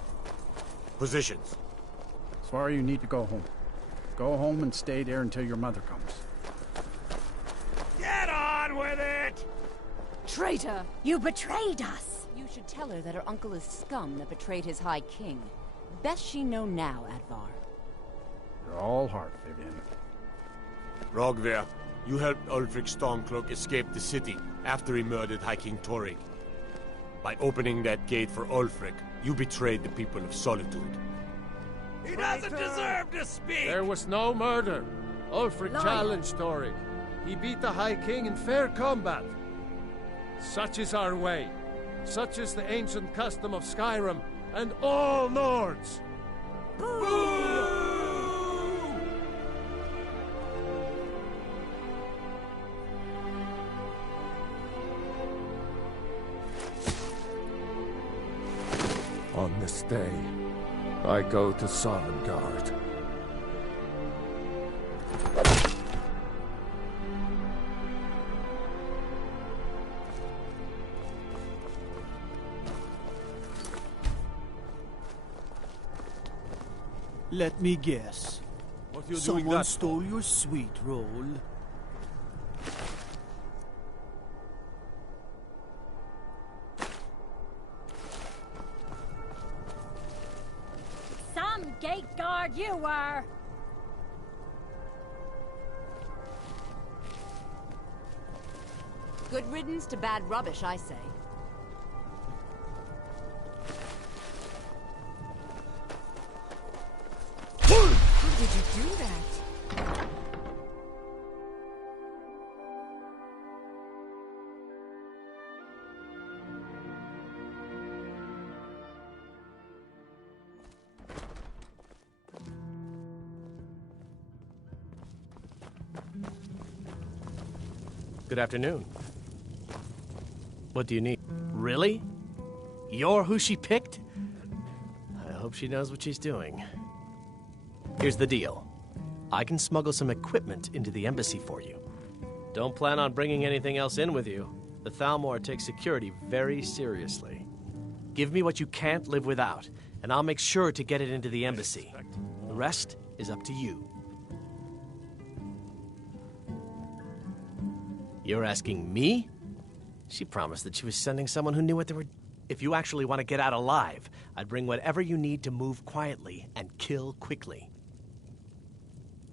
Positions. Svar, you need to go home. Go home and stay there until your mother comes. Get on with it! Traitor! You betrayed us! You should tell her that her uncle is scum that betrayed his High King. Best she know now, Advar. You're all heart, Vivian. Rogver, you helped Ulfric Stormcloak escape the city after he murdered High King Torrig. By opening that gate for Ulfric, you betrayed the people of Solitude. He doesn't deserve to speak! There was no murder. Ulfric challenged Torrig. He beat the High King in fair combat. Such is our way. Such is the ancient custom of Skyrim and all Nords. On this day, I go to Sovngarde. Let me guess. What are you doing Someone that stole your sweet roll. Some gate guard you were! Good riddance to bad rubbish, I say. How did you do that? Good afternoon. What do you need? Really? You're who she picked? I hope she knows what she's doing. Here's the deal. I can smuggle some equipment into the embassy for you. Don't plan on bringing anything else in with you. The Thalmor takes security very seriously. Give me what you can't live without, and I'll make sure to get it into the embassy. The rest is up to you. You're asking me? She promised that she was sending someone who knew what they were... If you actually want to get out alive, I'd bring whatever you need to move quietly and kill quickly.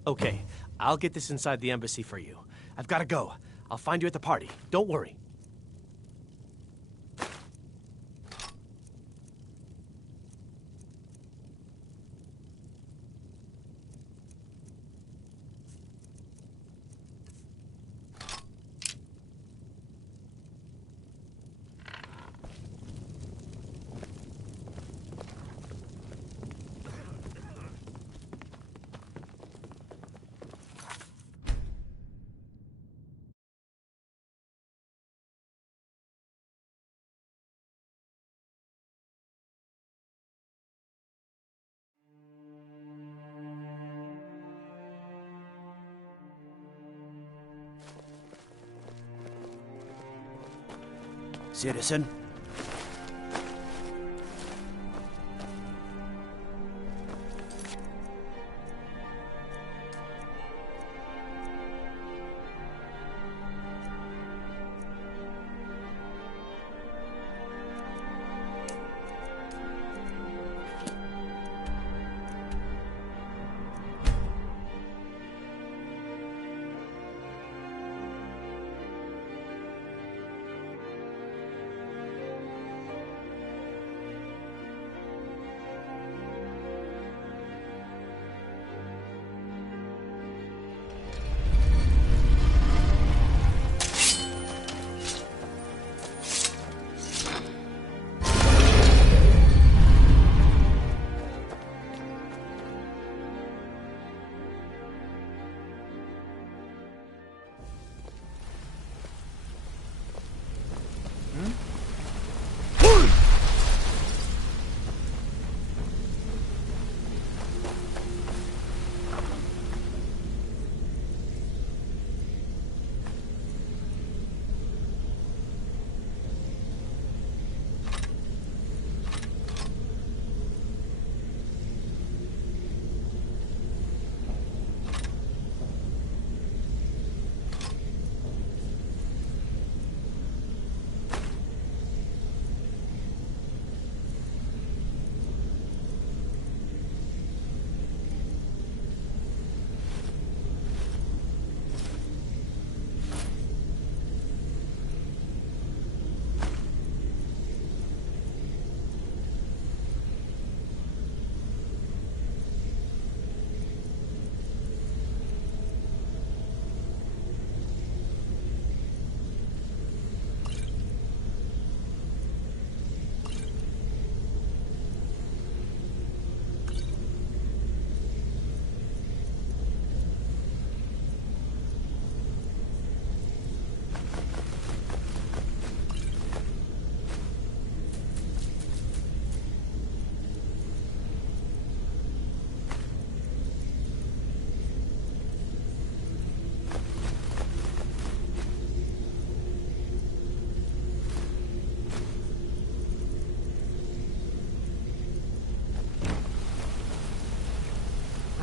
Okay, I'll get this inside the embassy for you. I've got to go. I'll find you at the party. Don't worry. Citizen.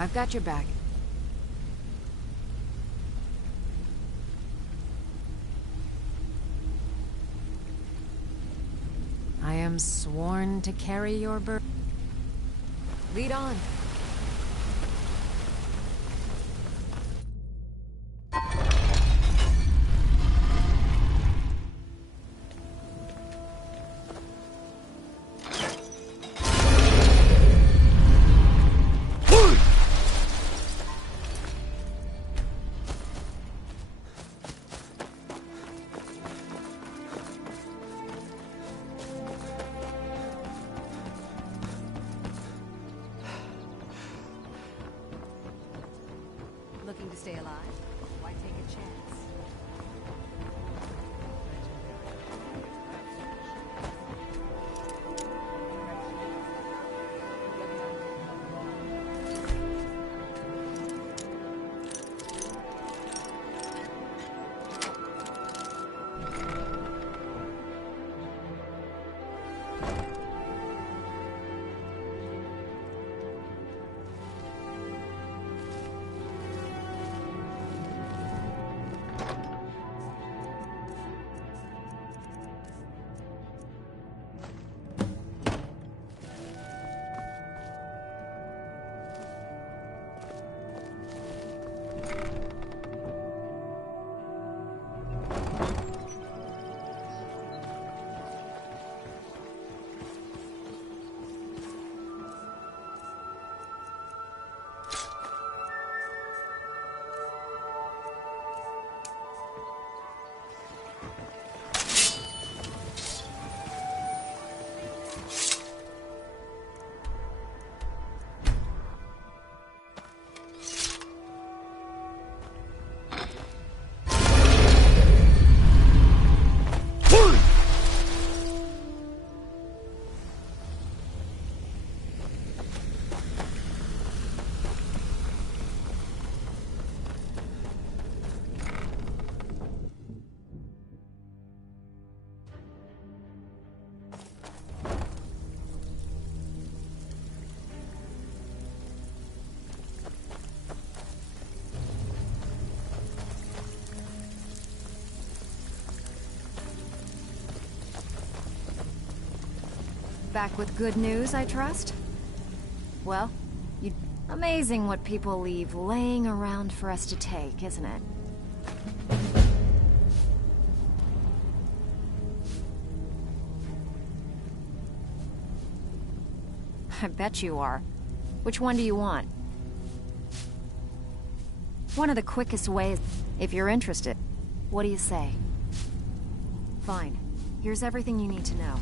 I've got your back. I am sworn to carry your burden. Lead on. Looking to stay alive? Why take a chance? Back with good news, I trust? Well, amazing what people leave laying around for us to take, isn't it? I bet you are. Which one do you want? One of the quickest ways, if you're interested. What do you say? Fine. Here's everything you need to know.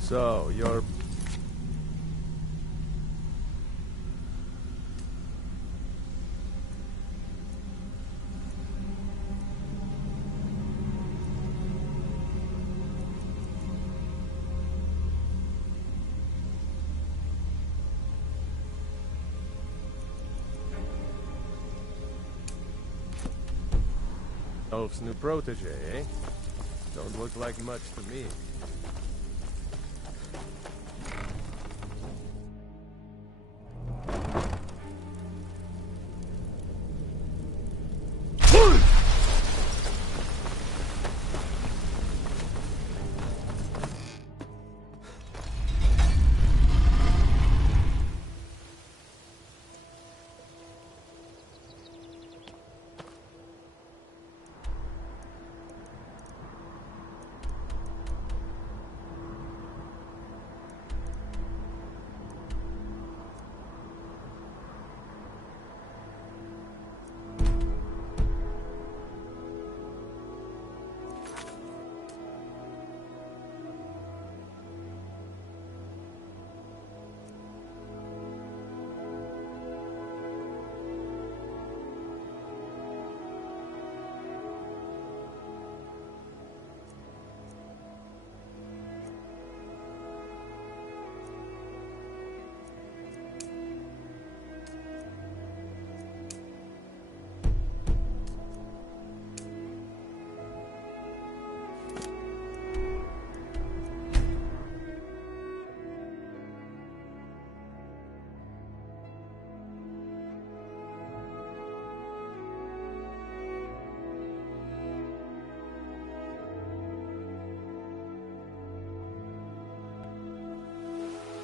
So, you're... Elf's new protege, eh? Don't look like much to me.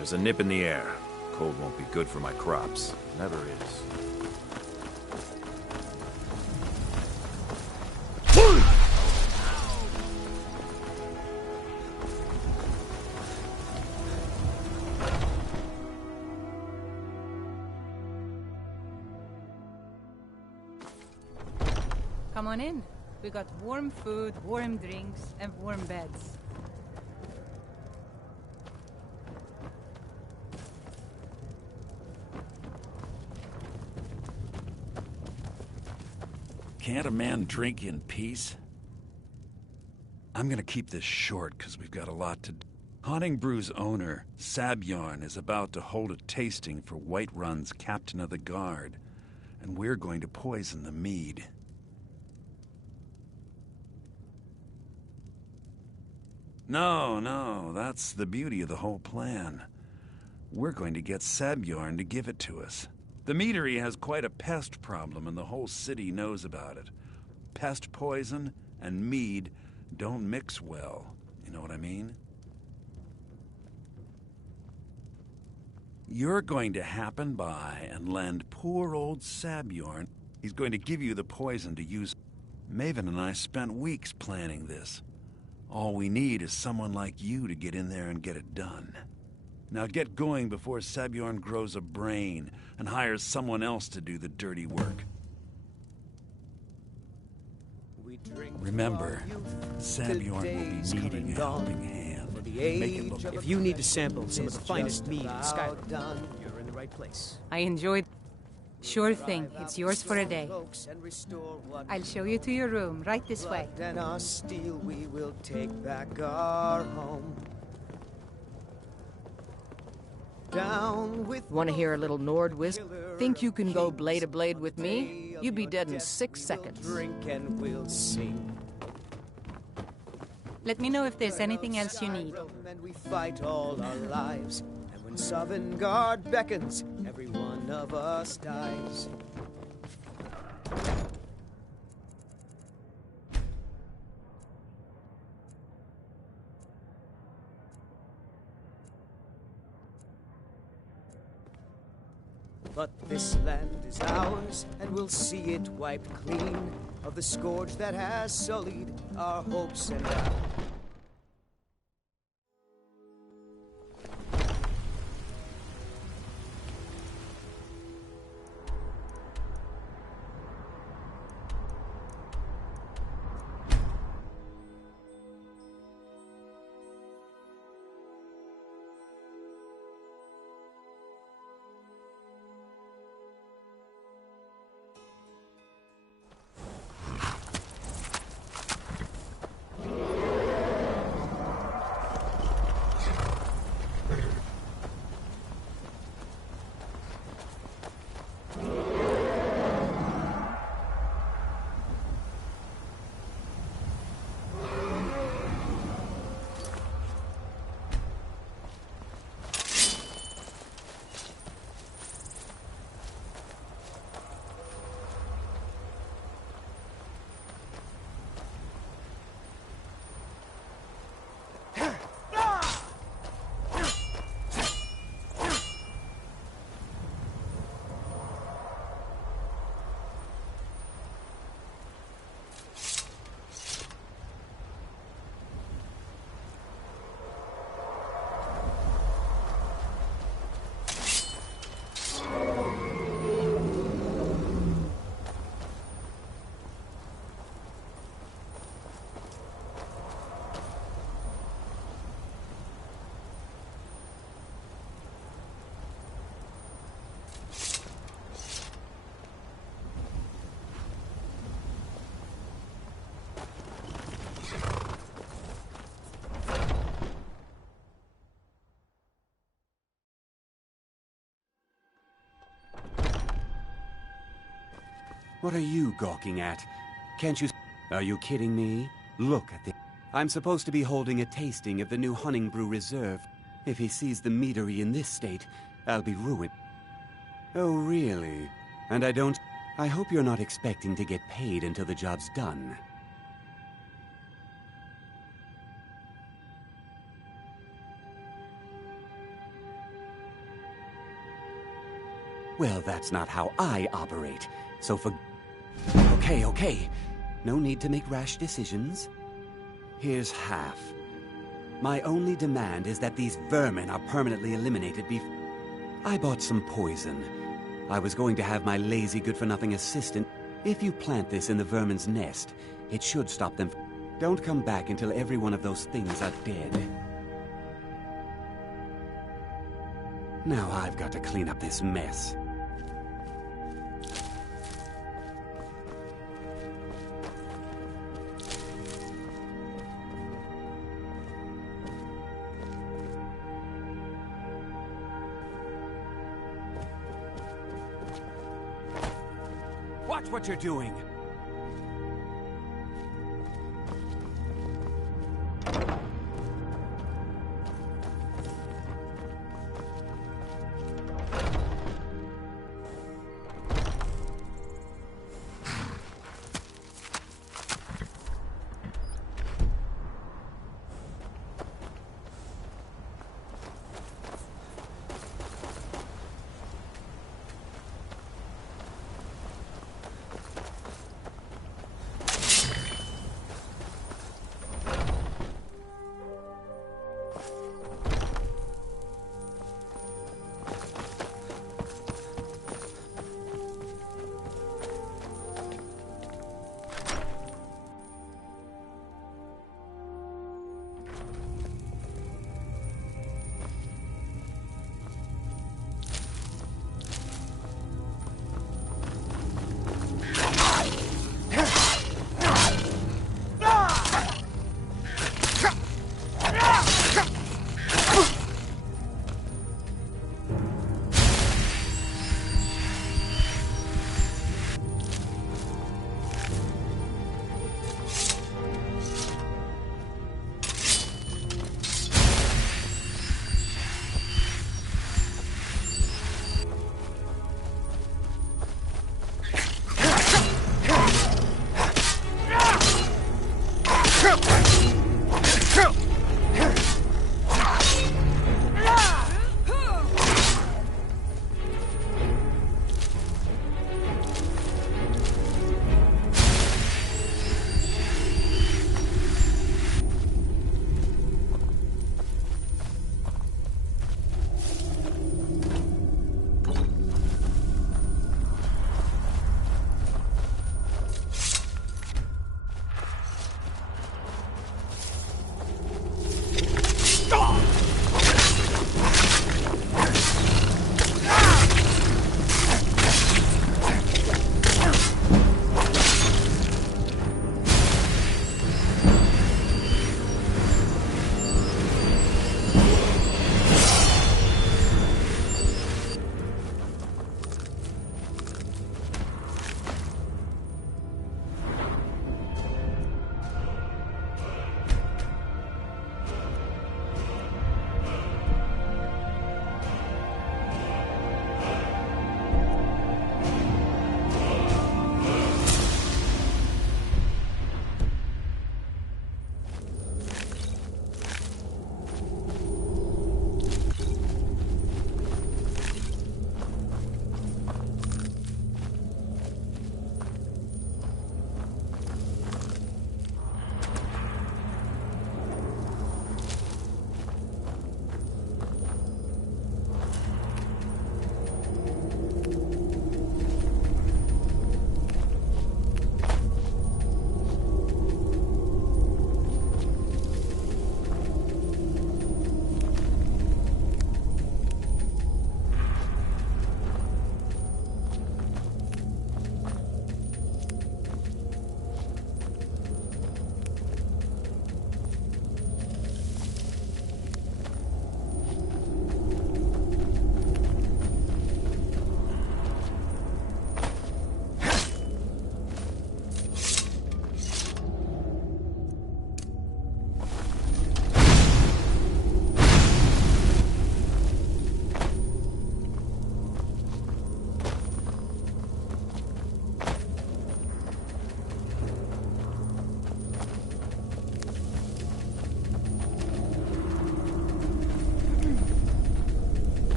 There's a nip in the air. Cold won't be good for my crops. Never is. Come on in. We got warm food, warm drinks, and warm beds. Can't a man drink in peace? I'm gonna keep this short, because we've got a lot to do. Haunting Brew's owner, Sabjorn, is about to hold a tasting for Whiterun's Captain of the Guard, and we're going to poison the mead. No, that's the beauty of the whole plan. We're going to get Sabjorn to give it to us. The meadery has quite a pest problem, and the whole city knows about it. Pest poison and mead don't mix well. You know what I mean? You're going to happen by and lend poor old Sabjorn. He's going to give you the poison to use. Maven and I spent weeks planning this. All we need is someone like you to get in there and get it done. Now get going before Sabjorn grows a brain and hires someone else to do the dirty work. Remember, Sabjorn will be needing a helping hand. Make it look. If you need to sample some of the finest mead in Skyrim, you're in the right place. I enjoyed. Sure thing. It's yours for a day. I'll show you to your room, right this way. Then our steel we will take back our home. Down with Want to hear a little Nord whisk? Think you can go blade to blade with me? You'd be dead in 6 seconds. Drink and we'll sing. Let me know if there's anything else you need. And we fight all our lives. And when Sovngarde beckons, every one of us dies. But this land is ours, and we'll see it wiped clean of the scourge that has sullied our hopes and our... What are you gawking at? Can't you... Are you kidding me? Look at the... I'm supposed to be holding a tasting of the new Honningbrew Reserve. If he sees the meadery in this state, I'll be ruined. Oh, really? And I don't... I hope you're not expecting to get paid until the job's done. Well, that's not how I operate. So Okay. No need to make rash decisions. Here's half. My only demand is that these vermin are permanently eliminated I bought some poison. I was going to have my lazy good-for-nothing assistant. If you plant this in the vermin's nest, it should stop them. Don't come back until every one of those things are dead. Now I've got to clean up this mess. Watch what you're doing!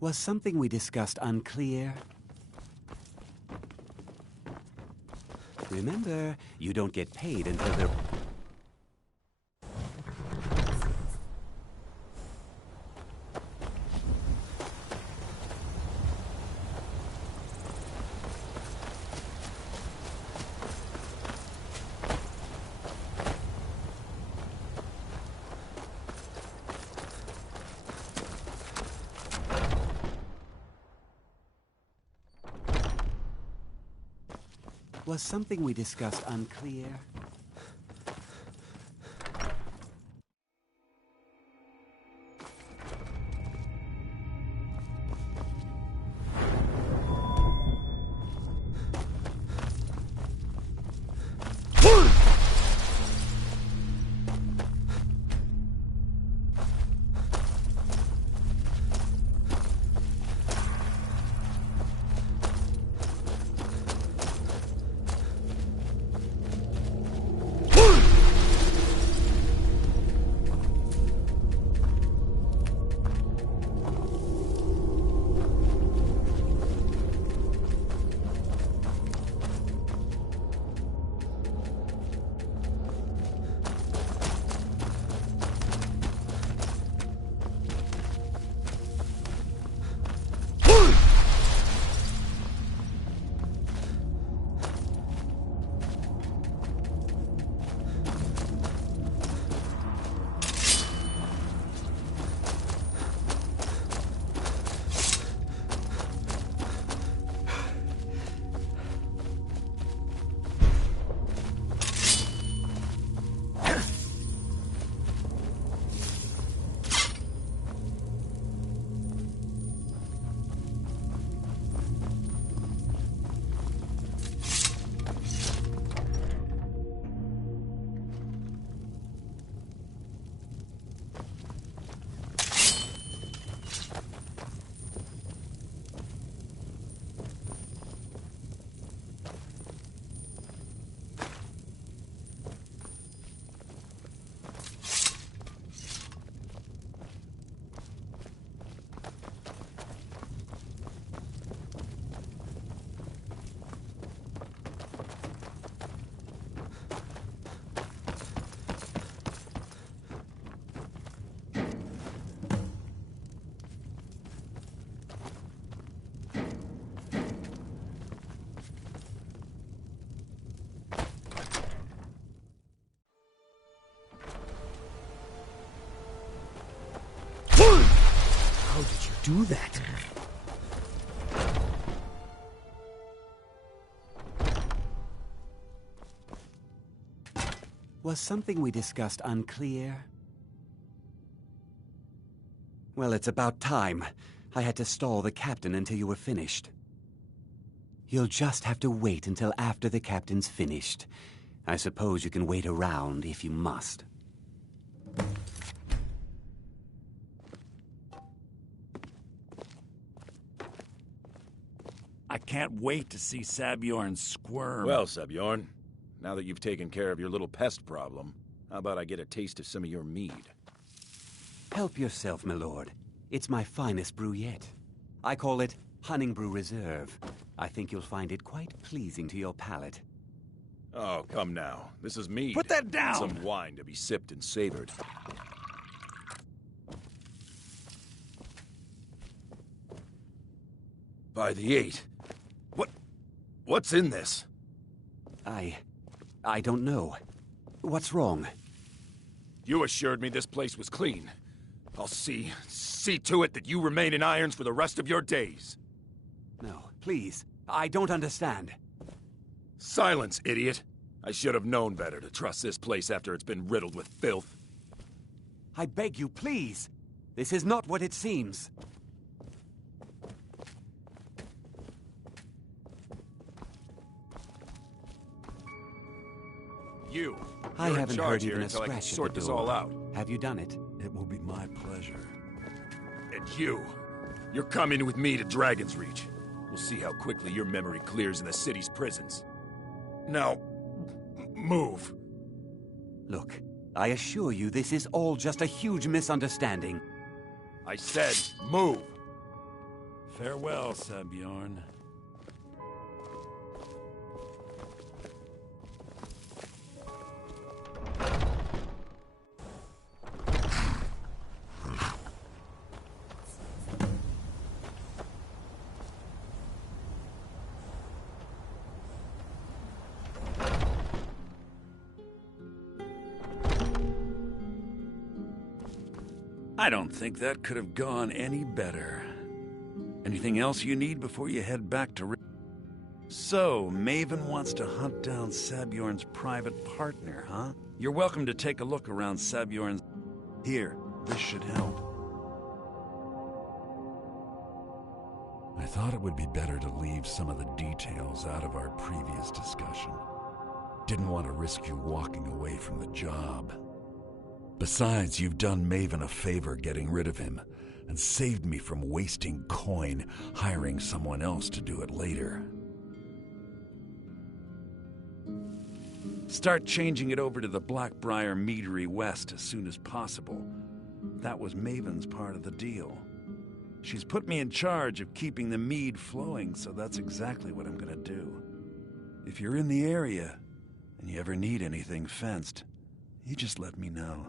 Was something we discussed unclear? Remember, you don't get paid until the... Was something we discussed unclear? How did you do that? Was something we discussed unclear? Well, it's about time. I had to stall the captain until you were finished. You'll just have to wait until after the captain's finished. I suppose you can wait around if you must. I can't wait to see Sabjorn squirm. Well, Sabjorn, now that you've taken care of your little pest problem, how about I get a taste of some of your mead? Help yourself, my lord. It's my finest brew yet. I call it Honningbrew Reserve. I think you'll find it quite pleasing to your palate. Oh, come now. This is mead. Put that down! Some wine to be sipped and savored. By the 8. What's in this? I don't know. What's wrong? You assured me this place was clean. I'll see to it that you remain in irons for the rest of your days. No, please. I don't understand. Silence, idiot. I should have known better to trust this place after it's been riddled with filth. I beg you, please. This is not what it seems. You. I You're haven't in heard charge even here a until I can scratch sort at the this door. all out. Have you done it? It will be my pleasure. And you. You're coming with me to Dragon's Reach. We'll see how quickly your memory clears in the city's prisons. Now, move. Look, I assure you this is all just a huge misunderstanding. I said, move. Farewell, Sabjorn. I don't think that could have gone any better. Anything else you need before you head back to... So, Maven wants to hunt down Sabjorn's private partner, huh? You're welcome to take a look around Sabjorn's... Here, this should help. I thought it would be better to leave some of the details out of our previous discussion. Didn't want to risk you walking away from the job. Besides, you've done Maven a favor getting rid of him, and saved me from wasting coin hiring someone else to do it later. Start changing it over to the Blackbriar Meadery West as soon as possible. That was Maven's part of the deal. She's put me in charge of keeping the mead flowing, so that's exactly what I'm gonna do. If you're in the area, and you ever need anything fenced, you just let me know.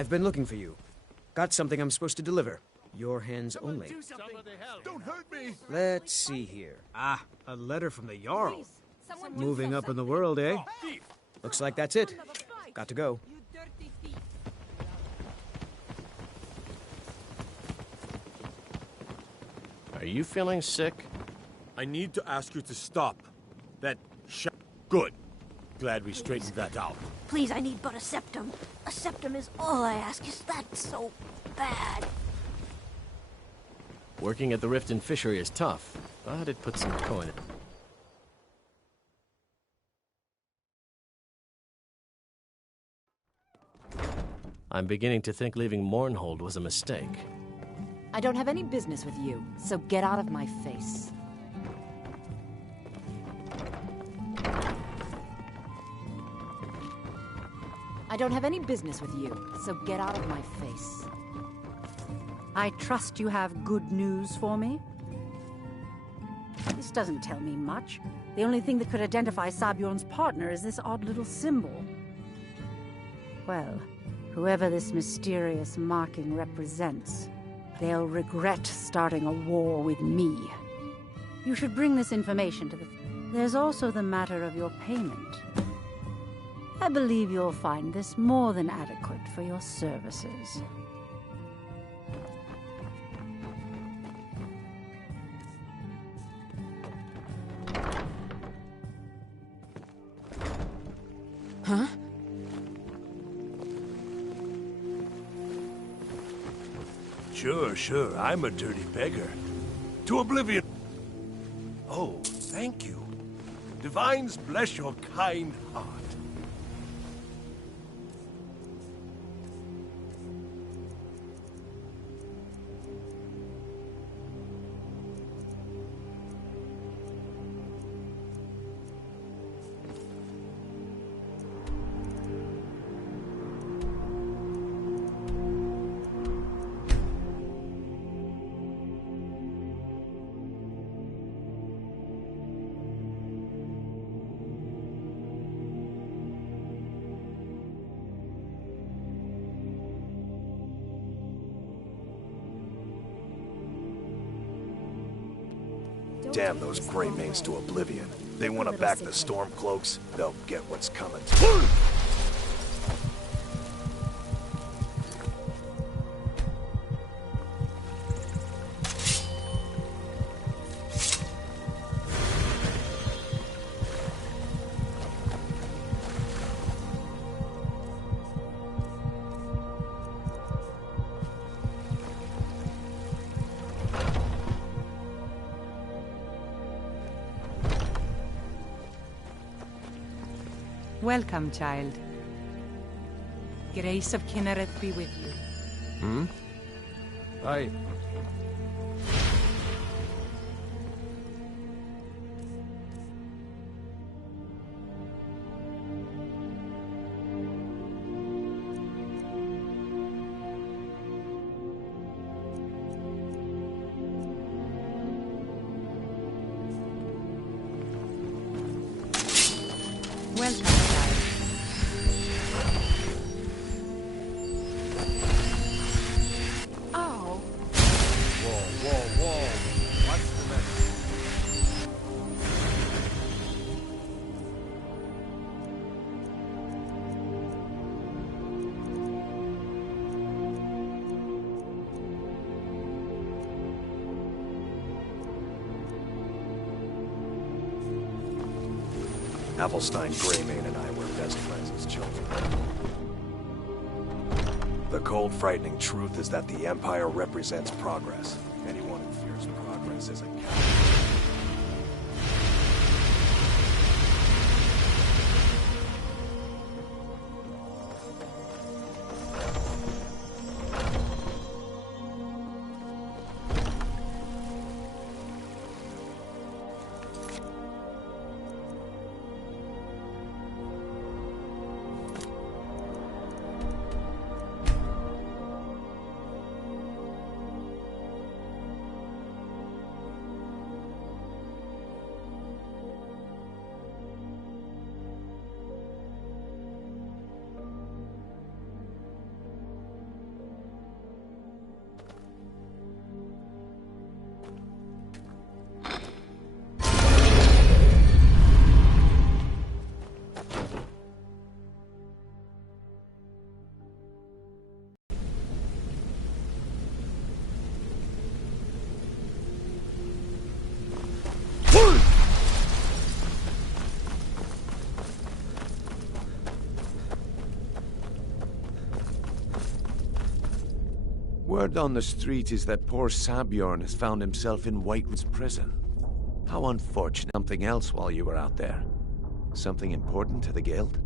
I've been looking for you. Got something I'm supposed to deliver. Your hands only. Don't hurt me! Let's see here. Ah, a letter from the Jarl. Moving up in the world, eh? Looks like that's it. Got to go. Are you feeling sick? I need to ask you to stop. That Good. Glad we straightened that out. Please, I need but a septum. A septum is all I ask. Is that so bad? Working at the Riften Fishery is tough, but it puts some coin in. I'm beginning to think leaving Mournhold was a mistake. I don't have any business with you, so get out of my face. don't have any business with you, so get out of my face. I trust you have good news for me? This doesn't tell me much. The only thing that could identify Sabjorn's partner is this odd little symbol. Well, whoever this mysterious marking represents, they'll regret starting a war with me. You should bring this information to the... There's also the matter of your payment. I believe you'll find this more than adequate for your services. Huh? Sure, I'm a dirty beggar. To oblivion. Oh, thank you. Divines bless your kind heart. Damn those Greymanes to oblivion. They want to back the Stormcloaks, they'll get what's coming. Welcome, child. Grace of Kinnereth be with you. Hmm? Aye. Welcome, child. Oh. Whoa. What's the matter? Avelstein Greymane and I were best friends as children. The cold, frightening truth is that the Empire represents progress. Anyone who fears progress is a coward. Word on the street is that poor Sabjorn has found himself in Whitewood's prison. How unfortunate. Something else while you were out there? Something important to the guild?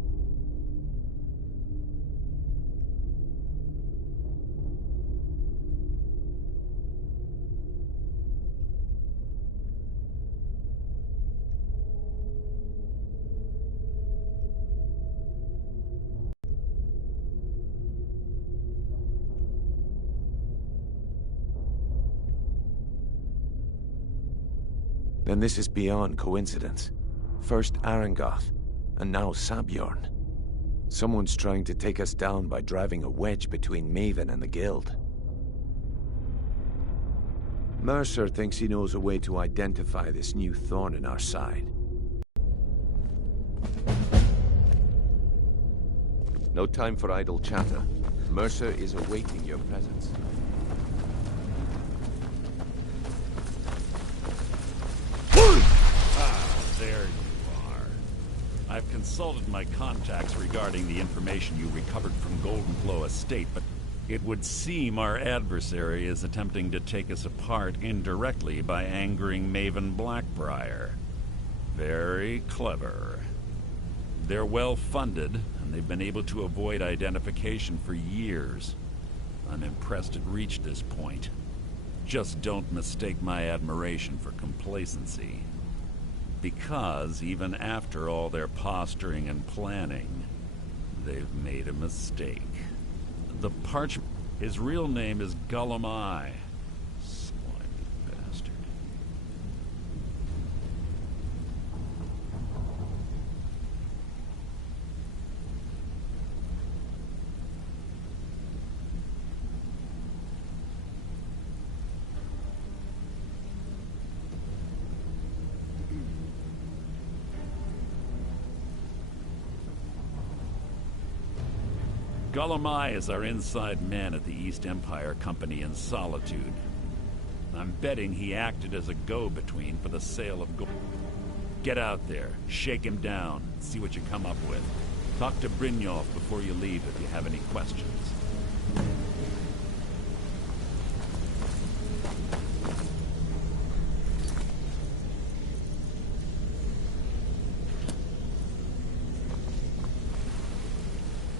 Then this is beyond coincidence. First Arangoth, and now Sabjorn. Someone's trying to take us down by driving a wedge between Maven and the Guild. Mercer thinks he knows a way to identify this new thorn in our side. No time for idle chatter. Mercer is awaiting your presence. There you are. I've consulted my contacts regarding the information you recovered from Goldenflow Estate, but it would seem our adversary is attempting to take us apart indirectly by angering Maven Blackbriar. Very clever. They're well funded, and they've been able to avoid identification for years. I'm impressed it reached this point. Just don't mistake my admiration for complacency. Because even after all their posturing and planning, they've made a mistake. The parchment... His real name is Gullum. Slimy bastard. Gullum is our inside man at the East Empire Company in Solitude. I'm betting he acted as a go-between for the sale of gold. Get out there, shake him down, see what you come up with. Talk to Brynjolf before you leave if you have any questions.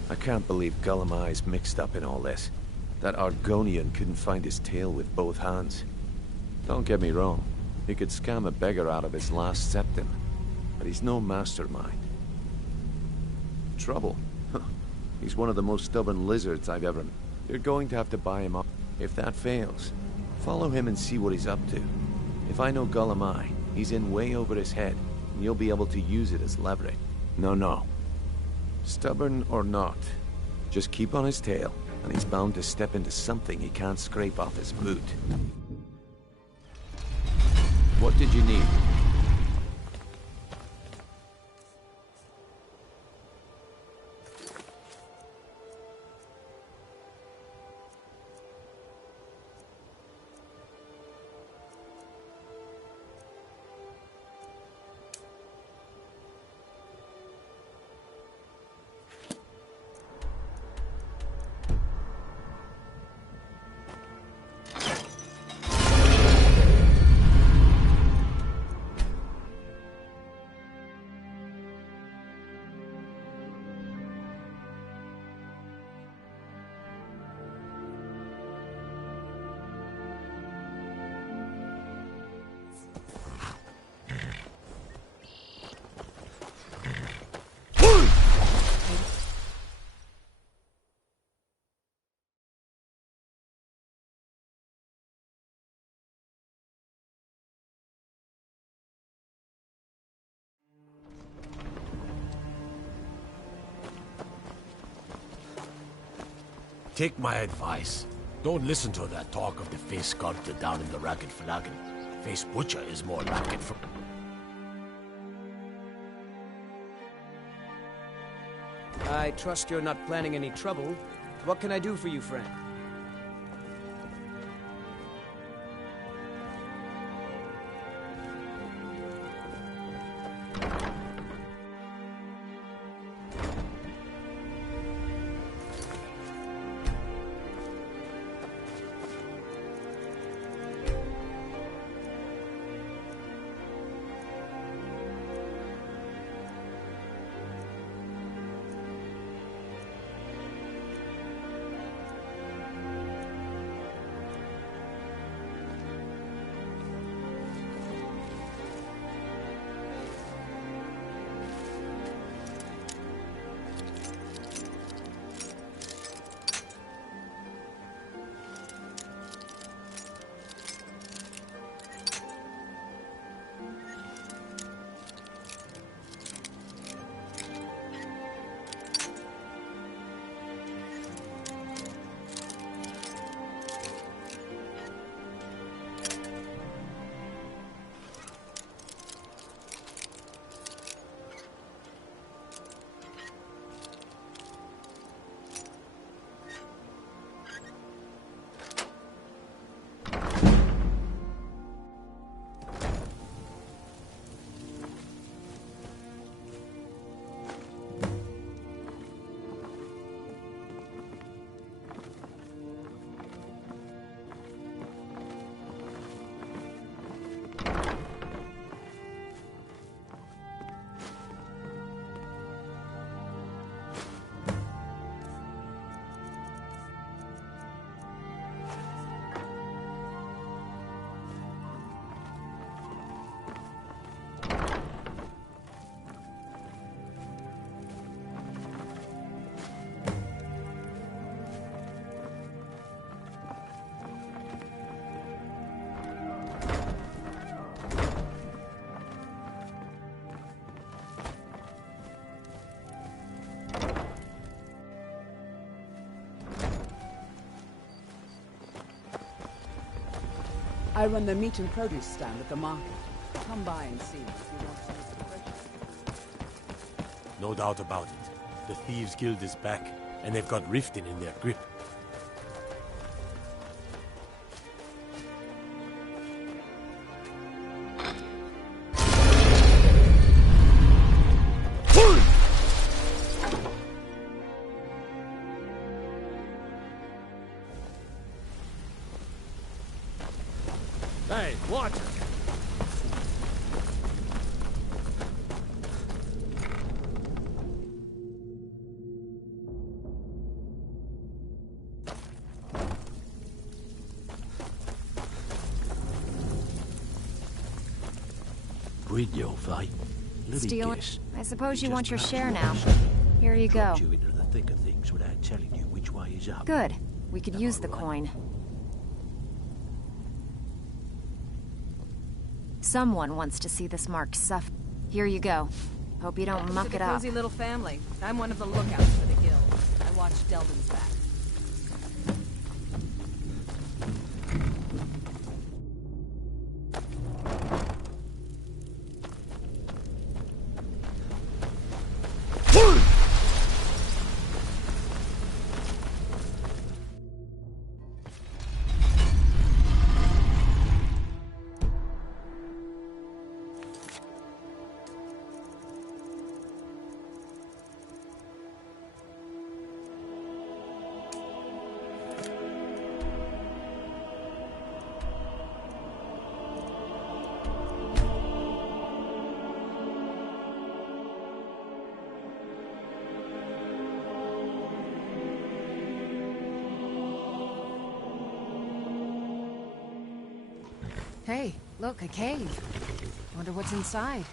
I can't believe Gullum mixed up in all this. That Argonian couldn't find his tail with both hands. Don't get me wrong, he could scam a beggar out of his last septim, but he's no mastermind. Trouble? He's one of the most stubborn lizards I've ever met. You're going to have to buy him up. If that fails, follow him and see what he's up to. If I know Gullum, he's in way over his head, and you'll be able to use it as leverage. No. Stubborn or not, just keep on his tail, and he's bound to step into something he can't scrape off his boot. What did you need? Take my advice. Don't listen to that talk of the face sculptor down in the Ragged Flagon. Face butcher is more ragged for... I trust you're not planning any trouble. What can I do for you, friend? I run the meat and produce stand at the market. Come by and see if you want some of the fresh. No doubt about it. The Thieves' Guild is back, and they've got Riften in their grip. Hey, watch it! Gridyo fight. Steal it. I suppose you want your share now. Here you go. You into the thick of things without telling you which way is up. Good. We could use the coin. Someone wants to see this marked suffer. Here you go. Hope you don't muck it up. Cozy little family. I'm one of the lookouts for the guild. I watch Delvin's back. Hey, look, a cave. Wonder what's inside.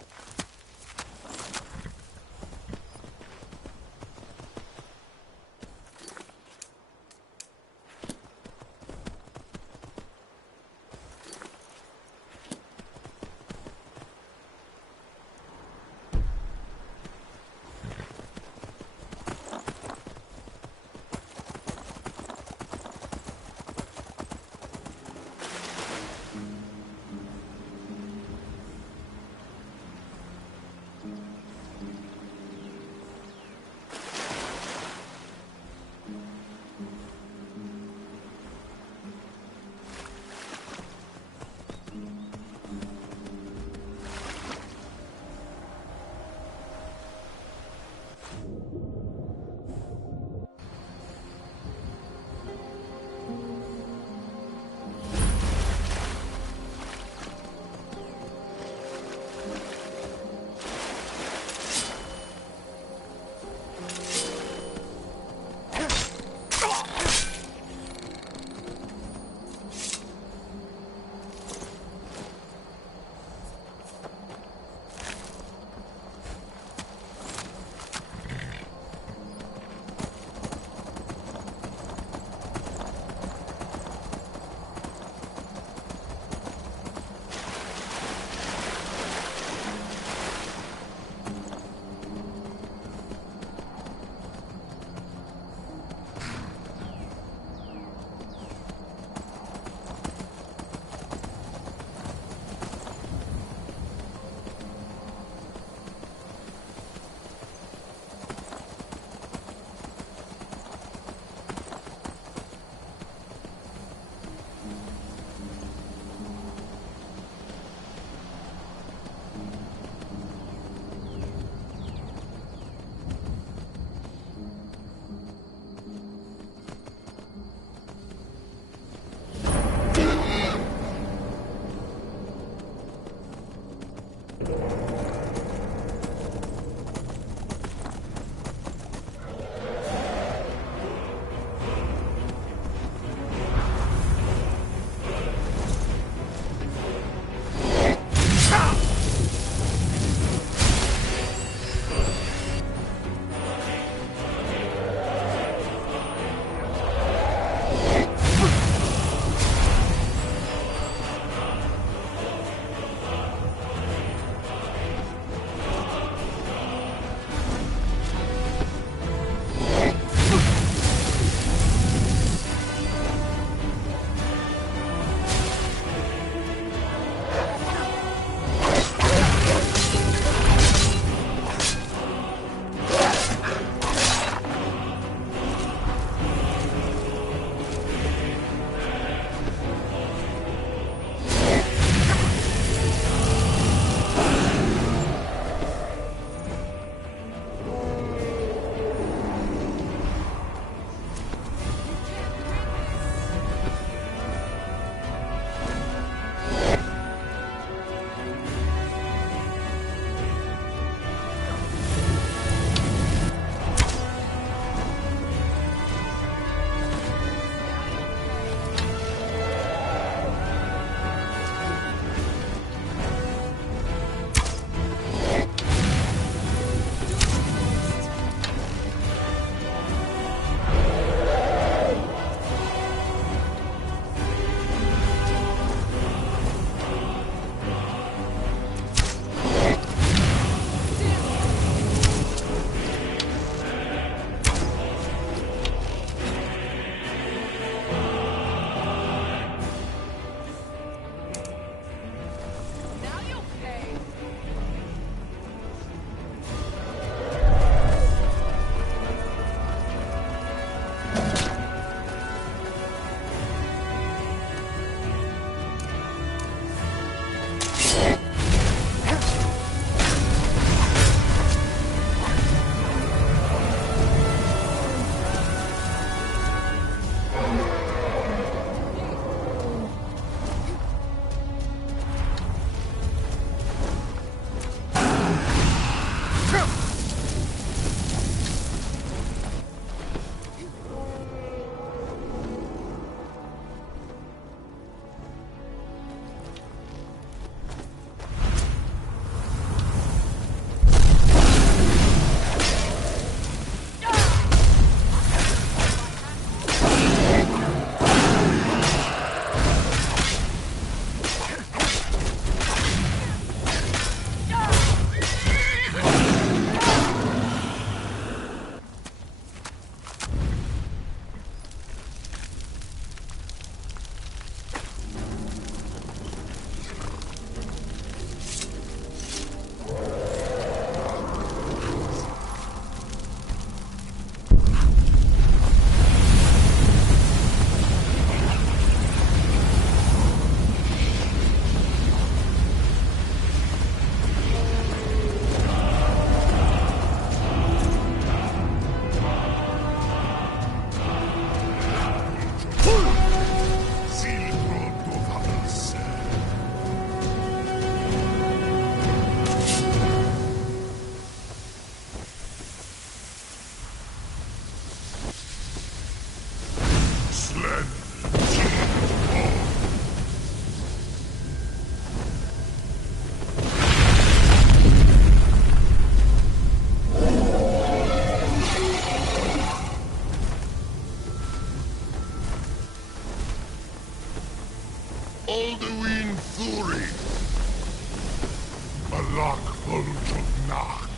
Lock Voltov Nacht.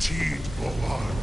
Teed Bolan.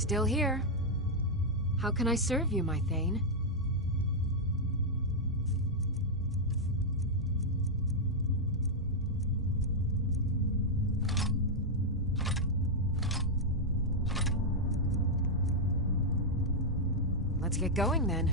Still here. How can I serve you, my Thane? Let's get going then.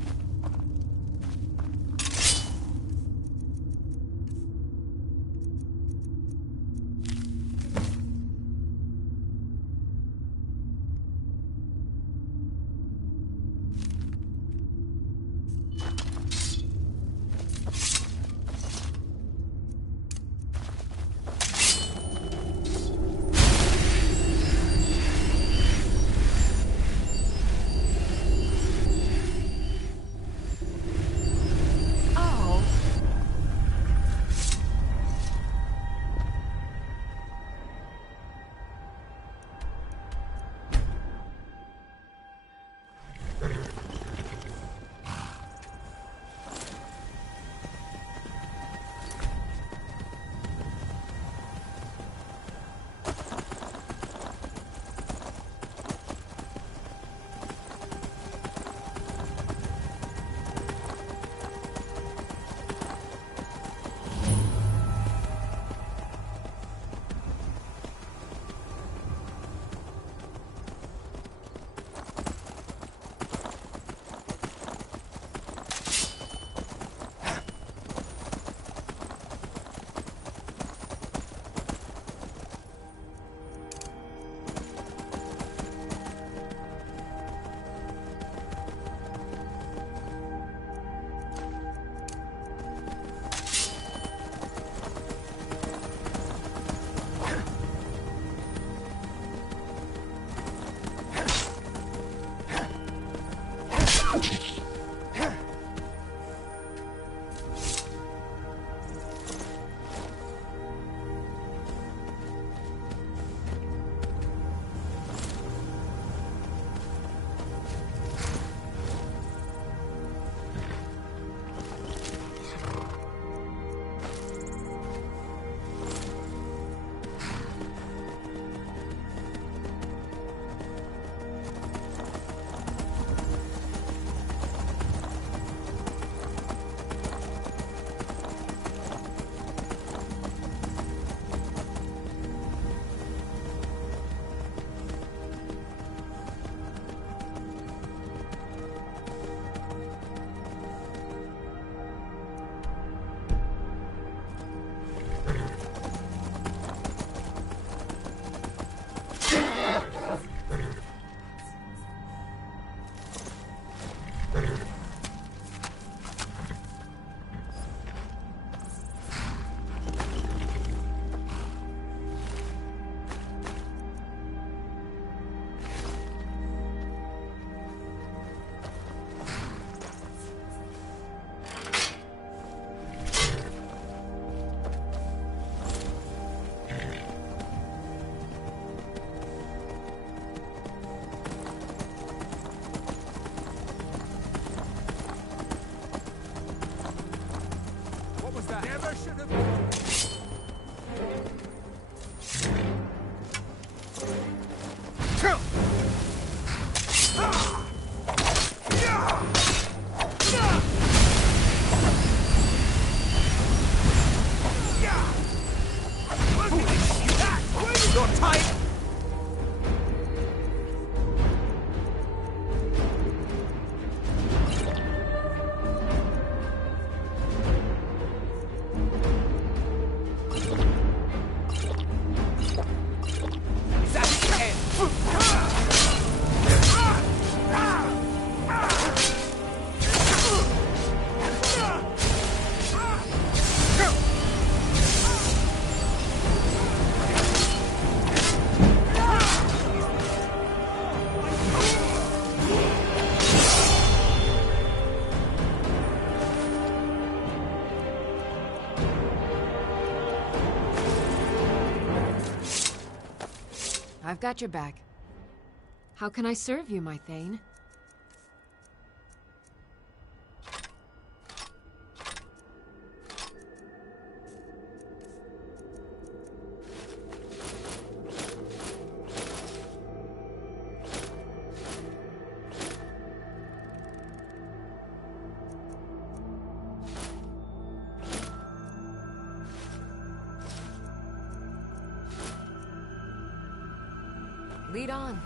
Never should have... You're tight! I've got your back. How can I serve you, my Thane? Lead on.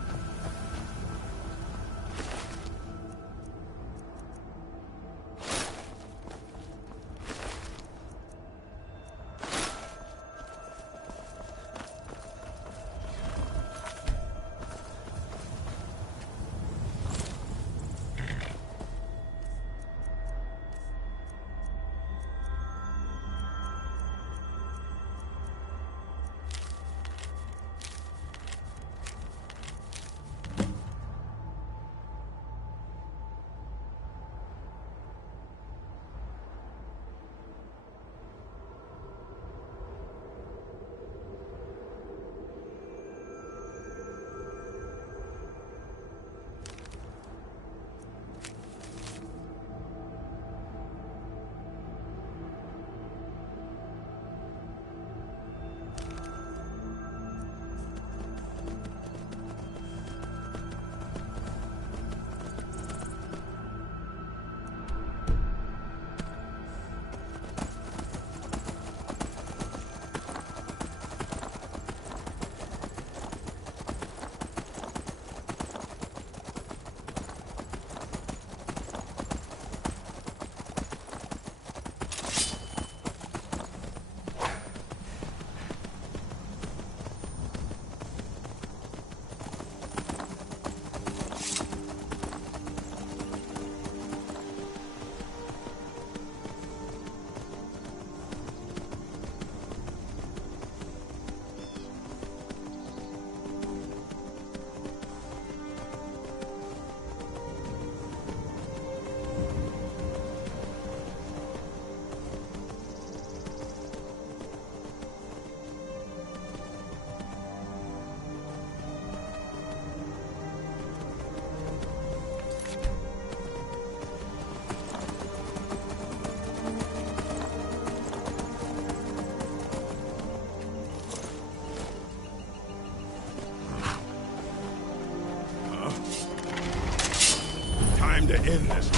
Time to end this.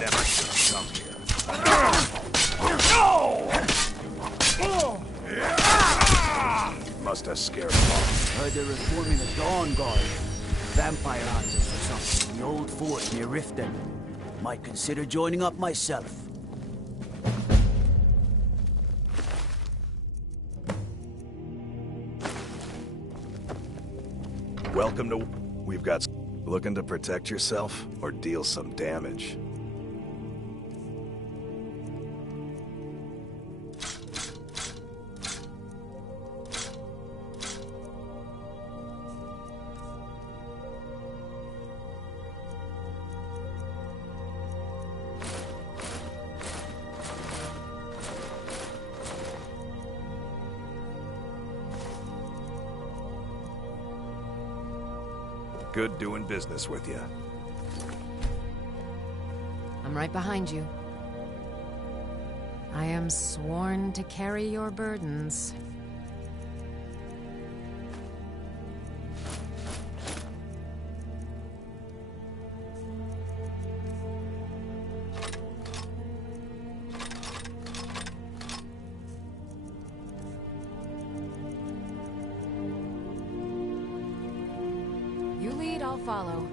Never should have come here. Must have scared him off. Heard they're reforming the Dawn Guard. Vampire hunters or something in the old fort near Riften. Might consider joining up myself. Welcome to... We've got... Looking to protect yourself or deal some damage? Good doing business with you. I'm right behind you. I am sworn to carry your burdens. I'll follow.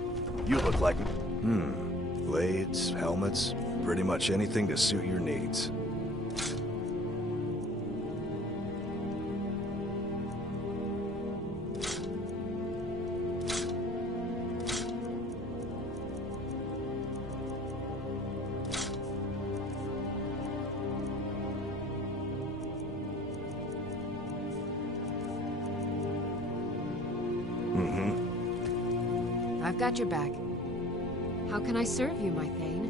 You look like... Blades, helmets, pretty much anything to suit your needs. I've got your back. How can I serve you, my Thane?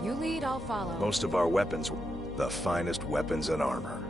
You lead, I'll follow. Most of our weapons, the finest weapons and armor.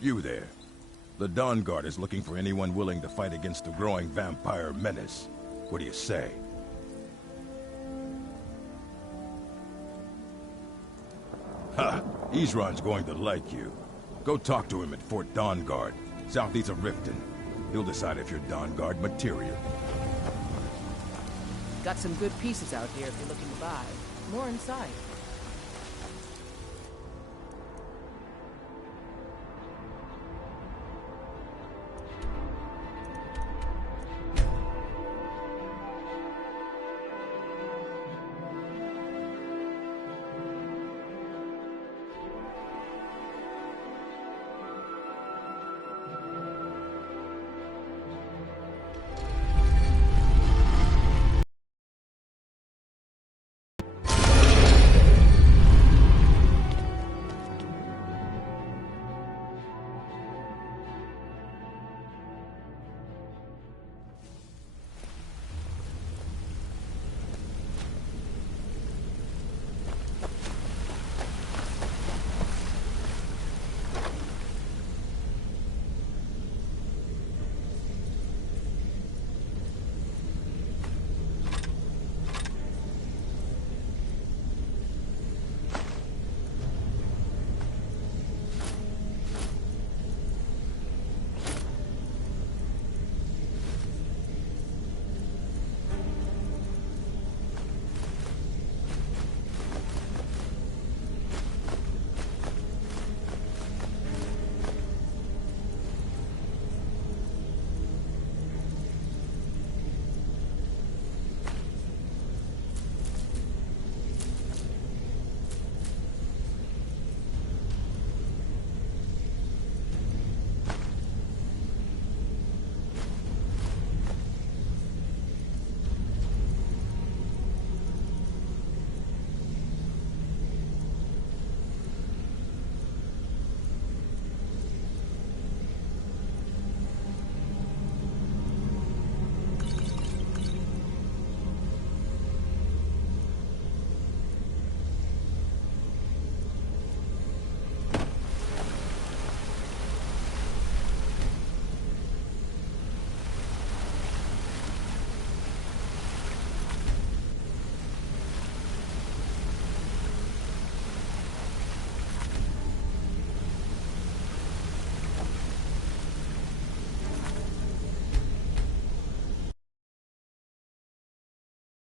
You there. The Dawn Guard is looking for anyone willing to fight against the growing vampire menace. What do you say? Ha! Isran's going to like you. Go talk to him at Fort Dawn Guard, southeast of Riften. He'll decide if you're Dawn Guard material. Got some good pieces out here if you're looking to buy. More inside.